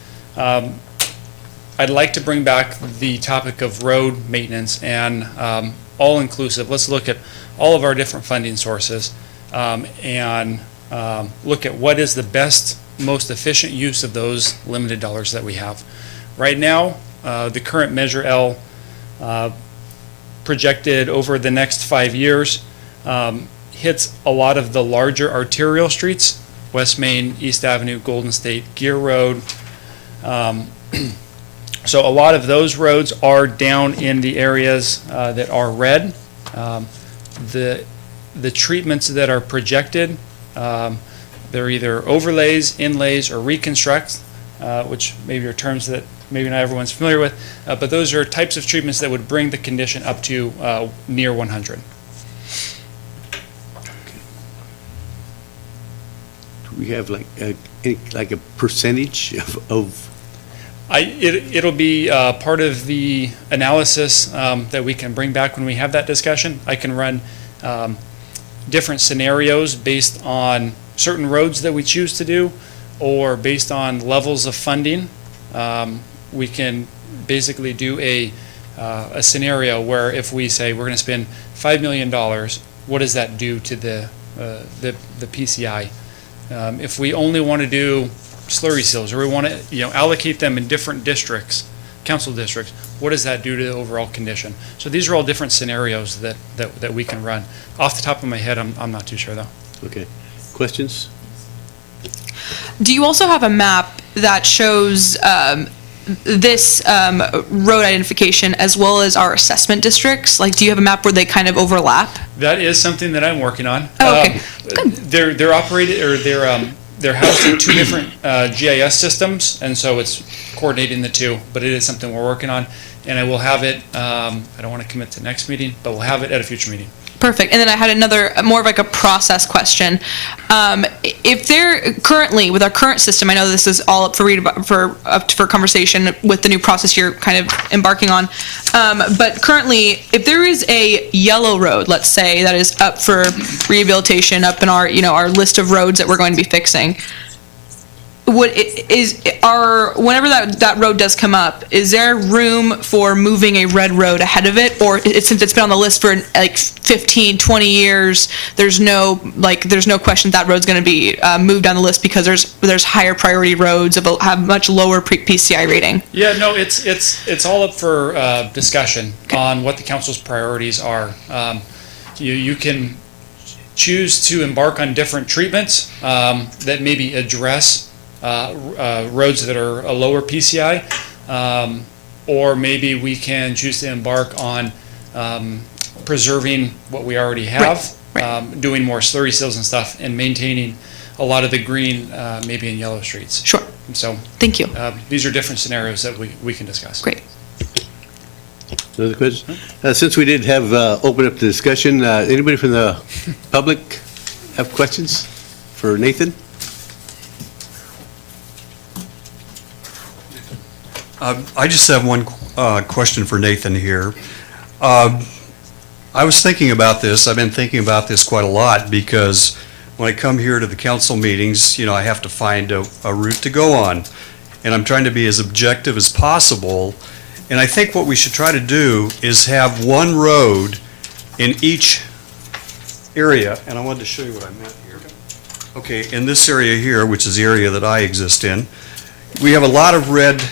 I'd like to bring back the topic of road maintenance and all-inclusive. Let's look at all of our different funding sources and look at what is the best, most efficient use of those limited dollars that we have. Right now, the current Measure L projected over the next 5 years hits a lot of the larger arterial streets, West Main, East Avenue, Golden State, Gear Road. So a lot of those roads are down in the areas that are red. The treatments that are projected, they're either overlays, inlays, or reconstructs, which maybe are terms that maybe not everyone's familiar with, but those are types of treatments that would bring the condition up to near 100. Do we have like a percentage of It'll be part of the analysis that we can bring back when we have that discussion. I can run different scenarios based on certain roads that we choose to do, or based on levels of funding. We can basically do a scenario where if we say we're going to spend $5 million, what does that do to the PCI? If we only want to do slurry seals, or we want to allocate them in different districts, council districts, what does that do to the overall condition? So these are all different scenarios that we can run. Off the top of my head, I'm not too sure though. Okay. Questions? Do you also have a map that shows this road identification as well as our assessment districts? Like, do you have a map where they kind of overlap? That is something that I'm working on. Oh, okay. They're operated, or they're housed in two different GIS systems, and so it's coordinating the two, but it is something we're working on, and I will have it, I don't want to commit to next meeting, but we'll have it at a future meeting. Perfect. And then I had another, more of like a process question. If they're currently, with our current system, I know this is all up for conversation with the new process you're kind of embarking on. But currently, if there is a yellow road, let's say, that is up for rehabilitation, up in our, our list of roads that we're going to be fixing, whenever that road does come up, is there room for moving a red road ahead of it? Or since it's been on the list for like 15, 20 years, there's no question that road's going to be moved down the list because there's higher priority roads that have much lower PCI rating? Yeah, no, it's all up for discussion on what the council's priorities are. You can choose to embark on different treatments that maybe address roads that are a lower PCI, or maybe we can choose to embark on preserving what we already have, doing more slurry seals and stuff, and maintaining a lot of the green, maybe in yellow streets. Sure. So, thank you. These are different scenarios that we can discuss. Great. Another question? Since we did have open up the discussion, anybody from the public have questions for Nathan? I just have one question for Nathan here. I was thinking about this. I've been thinking about this quite a lot because when I come here to the council meetings, I have to find a route to go on. And I'm trying to be as objective as possible. And I think what we should try to do is have one road in each area. And I wanted to show you what I meant here. Okay, in this area here, which is the area that I exist in, we have a lot of red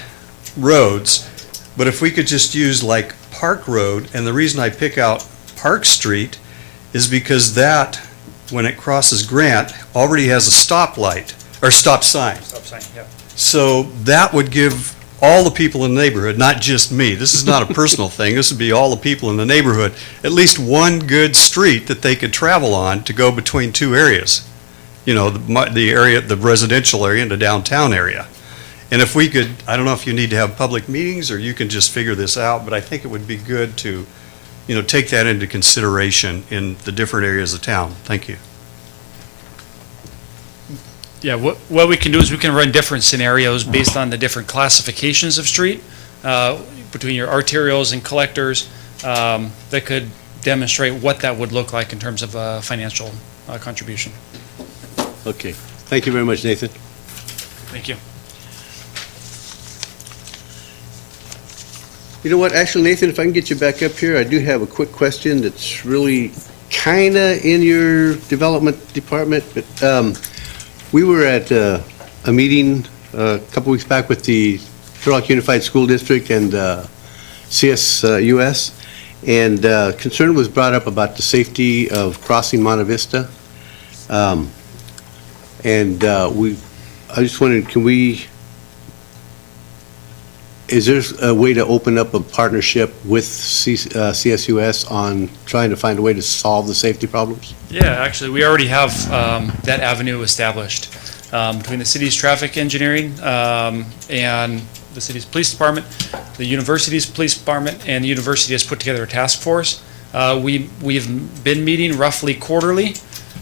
roads, but if we could just use like Park Road, and the reason I pick out Park Street is because that, when it crosses Grant, already has a stoplight, or stop sign. Stop sign, yeah. So that would give all the people in the neighborhood, not just me, this is not a personal thing, this would be all the people in the neighborhood, at least one good street that they could travel on to go between two areas. The area, the residential area and the downtown area. And if we could, I don't know if you need to have public meetings or you can just figure this out, but I think it would be good to, take that into consideration in the different areas of town. Thank you. Yeah, what we can do is we can run different scenarios based on the different classifications of street, between your arterials and collectors, that could demonstrate what that would look like in terms of financial contribution. Okay. Thank you very much, Nathan. Thank you. You know what, actually, Nathan, if I can get you back up here, I do have a quick question that's really kind of in your development department, but we were at a meeting a couple weeks back with the Turlock Unified School District and CSUS, and concern was brought up about the safety of crossing Monte Vista. I just wondered, is there a way to open up a partnership with CSUS on trying to find a way to solve the safety problems? Yeah, actually, we already have that avenue established between the city's traffic engineering and the city's police department, the university's police department, and the university has put together a task force. We've been meeting roughly quarterly.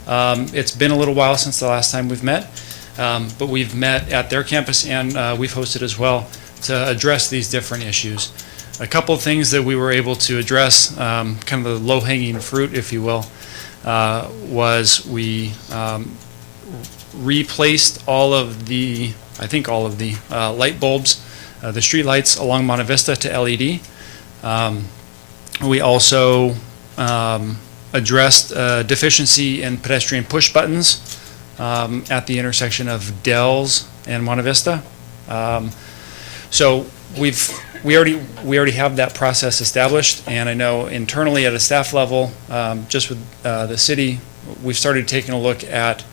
It's been a little while since the last time we've met, but we've met at their campus and we've hosted as well to address these different issues. A couple of things that we were able to address, kind of the low-hanging fruit, if you will, was we replaced all of the light bulbs, the street lights along Monte Vista to LED. We also addressed deficiency in pedestrian push buttons at the intersection of Dells and Monte Vista. So we already have that process established, and I know internally at a staff level, just with the city, we've started taking a look at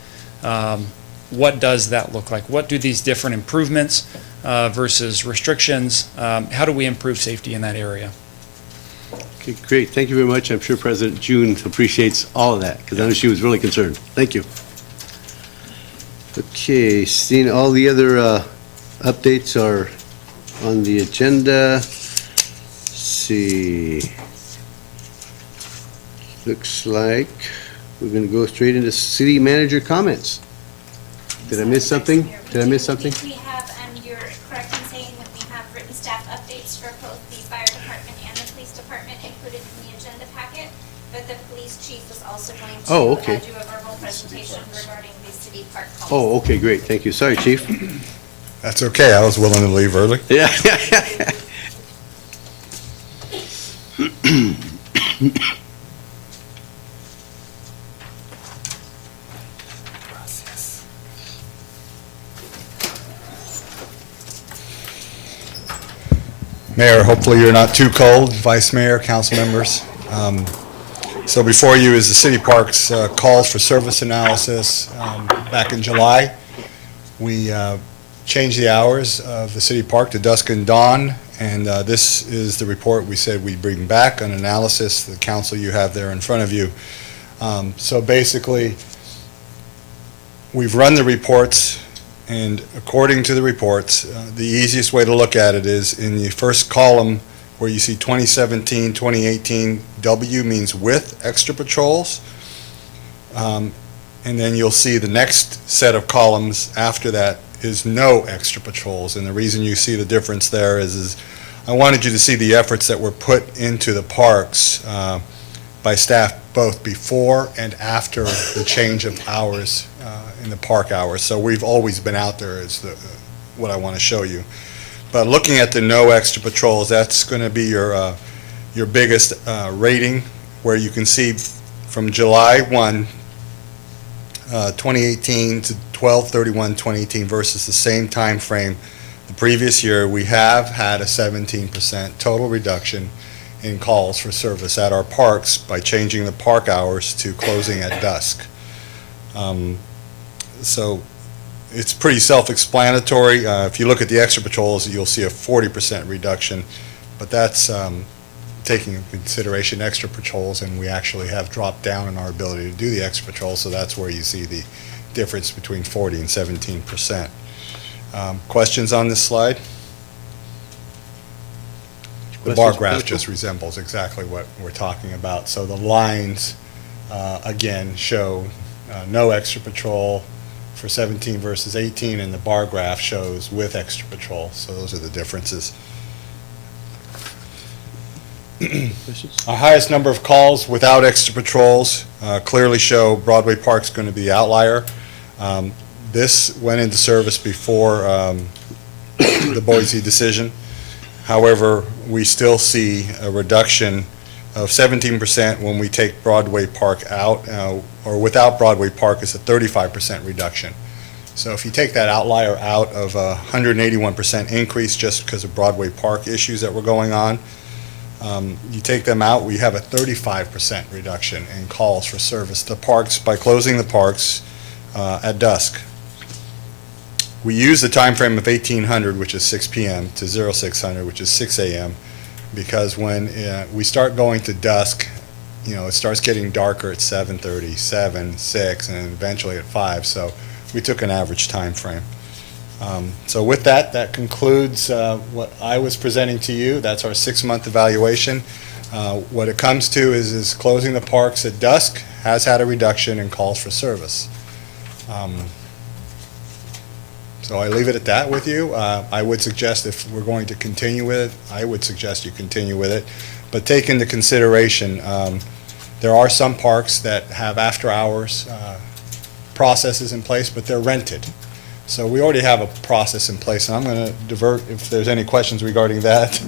what does that look like? What do these different improvements versus restrictions, how do we improve safety in that area? Okay, great. Thank you very much. I'm sure President June appreciates all of that, because I know she was really concerned. Thank you. Okay, seeing all the other updates are on the agenda. Let's see. Looks like we're going to go straight into city manager comments. Did I miss something? Did I miss something? We have, you're correct in saying that we have written staff updates for both the fire department and the police department included in the agenda packet, but the police chief is also going to do a verbal presentation regarding the city park policy. Oh, okay, great. Thank you. Sorry, Chief. That's okay, I was willing to leave early. Yeah. Mayor, hopefully you're not too cold, Vice Mayor, council members. So before you is the City Parks calls for service analysis. Back in July, we changed the hours of the City Park to dusk and dawn, and this is the report we said we'd bring back, an analysis, the council you have there in front of you. So basically, we've run the reports, and according to the reports, the easiest way to look at it is in the first column where you see 2017, 2018, W means with extra patrols. And then you'll see the next set of columns after that is no extra patrols. And the reason you see the difference there is I wanted you to see the efforts that were put into the parks by staff both before and after the change of hours in the park hours. So we've always been out there is what I want to show you. But looking at the no extra patrols, that's going to be your biggest rating, where you can see from July 1, 2018 to 12/31/2018 versus the same time frame the previous year, we have had a 17% total reduction in calls for service at our parks by changing the park hours to closing at dusk. So it's pretty self-explanatory. If you look at the extra patrols, you'll see a 40% reduction, but that's taking into consideration extra patrols, and we actually have dropped down in our ability to do the extra patrols, so that's where you see the difference between 40 and 17%. Questions on this slide? The bar graph just resembles exactly what we're talking about. So the lines, again, show no extra patrol for 17 versus 18, and the bar graph shows with extra patrol. So those are the differences. Our highest number of calls without extra patrols clearly show Broadway Park's going to be the outlier. This went into service before the Boise decision. However, we still see a reduction of 17% when we take Broadway Park out, or without Broadway Park is a 35% reduction. So if you take that outlier out of a 181% increase just because of Broadway Park issues that were going on, you take them out, we have a 35% reduction in calls for service to parks by closing the parks at dusk. We use the time frame of 1800, which is 6 p.m., to 0600, which is 6 a.m., because when we start going to dusk, it starts getting darker at 7:30, 7, 6, and eventually at 5. So we took an average time frame. So with that concludes what I was presenting to you. That's our 6-month evaluation. What it comes to is closing the parks at dusk has had a reduction in calls for service. So I leave it at that with you. I would suggest if we're going to continue with it, I would suggest you continue with it. But take into consideration, there are some parks that have after-hours processes in place, but they're rented. So we already have a process in place, and I'm going to divert, if there's any questions regarding that,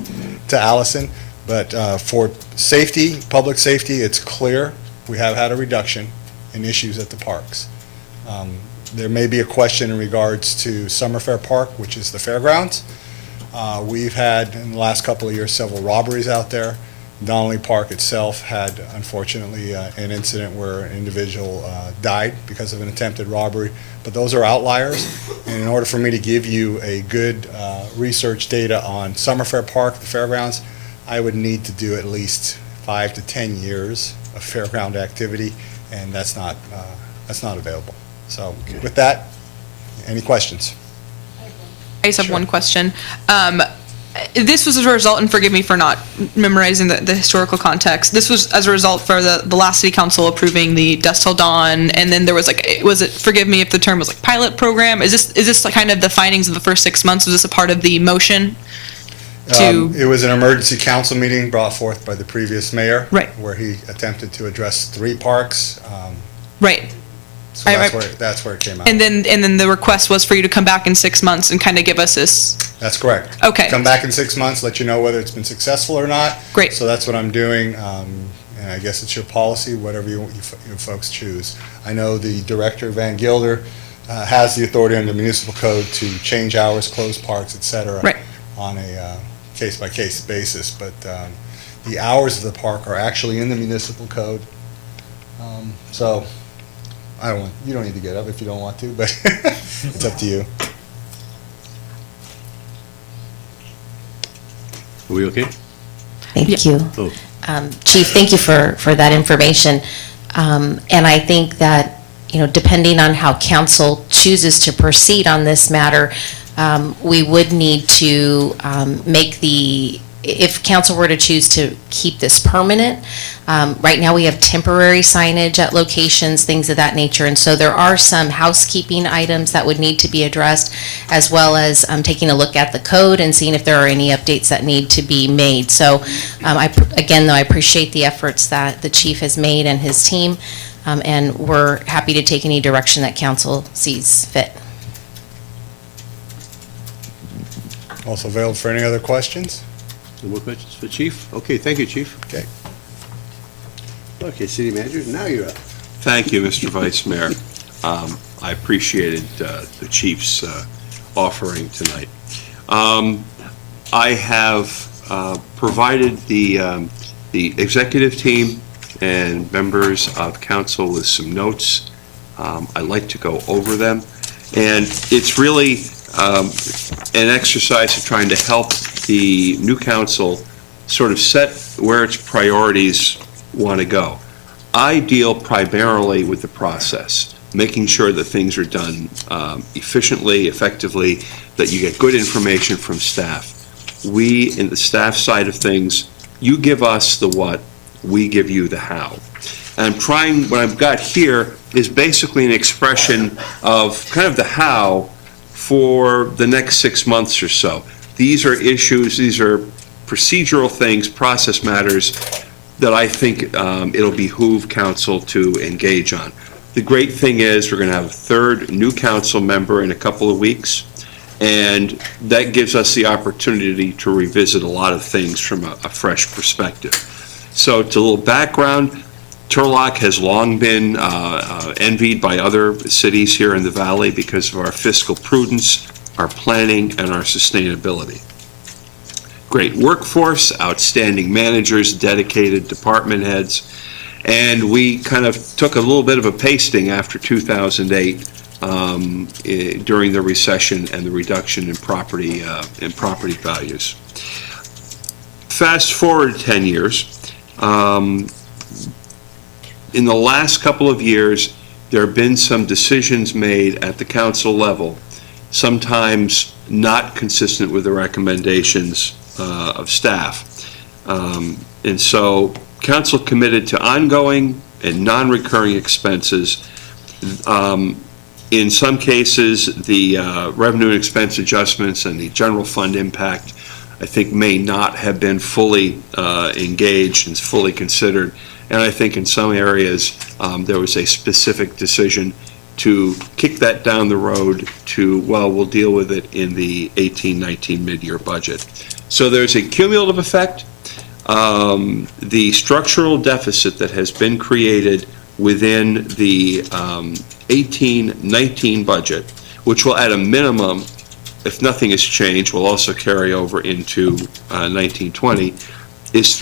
to Allison. But for safety, public safety, it's clear we have had a reduction in issues at the parks. There may be a question in regards to Summer Fair Park, which is the fairgrounds. We've had, in the last couple of years, several robberies out there. Donnelly Park itself had, unfortunately, an incident where an individual died because of an attempted robbery. But those are outliers. And in order for me to give you a good research data on Summer Fair Park, the fairgrounds, I would need to do at least 5 to 10 years of fairground activity, and that's not available. So with that, any questions? I just have one question. This was as a result, and forgive me for not memorizing the historical context, this was as a result for the last city council approving the Dusk Till Dawn, and then there was forgive me if the term was pilot program? Is this kind of the findings of the first 6 months? Was this a part of the motion? It was an emergency council meeting brought forth by the previous mayor. Right. Where he attempted to address 3 parks. Right. So that's where it came out. And then the request was for you to come back in 6 months and kind of give us this. That's correct. Okay. Come back in 6 months, let you know whether it's been successful or not. Great. So that's what I'm doing, and I guess it's your policy, whatever you folks choose. I know the director, Van Gilder, has the authority under municipal code to change hours, close parks, et cetera, right, on a case-by-case basis, but the hours of the park are actually in the municipal code. So you don't need to get up if you don't want to, but it's up to you. Are we okay? Thank you. Oh. Chief, thank you for that information. And I think that, depending on how council chooses to proceed on this matter, we would need to if council were to choose to keep this permanent, right now we have temporary signage at locations, things of that nature, and so there are some housekeeping items that would need to be addressed, as well as taking a look at the code and seeing if there are any updates that need to be made. So I appreciate the efforts that the chief has made and his team, and we're happy to take any direction that council sees fit. Also available for any other questions? No more questions for Chief? Okay, thank you, Chief. Okay. Okay, City Manager, now you're up. Thank you, Mr. Vice Mayor. I appreciated the Chief's offering tonight. I have provided the executive team and members of council with some notes. I'd like to go over them. And it's really an exercise of trying to help the new council sort of set where its priorities want to go. I deal primarily with the process, making sure that things are done efficiently, effectively, that you get good information from staff. We, in the staff side of things, you give us the what, we give you the how. And I'm trying, what I've got here is basically an expression of kind of the how for the next 6 months or so. These are issues, these are procedural things, process matters that I think it'll behoove council to engage on. The great thing is we're going to have a third new council member in a couple of weeks, And that gives us the opportunity to revisit a lot of things from a fresh perspective. So to a little background, Turlock has long been envied by other cities here in the valley because of our fiscal prudence, our planning, and our sustainability. Great workforce, outstanding managers, dedicated department heads, and we kind of took a little bit of a pasting after 2008 during the recession and the reduction in property values. Fast forward 10 years. In the last couple of years, there have been some decisions made at the council level, sometimes not consistent with the recommendations of staff. And so council committed to ongoing and non-recurring expenses. In some cases, the revenue and expense adjustments and the general fund impact, I think, may not have been fully engaged and fully considered. And I think in some areas, there was a specific decision to kick that down the road to, well, we'll deal with it in the 18-19 mid-year budget. So there's a cumulative effect. The structural deficit that has been created within the 18-19 budget, which will at a minimum, if nothing has changed, will also carry over into 19-20, is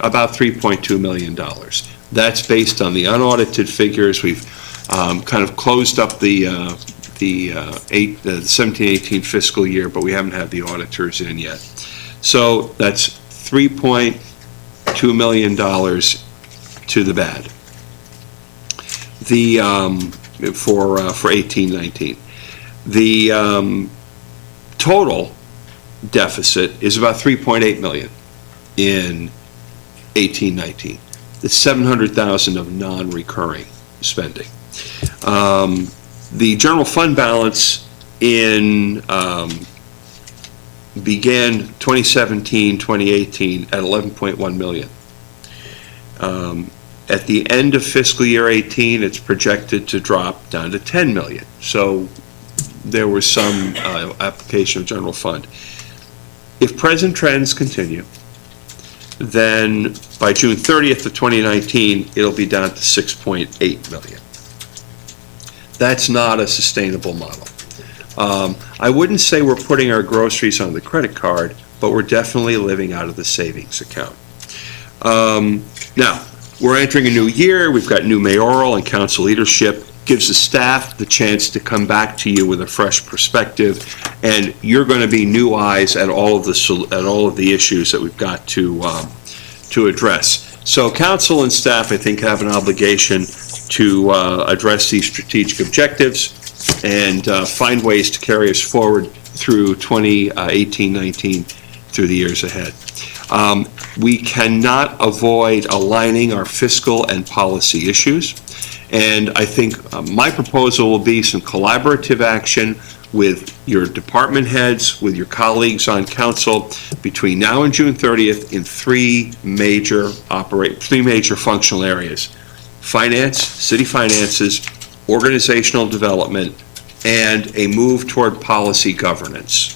about $3.2 million. That's based on the unaudited figures. We've kind of closed up the 17-18 fiscal year, but we haven't had the auditors in yet. So that's $3.2 million to the bad. The for 18-19. The total deficit is about 3.8 million in 18-19. The 700,000 of non-recurring spending. The general fund balance began 2017-2018 at 11.1 million. At the end of fiscal year 18, it's projected to drop down to 10 million. So there was some application of general fund. If present trends continue, then by June 30th of 2019, it'll be down to 6.8 million. That's not a sustainable model. I wouldn't say we're putting our groceries on the credit card, but we're definitely living out of the savings account. Now, we're entering a new year. We've got new mayoral and council leadership. Gives the staff the chance to come back to you with a fresh perspective, and you're going to be new eyes at all of the issues that we've got to address. So council and staff, I think, have an obligation to address these strategic objectives and find ways to carry us forward through 2018-19 through the years ahead. We cannot avoid aligning our fiscal and policy issues. And I think my proposal will be some collaborative action with your department heads, with your colleagues on council between now and June 30th in three major functional areas: finance, city finances, organizational development, and a move toward policy governance.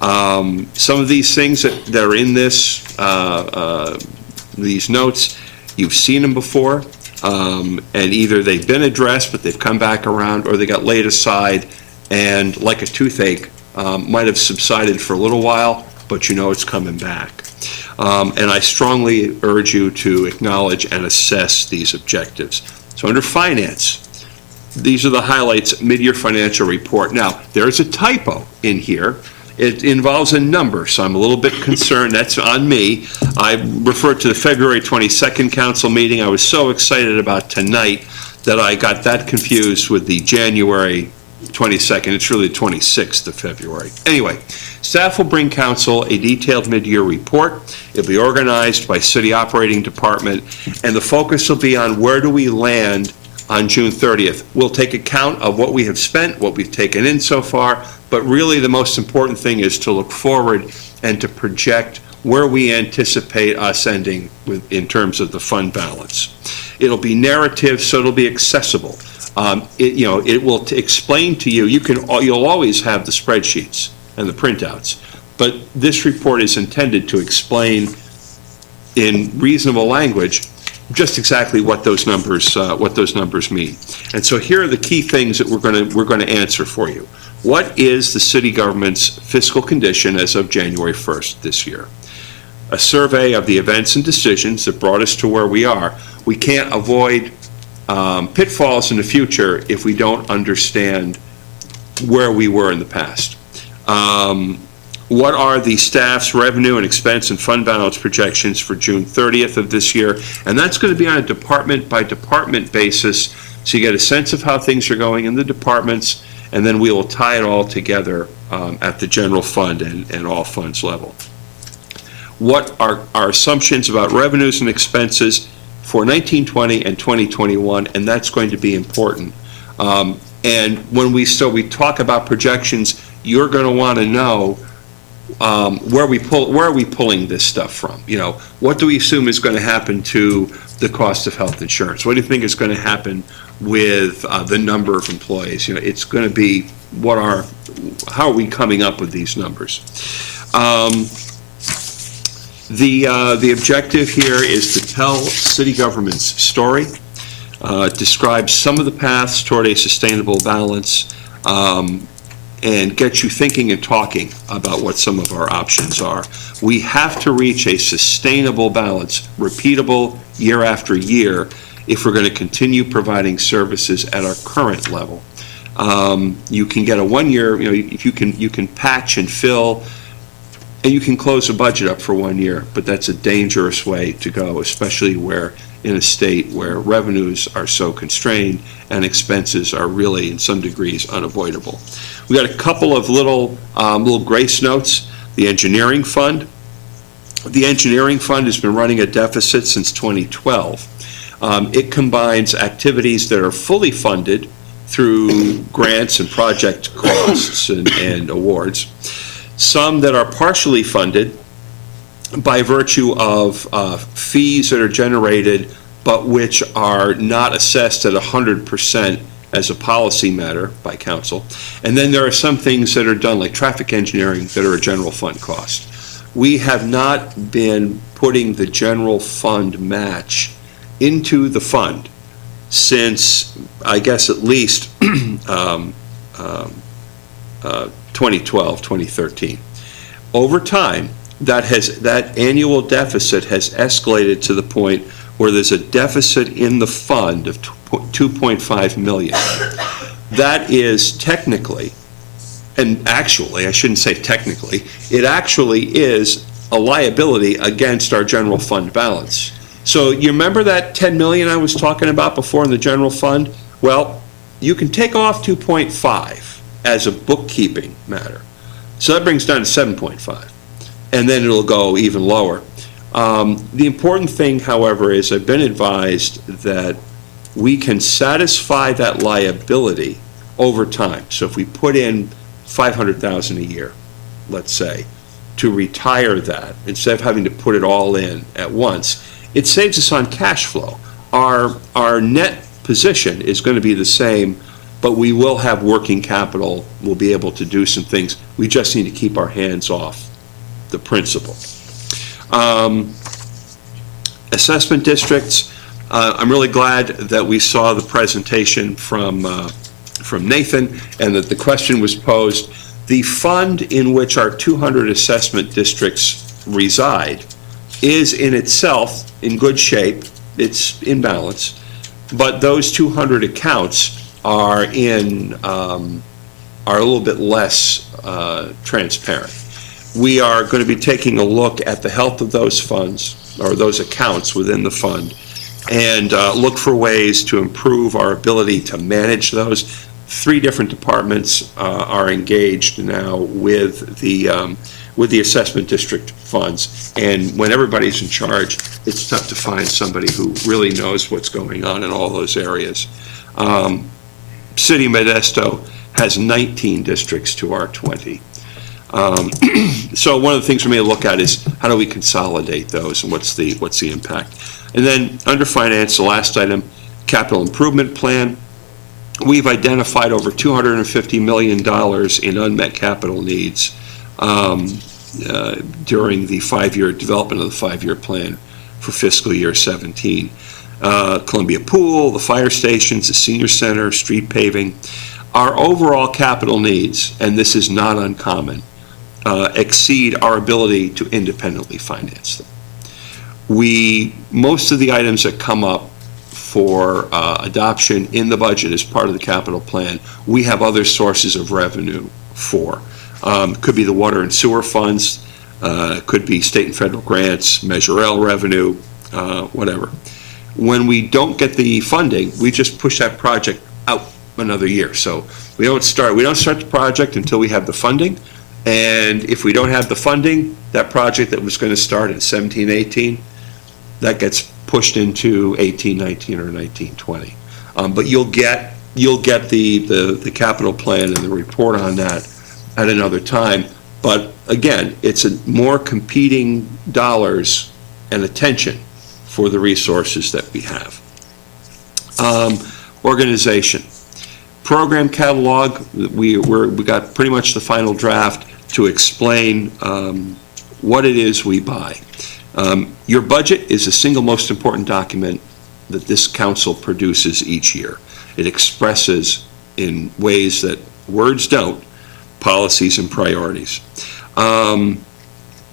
Some of these things that are in these notes, you've seen them before. And either they've been addressed, but they've come back around, or they got laid aside and, like a toothache, might have subsided for a little while, but you know it's coming back. And I strongly urge you to acknowledge and assess these objectives. So under finance, these are the highlights, mid-year financial report. Now, there's a typo in here. It involves a number, so I'm a little bit concerned. That's on me. I referred to the February 22nd council meeting. I was so excited about tonight that I got that confused with the January 22nd. It's really the 26th of February. Anyway, staff will bring council a detailed mid-year report. It'll be organized by city operating department, and the focus will be on where do we land on June 30th. We'll take account of what we have spent, what we've taken in so far, but really the most important thing is to look forward and to project where we anticipate us ending in terms of the fund balance. It'll be narrative, so it'll be accessible. it will explain to you, you'll always have the spreadsheets and the printouts, but this report is intended to explain in reasonable language just exactly what those numbers mean. And so here are the key things that we're going to answer for you. What is the city government's fiscal condition as of January 1st this year? A survey of the events and decisions that brought us to where we are. We can't avoid pitfalls in the future if we don't understand where we were in the past. What are the staff's revenue and expense and fund balance projections for June 30th of this year? And that's going to be on a department-by-department basis, so you get a sense of how things are going in the departments, and then we will tie it all together at the general fund and all funds level. What are our assumptions about revenues and expenses for 1920 and 2021, and that's going to be important. And when we talk about projections, you're going to want to know where are we pulling this stuff from? What do we assume is going to happen to the cost of health insurance? What do you think is going to happen with the number of employees? It's going to be how are we coming up with these numbers? The objective here is to tell city government's story, describe some of the paths toward a sustainable balance, and get you thinking and talking about what some of our options are. We have to reach a sustainable balance, repeatable year after year, if we're going to continue providing services at our current level. You can get a 1 year, you can patch and fill, and you can close a budget up for 1 year, but that's a dangerous way to go, especially where in a state where revenues are so constrained and expenses are really, in some degrees, unavoidable. We got a couple of little grace notes. The engineering fund. The engineering fund has been running a deficit since 2012. It combines activities that are fully funded through grants and project costs and awards, some that are partially funded by virtue of fees that are generated but which are not assessed at 100% as a policy matter by council. And then there are some things that are done, like traffic engineering, that are a general fund cost. We have not been putting the general fund match into the fund since, I guess, at least 2012, 2013. Over time, that annual deficit has escalated to the point where there's a deficit in the fund of 2.5 million. That is technically, and actually, I shouldn't say technically, it actually is a liability against our general fund balance. So you remember that 10 million I was talking about before in the general fund? Well, you can take off 2.5 as a bookkeeping matter. So that brings down to 7.5. And then it'll go even lower. The important thing, however, is I've been advised that we can satisfy that liability over time. So if we put in $500,000 a year, let's say, to retire that, instead of having to put it all in at once, it saves us on cash flow. Our net position is going to be the same, but we will have working capital. We'll be able to do some things. We just need to keep our hands off the principal. Assessment districts, I'm really glad that we saw the presentation from Nathan and that the question was posed. The fund in which our 200 assessment districts reside is in itself in good shape. It's in balance, but those 200 accounts are a little bit less transparent. We are going to be taking a look at the health of those funds, or those accounts within the fund, and look for ways to improve our ability to manage those. 3 different departments are engaged now with the assessment district funds, and when everybody's in charge, it's tough to find somebody who really knows what's going on in all those areas. City of Modesto has 19 districts to our 20. So one of the things we may look at is how do we consolidate those and what's the impact. And then under finance, the last item, capital improvement plan. we've identified over $250 million in unmet capital needs during the development of the five-year plan for fiscal year 17. Columbia Pool, the fire stations, the senior center, street paving. Our overall capital needs, and this is not uncommon, exceed our ability to independently finance them. Most of the items that come up for adoption in the budget as part of the capital plan, we have other sources of revenue for. Could be the water and sewer funds, could be state and federal grants, Measure L revenue, whatever. When we don't get the funding, we just push that project out another year. So we don't start the project until we have the funding. And if we don't have the funding, that project that was going to start in 17, 18, that gets pushed into 18, 19, or 19, 20. But you'll get the capital plan and the report on that at another time. But again, it's more competing dollars and attention for the resources that we have. Organization. Program catalog, we got pretty much the final draft to explain what it is we buy. Your budget is the single most important document that this council produces each year. It expresses in ways that words don't, policies and priorities.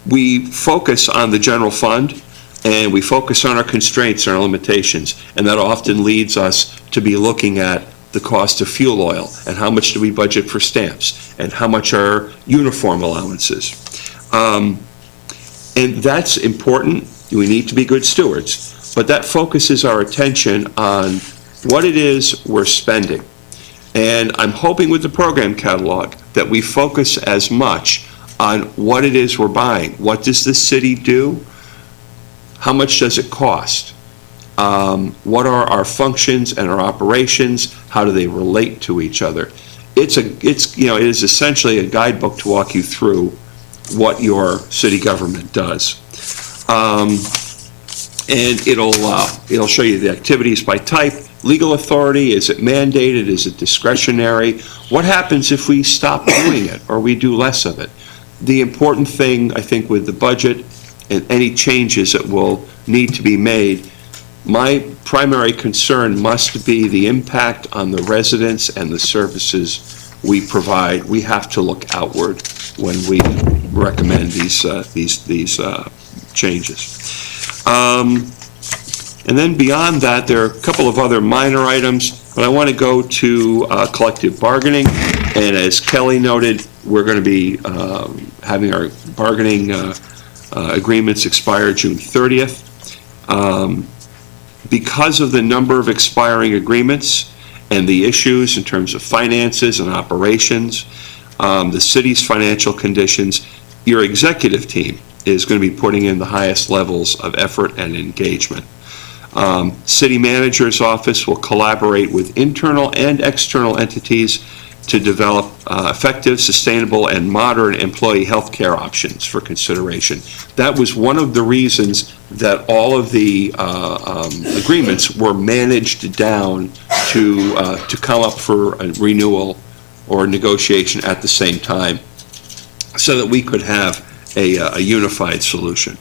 We focus on the general fund, and we focus on our constraints and our limitations, and that often leads us to be looking at the cost of fuel oil, and how much do we budget for stamps, and how much are uniform allowances. And that's important. We need to be good stewards, but that focuses our attention on what it is we're spending. And I'm hoping with the program catalog that we focus as much on what it is we're buying. What does the city do? How much does it cost? What are our functions and our operations? How do they relate to each other? It is essentially a guidebook to walk you through what your city government does. And it'll show you the activities by type. Legal authority, is it mandated? Is it discretionary? What happens if we stop doing it or we do less of it? The important thing, I think, with the budget and any changes that will need to be made, my primary concern must be the impact on the residents and the services we provide. We have to look outward when we recommend these changes. And then beyond that, there are a couple of other minor items, but I want to go to collective bargaining. And as Kelly noted, we're going to be having our bargaining agreements expire June 30th. Because of the number of expiring agreements and the issues in terms of finances and operations, the city's financial conditions, your executive team is going to be putting in the highest levels of effort and engagement. City manager's office will collaborate with internal and external entities to develop effective, sustainable, and modern employee health care options for consideration. That was one of the reasons that all of the agreements were managed down to come up for a renewal or negotiation at the same time, so that we could have a unified solution.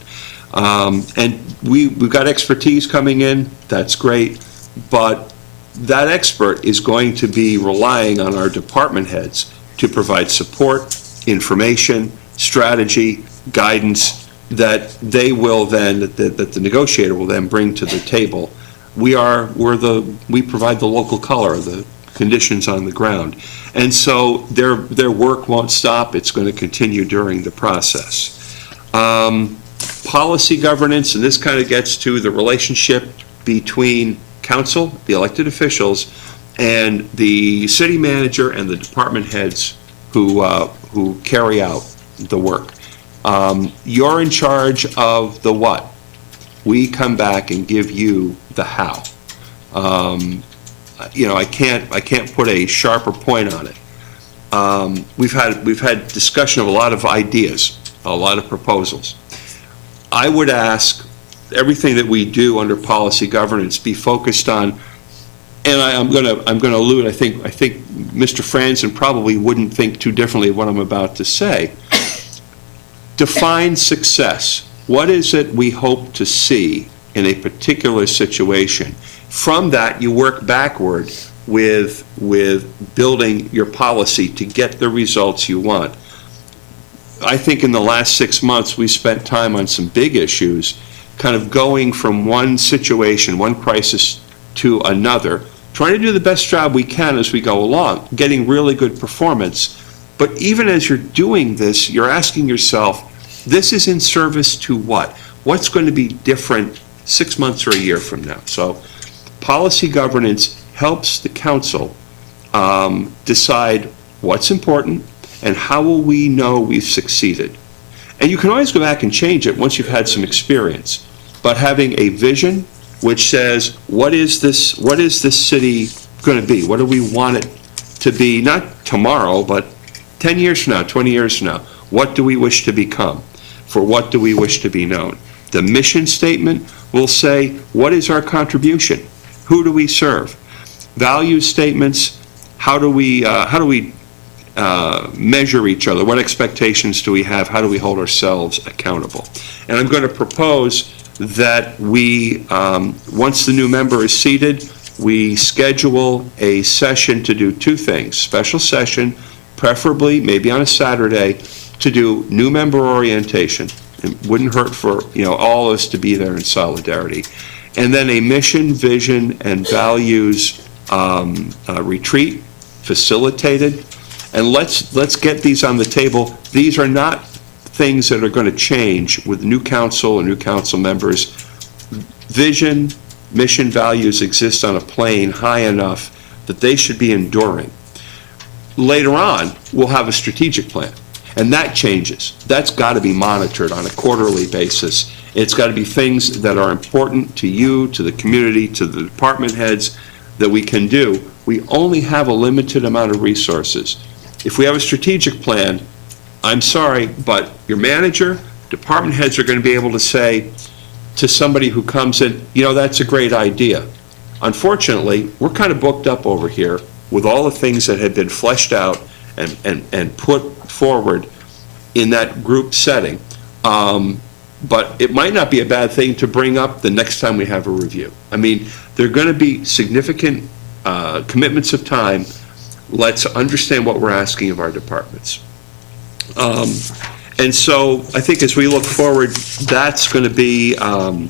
And we've got expertise coming in, that's great, but that expert is going to be relying on our department heads to provide support, information, strategy, guidance that they will then, that the negotiator will then bring to the table. We provide the local color, the conditions on the ground. And so their work won't stop, it's going to continue during the process. Policy governance, and this kind of gets to the relationship between council, the elected officials, and the city manager and the department heads who carry out the work. You're in charge of the what. We come back and give you the how. I can't put a sharper point on it. We've had discussion of a lot of ideas, a lot of proposals. I would ask everything that we do under policy governance be focused on and I'm gonna allude, I think Mr. Franzen probably wouldn't think too differently of what I'm about to say. Define success. What is it we hope to see in a particular situation? From that, you work backward with building your policy to get the results you want. I think in the last 6 months, we spent time on some big issues, kind of going from one situation, one crisis to another, trying to do the best job we can as we go along, getting really good performance. But even as you're doing this, you're asking yourself, this is in service to what? What's going to be different 6 months or a year from now? So policy governance helps the council decide what's important and how will we know we've succeeded. And you can always go back and change it once you've had some experience. But having a vision which says, what is this city going to be? What do we want it to be? Not tomorrow, but 10 years from now, 20 years from now. What do we wish to become? For what do we wish to be known? The mission statement will say, what is our contribution? Who do we serve? Value statements, how do we measure each other? What expectations do we have? How do we hold ourselves accountable? And I'm going to propose that we, once the new member is seated, we schedule a session to do two things. Special session, preferably maybe on a Saturday, to do new member orientation. It wouldn't hurt for all of us to be there in solidarity. And then a mission, vision, and values retreat, facilitated. And let's get these on the table. These are not things that are going to change with new council and new council members. Vision, mission, values exist on a plane high enough that they should be enduring. Later on, we'll have a strategic plan, and that changes. That's got to be monitored on a quarterly basis. It's got to be things that are important to you, to the community, to the department heads that we can do. We only have a limited amount of resources. If we have a strategic plan, I'm sorry, but your manager, department heads are going to be able to say to somebody who comes in, that's a great idea. Unfortunately, we're kind of booked up over here with all the things that have been fleshed out and put forward in that group setting. But it might not be a bad thing to bring up the next time we have a review. I mean, there are going to be significant commitments of time. Let's understand what we're asking of our departments. And so I think as we look forward, that's going to be kind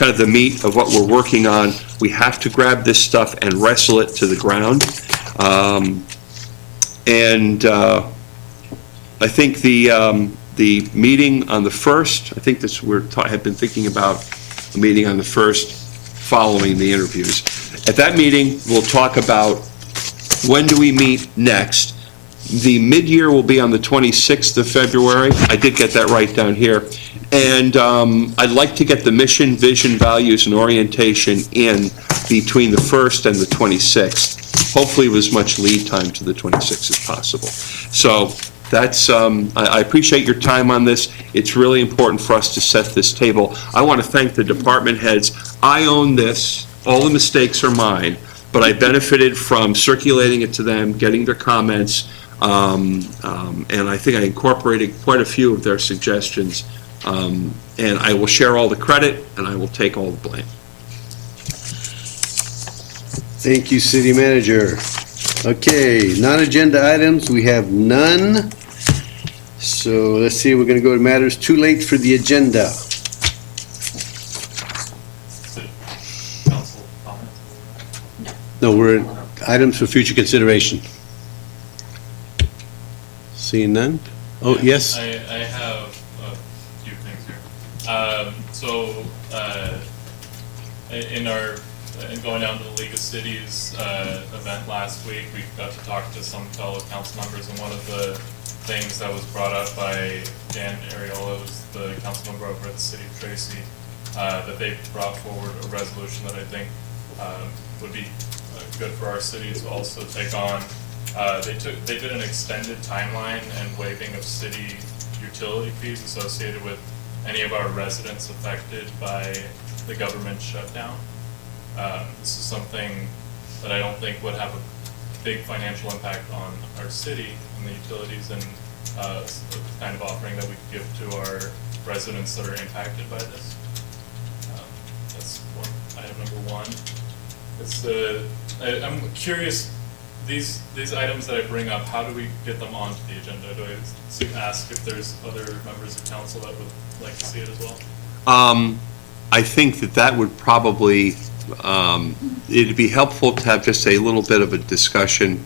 of the meat of what we're working on. We have to grab this stuff and wrestle it to the ground. I think the meeting on the 1st, I think this have been thinking about a meeting on the 1st following the interviews. At that meeting, we'll talk about when do we meet next. The mid-year will be on the 26th of February. I did get that right down here. And I'd like to get the mission, vision, values, and orientation in between the 1st and the 26th, hopefully with as much lead time to the 26th as possible. So that's, I appreciate your time on this. It's really important for us to set this table. I want to thank the department heads. I own this. All the mistakes are mine, but I benefited from circulating it to them, getting their comments, and I think I incorporated quite a few of their suggestions. And I will share all the credit, and I will take all the blame. Thank you, City Manager. Okay, non-agenda items, we have none. So let's see, we're going to go to matters too late for the agenda. No, we're at items for future consideration. Seeing none? Oh, yes? I have a few things here. In going down to the League of Cities event last week, we got to talk to some fellow council members, and one of the things that was brought up by Dan Ariola, who's the council member over at the City of Tracy, that they brought forward a resolution that I think would be good for our city to also take on. They did an extended timeline and waiving of city utility fees associated with any of our residents affected by the government shutdown. This is something that I don't think would have a big financial impact on our city and the utilities and the kind of offering that we could give to our residents that are impacted by this. That's item number one. I'm curious, these items that I bring up, how do we get them onto the agenda? Do I ask if there's other members of council that would like to see it as well? I think that would probably, it'd be helpful to have just a little bit of a discussion,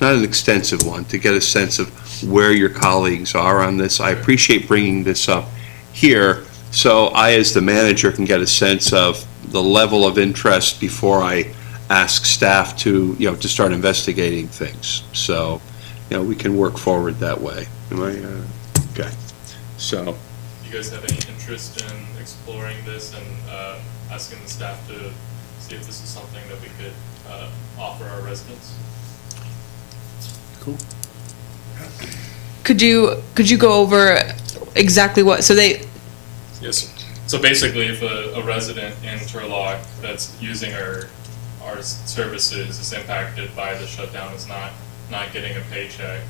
not an extensive one, to get a sense of where your colleagues are on this. I appreciate bringing this up here, so I, as the manager, can get a sense of the level of interest before I ask staff to, to start investigating things. So, we can work forward that way. Am I, okay. So. You guys have any interest in exploring this and asking the staff to see if this is something that we could offer our residents? Cool. Could you go over exactly what, so they, Yes. So basically, if a resident in Turlock that's using our services is impacted by the shutdown, is not getting a paycheck,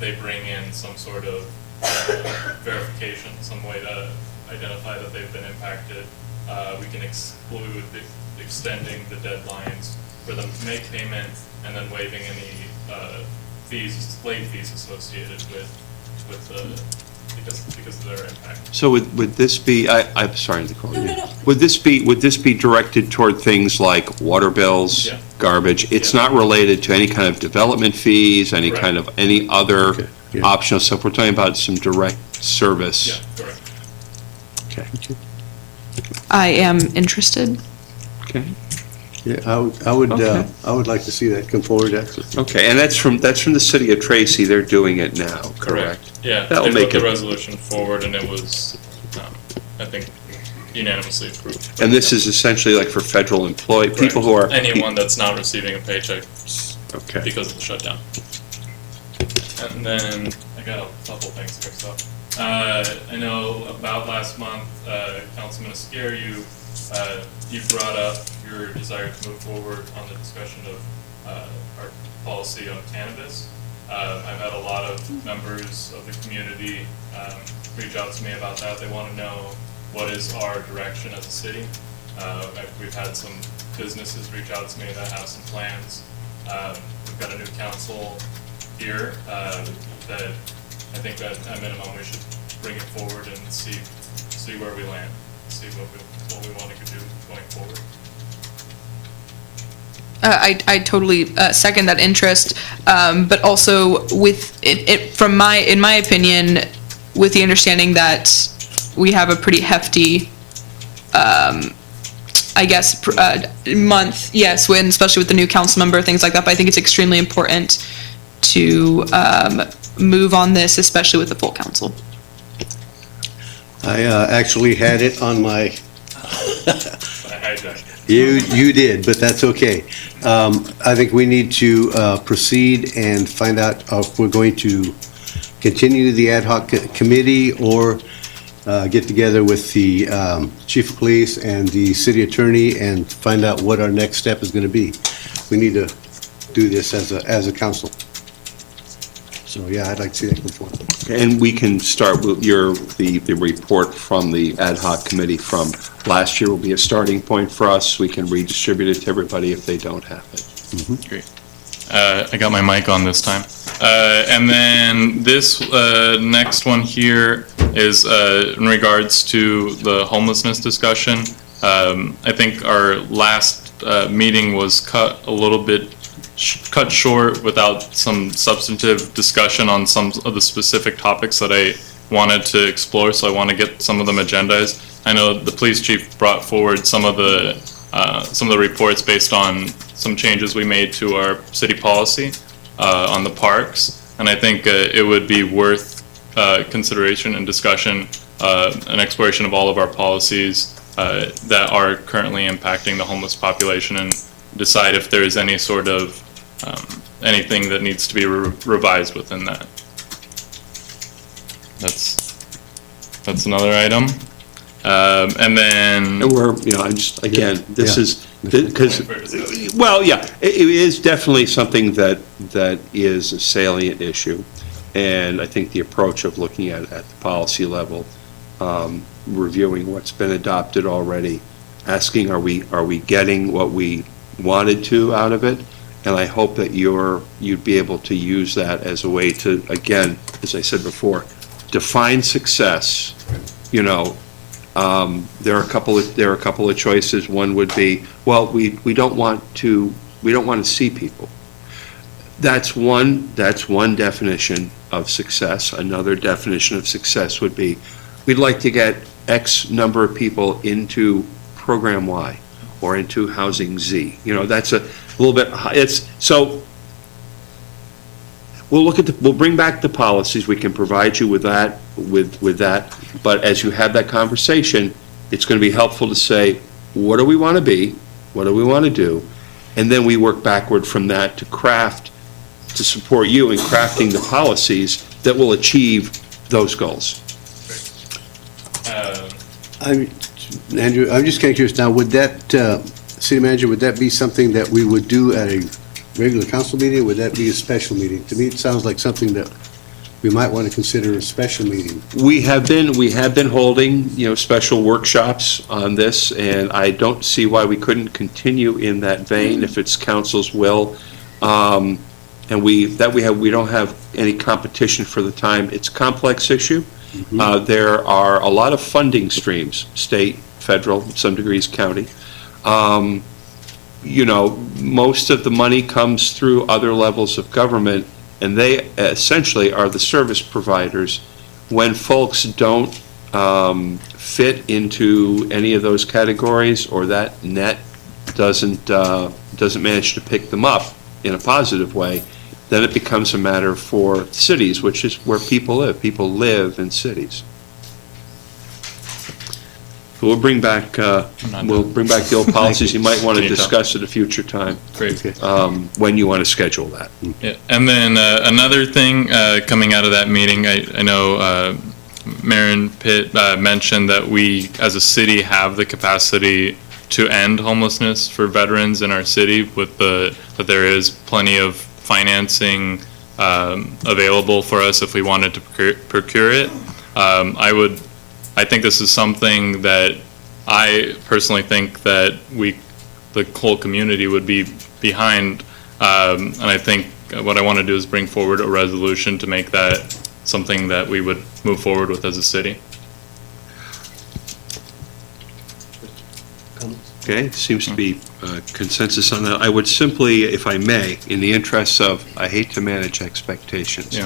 they bring in some sort of verification, some way to identify that they've been impacted. We can exclude extending the deadlines for them to make payment and then waiving any late fees associated with the because of their impact. So would this be, I'm sorry to call you. No. Would this be directed toward things like water bills, Yeah. garbage? It's not related to any kind of development fees, any Correct. kind of, any other Okay, yeah. optional stuff? We're talking about some direct service. Yeah, correct. Okay. I am interested. Okay. Yeah, I would like to see that come forward. Okay, and that's from the city of Tracy. They're doing it now, correct? Yeah, That'll they make put the it. resolution forward and it was, I think, unanimously approved. And this is essentially like for federal employee, people who are. Anyone that's not receiving a paycheck Okay. because of the shutdown. And then I got a couple things here. So I know about last month, Councilman Askew, you brought up your desire to move forward on the discussion of our policy on cannabis. I've had a lot of members of the community reach out to me about that. They want to know what is our direction as a city. We've had some businesses reach out to me that have some plans. We've got a new council here that I think that at minimum we should bring it forward and see where we land, see what we want to do going forward. I totally second that interest, but also with in my opinion, with the understanding that we have a pretty hefty, I guess, month, yes, when, especially with the new council member, things like that, but I think it's extremely important to move on this, especially with the full council. I actually had it on my, I hijacked. you did, but that's okay. I think we need to proceed and find out if we're going to continue the ad hoc committee or get together with the chief of police and the city attorney and find out what our next step is going to be. We need to do this as a council. So, yeah, I'd like to see that come forward. And we can start with the report from the ad hoc committee from last year will be a starting point for us. We can redistribute it to everybody if they don't have it. Mm-hmm. Great. I got my mic on this time. And then this next one here is in regards to the homelessness discussion. I think our last meeting was cut a little bit cut short without some substantive discussion on some of the specific topics that I wanted to explore, so I want to get some of them agendized. I know the police chief brought forward some of the reports based on some changes we made to our city policy on the parks, and I think it would be worth consideration and discussion, an exploration of all of our policies that are currently impacting the homeless population, and decide if there is any sort of anything that needs to be revised within that. That's another item. And then. And we're, I'm just, again, this is, because, well, yeah, it is definitely something that is a salient issue. And I think the approach of looking at the policy level, reviewing what's been adopted already, asking, are we getting what we wanted to out of it? And I hope that you'd be able to use that as a way to, again, as I said before, define success. There are a couple of choices. One would be, well, we don't want to see people. That's one definition of success. Another definition of success would be, we'd like to get X number of people into program Y or into housing Z. That's a little bit, so we'll bring back the policies. We can provide you with that, but as you have that conversation, it's going to be helpful to say, what do we want to be? What do we want to do? And then we work backward from that to support you in crafting the policies that will achieve those goals. Andrew, I'm just kind of curious now, would that, City Manager, would that be something that we would do at a regular council meeting, or would that be a special meeting? To me, it sounds like something that we might want to consider a special meeting. We have been holding, special workshops on this, and I don't see why we couldn't continue in that vein if it's council's will. And we don't have any competition for the time. It's a complex issue. Mm-hmm. There are a lot of funding streams, state, federal, some degrees county. Most of the money comes through other levels of government, and they essentially are the service providers. When folks don't fit into any of those categories, or that net doesn't manage to pick them up in a positive way, then it becomes a matter for cities, which is where people live. People live in cities. So we'll bring back the old policies. You might want to discuss at a future time. Great. When you want to schedule that. Yeah. And then another thing coming out of that meeting, I know Marin Pitt mentioned that we, as a city, have the capacity to end homelessness for veterans in our city, that there is plenty of financing available for us if we wanted to procure it. I think this is something that I personally think that the whole community would be behind, and I think what I want to do is bring forward a resolution to make that something that we would move forward with as a city. Okay, seems to be consensus on that. I would simply, if I may, in the interests of, I hate to manage expectations,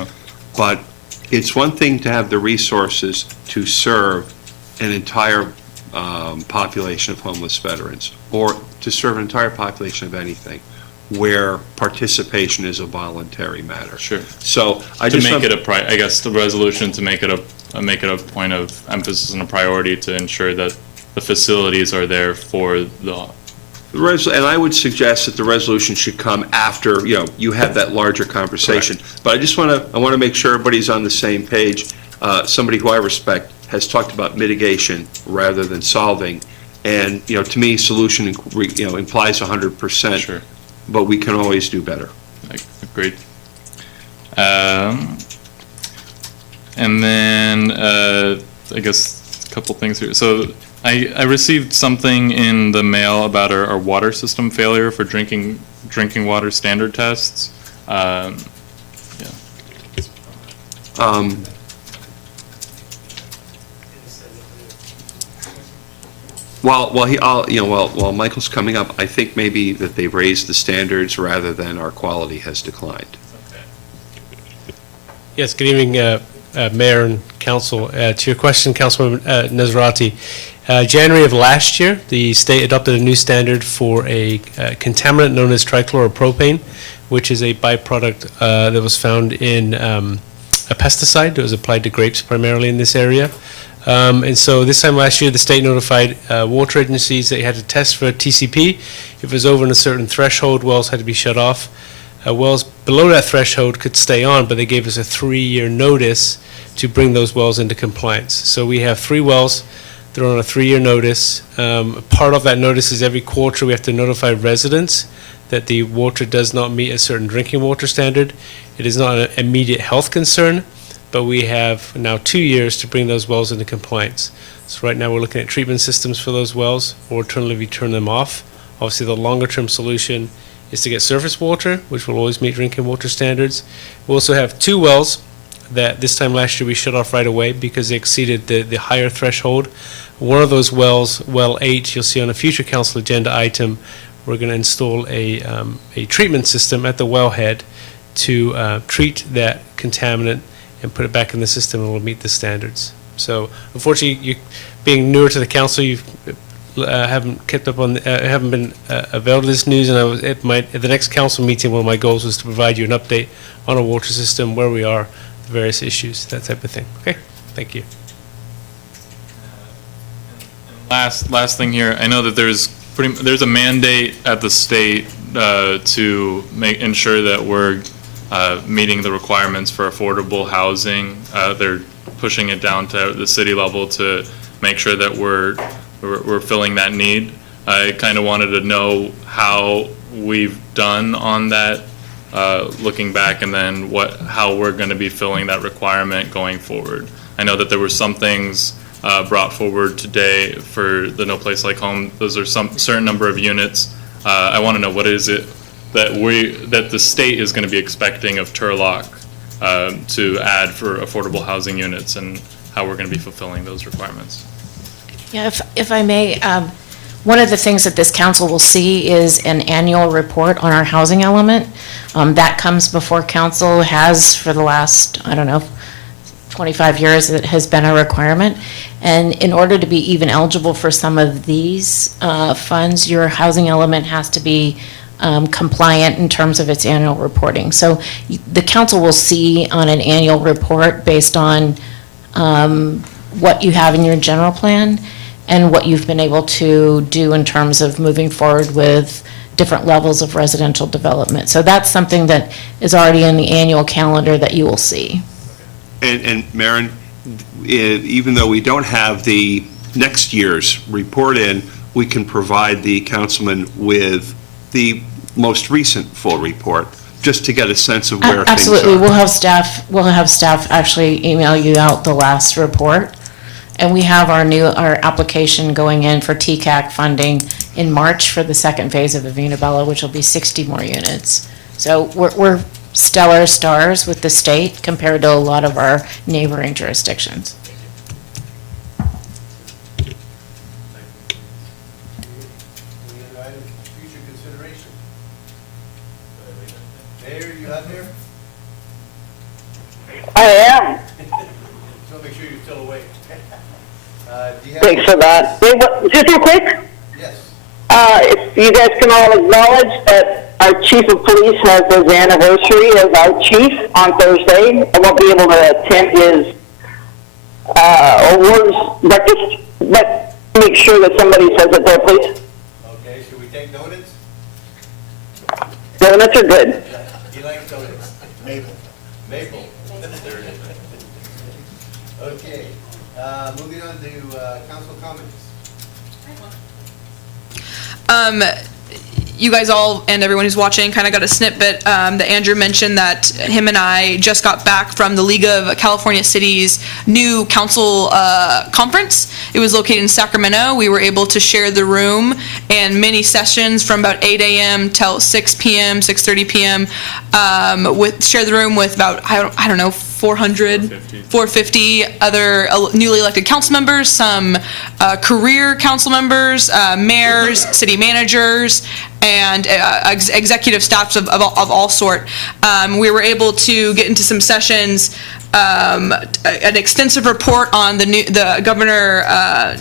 but it's one thing to have the resources to serve an entire population of homeless veterans, or to serve an entire population of anything, where participation is a voluntary matter. Sure. So I guess the resolution to make it a point of emphasis and a priority to ensure that the facilities are there for and I would suggest that the resolution should come after, you have that larger conversation. Correct. But I want to make sure everybody's on the same page. Somebody who I respect has talked about mitigation rather than solving. And, to me, solution, implies 100%. Sure. But we can always do better. Agreed. And then, I guess, a couple things here. So I received something in the mail about our water system failure for drinking water standard tests. While Michael's coming up, I think maybe that they've raised the standards rather than our quality has declined. Yes, good evening, Mayor and Council. To your question, Councilman Nazrati, January of last year, the state adopted a new standard for a contaminant known as trichloropropane, which is a byproduct that was found in a pesticide that was applied to grapes primarily in this area. And so this time last year, the state notified water agencies that you had to test for TCP. If it was over a certain threshold, wells had to be shut off. Wells below that threshold could stay on, but they gave us a 3-year notice to bring those wells into compliance. So we have 3 wells They're on a 3-year notice. Part of that notice is every quarter we have to notify residents that the water does not meet a certain drinking water standard. It is not an immediate health concern, but we have now 2 years to bring those wells into compliance. So right now we're looking at treatment systems for those wells, or alternatively turn them off. Obviously the longer term solution is to get surface water, which will always meet drinking water standards. We also have 2 wells that this time last year we shut off right away because they exceeded the higher threshold. One of those wells, well 8, you'll see on a future council agenda item, we're going to install a treatment system at the wellhead to treat that contaminant and put it back in the system, and will meet the standards. So unfortunately, you being newer to the council, you haven't kept up on, haven't been availed of this news, and at the next council meeting, one of my goals was to provide you an update on our water system, where we are, the various issues, that type of thing. Okay, thank you. Last thing here, I know that there's a mandate at the state to ensure that we're meeting the requirements for affordable housing. They're pushing it down to the city level to make sure that we're filling that need. I kind of wanted to know how we've done on that, looking back, and then how we're going to be filling that requirement going forward. I know that there were some things brought forward today for the No Place Like Home. Those are some certain number of units. I want to know, what is it that the state is going to be expecting of Turlock to add for affordable housing units, and how we're going to be fulfilling those requirements. Yeah, if I may, one of the things that this council will see is an annual report on our housing element. That comes before council, has for the last, 25 years, it has been a requirement. And in order to be even eligible for some of these funds, your housing element has to be compliant in terms of its annual reporting. So the council will see on an annual report based on what you have in your general plan and what you've been able to do in terms of moving forward with different levels of residential development. So that's something that is already in the annual calendar that you will see. And Maren, even though we don't have the next year's report in, we can provide the councilman with the most recent full report, just to get a sense of where things are. Absolutely, we'll have staff actually email you out the last report. And we have our application going in for TCAC funding in March for the second phase of Avena Bella, which will be 60 more units. So we're stellar stars with the state compared to a lot of our neighboring jurisdictions. Mayor, you out there? I am. Just want to make sure you're still awake. Do you have Thanks for that. Wait, just real quick, Yes. if you guys can all acknowledge that our chief of police has his anniversary as our chief on Thursday. I won't be able to attend his awards breakfast, but make sure that somebody says it there, please. Okay, should we take donuts? Donuts are good. He likes donuts. Maple. Maple. There it is. Okay, moving on to council comments. You guys all and everyone who's watching kind of got a snippet that Andrew mentioned, that him and I just got back from the League of California Cities new council conference. It was located in Sacramento. We were able to share the room and many sessions from about 8 a.m. till 6 p.m., 6:30 p.m. Share the room with about, I don't know, 450 other newly elected council members, some career council members, mayors, city managers, and executive staffs of all sort. We were able to get into some sessions, an extensive report on the Governor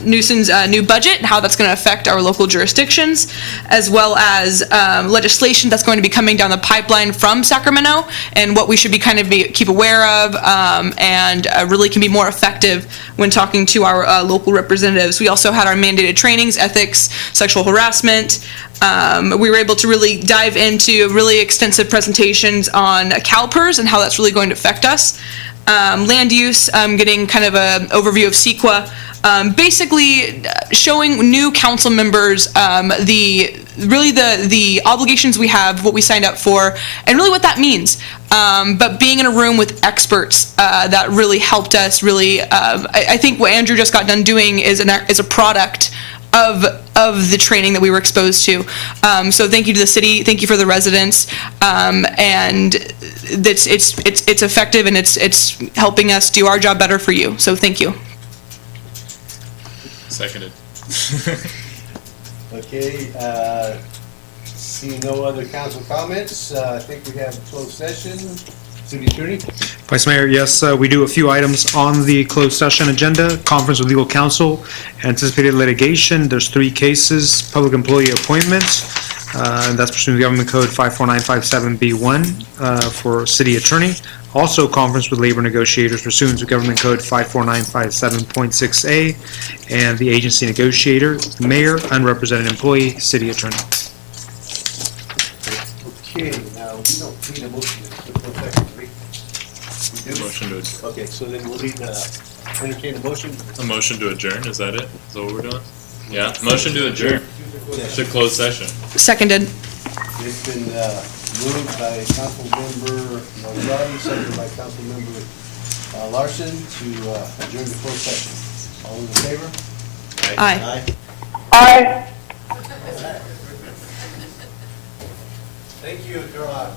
Newsom's new budget, how that's going to affect our local jurisdictions, as well as legislation that's going to be coming down the pipeline from Sacramento, and what we should be keep aware of, and really can be more effective when talking to our local representatives. We also had our mandated trainings, ethics, sexual harassment. We were able to really dive into really extensive presentations on CalPERS and how that's really going to affect us. Land use, getting kind of an overview of CEQA, basically showing new council members the obligations we have, what we signed up for, and really what that means. But being in a room with experts that really helped us. Really, I think what Andrew just got done doing is a product of the training that we were exposed to. So thank you to the city, thank you for the residents, and it's effective and it's helping us do our job better for you. So thank you. Seconded. Okay, seeing no other council comments, I think we have closed session. City Attorney? Vice Mayor, yes, we do a few items on the closed session agenda. Conference with legal counsel, anticipated litigation. There's 3 cases, public employee appointments, and that's pursuant to Government Code 54957B1 for city attorney. Also, conference with labor negotiators pursuant to Government Code 54957.6A, and the agency negotiator, mayor, unrepresented employee, city attorney. Okay, now, we don't need a motion to close session, right? We do? Motion to adjourn. Okay, so then we'll need, entertain a motion. A motion to adjourn, is that it? Is that what we're doing? Yeah, motion to adjourn to closed session. Seconded. It's been moved by Councilmember Nazrati, seconded by Councilmember Larson to adjourn the closed session. All in favor? Aye. Aye. Thank you, Turlock.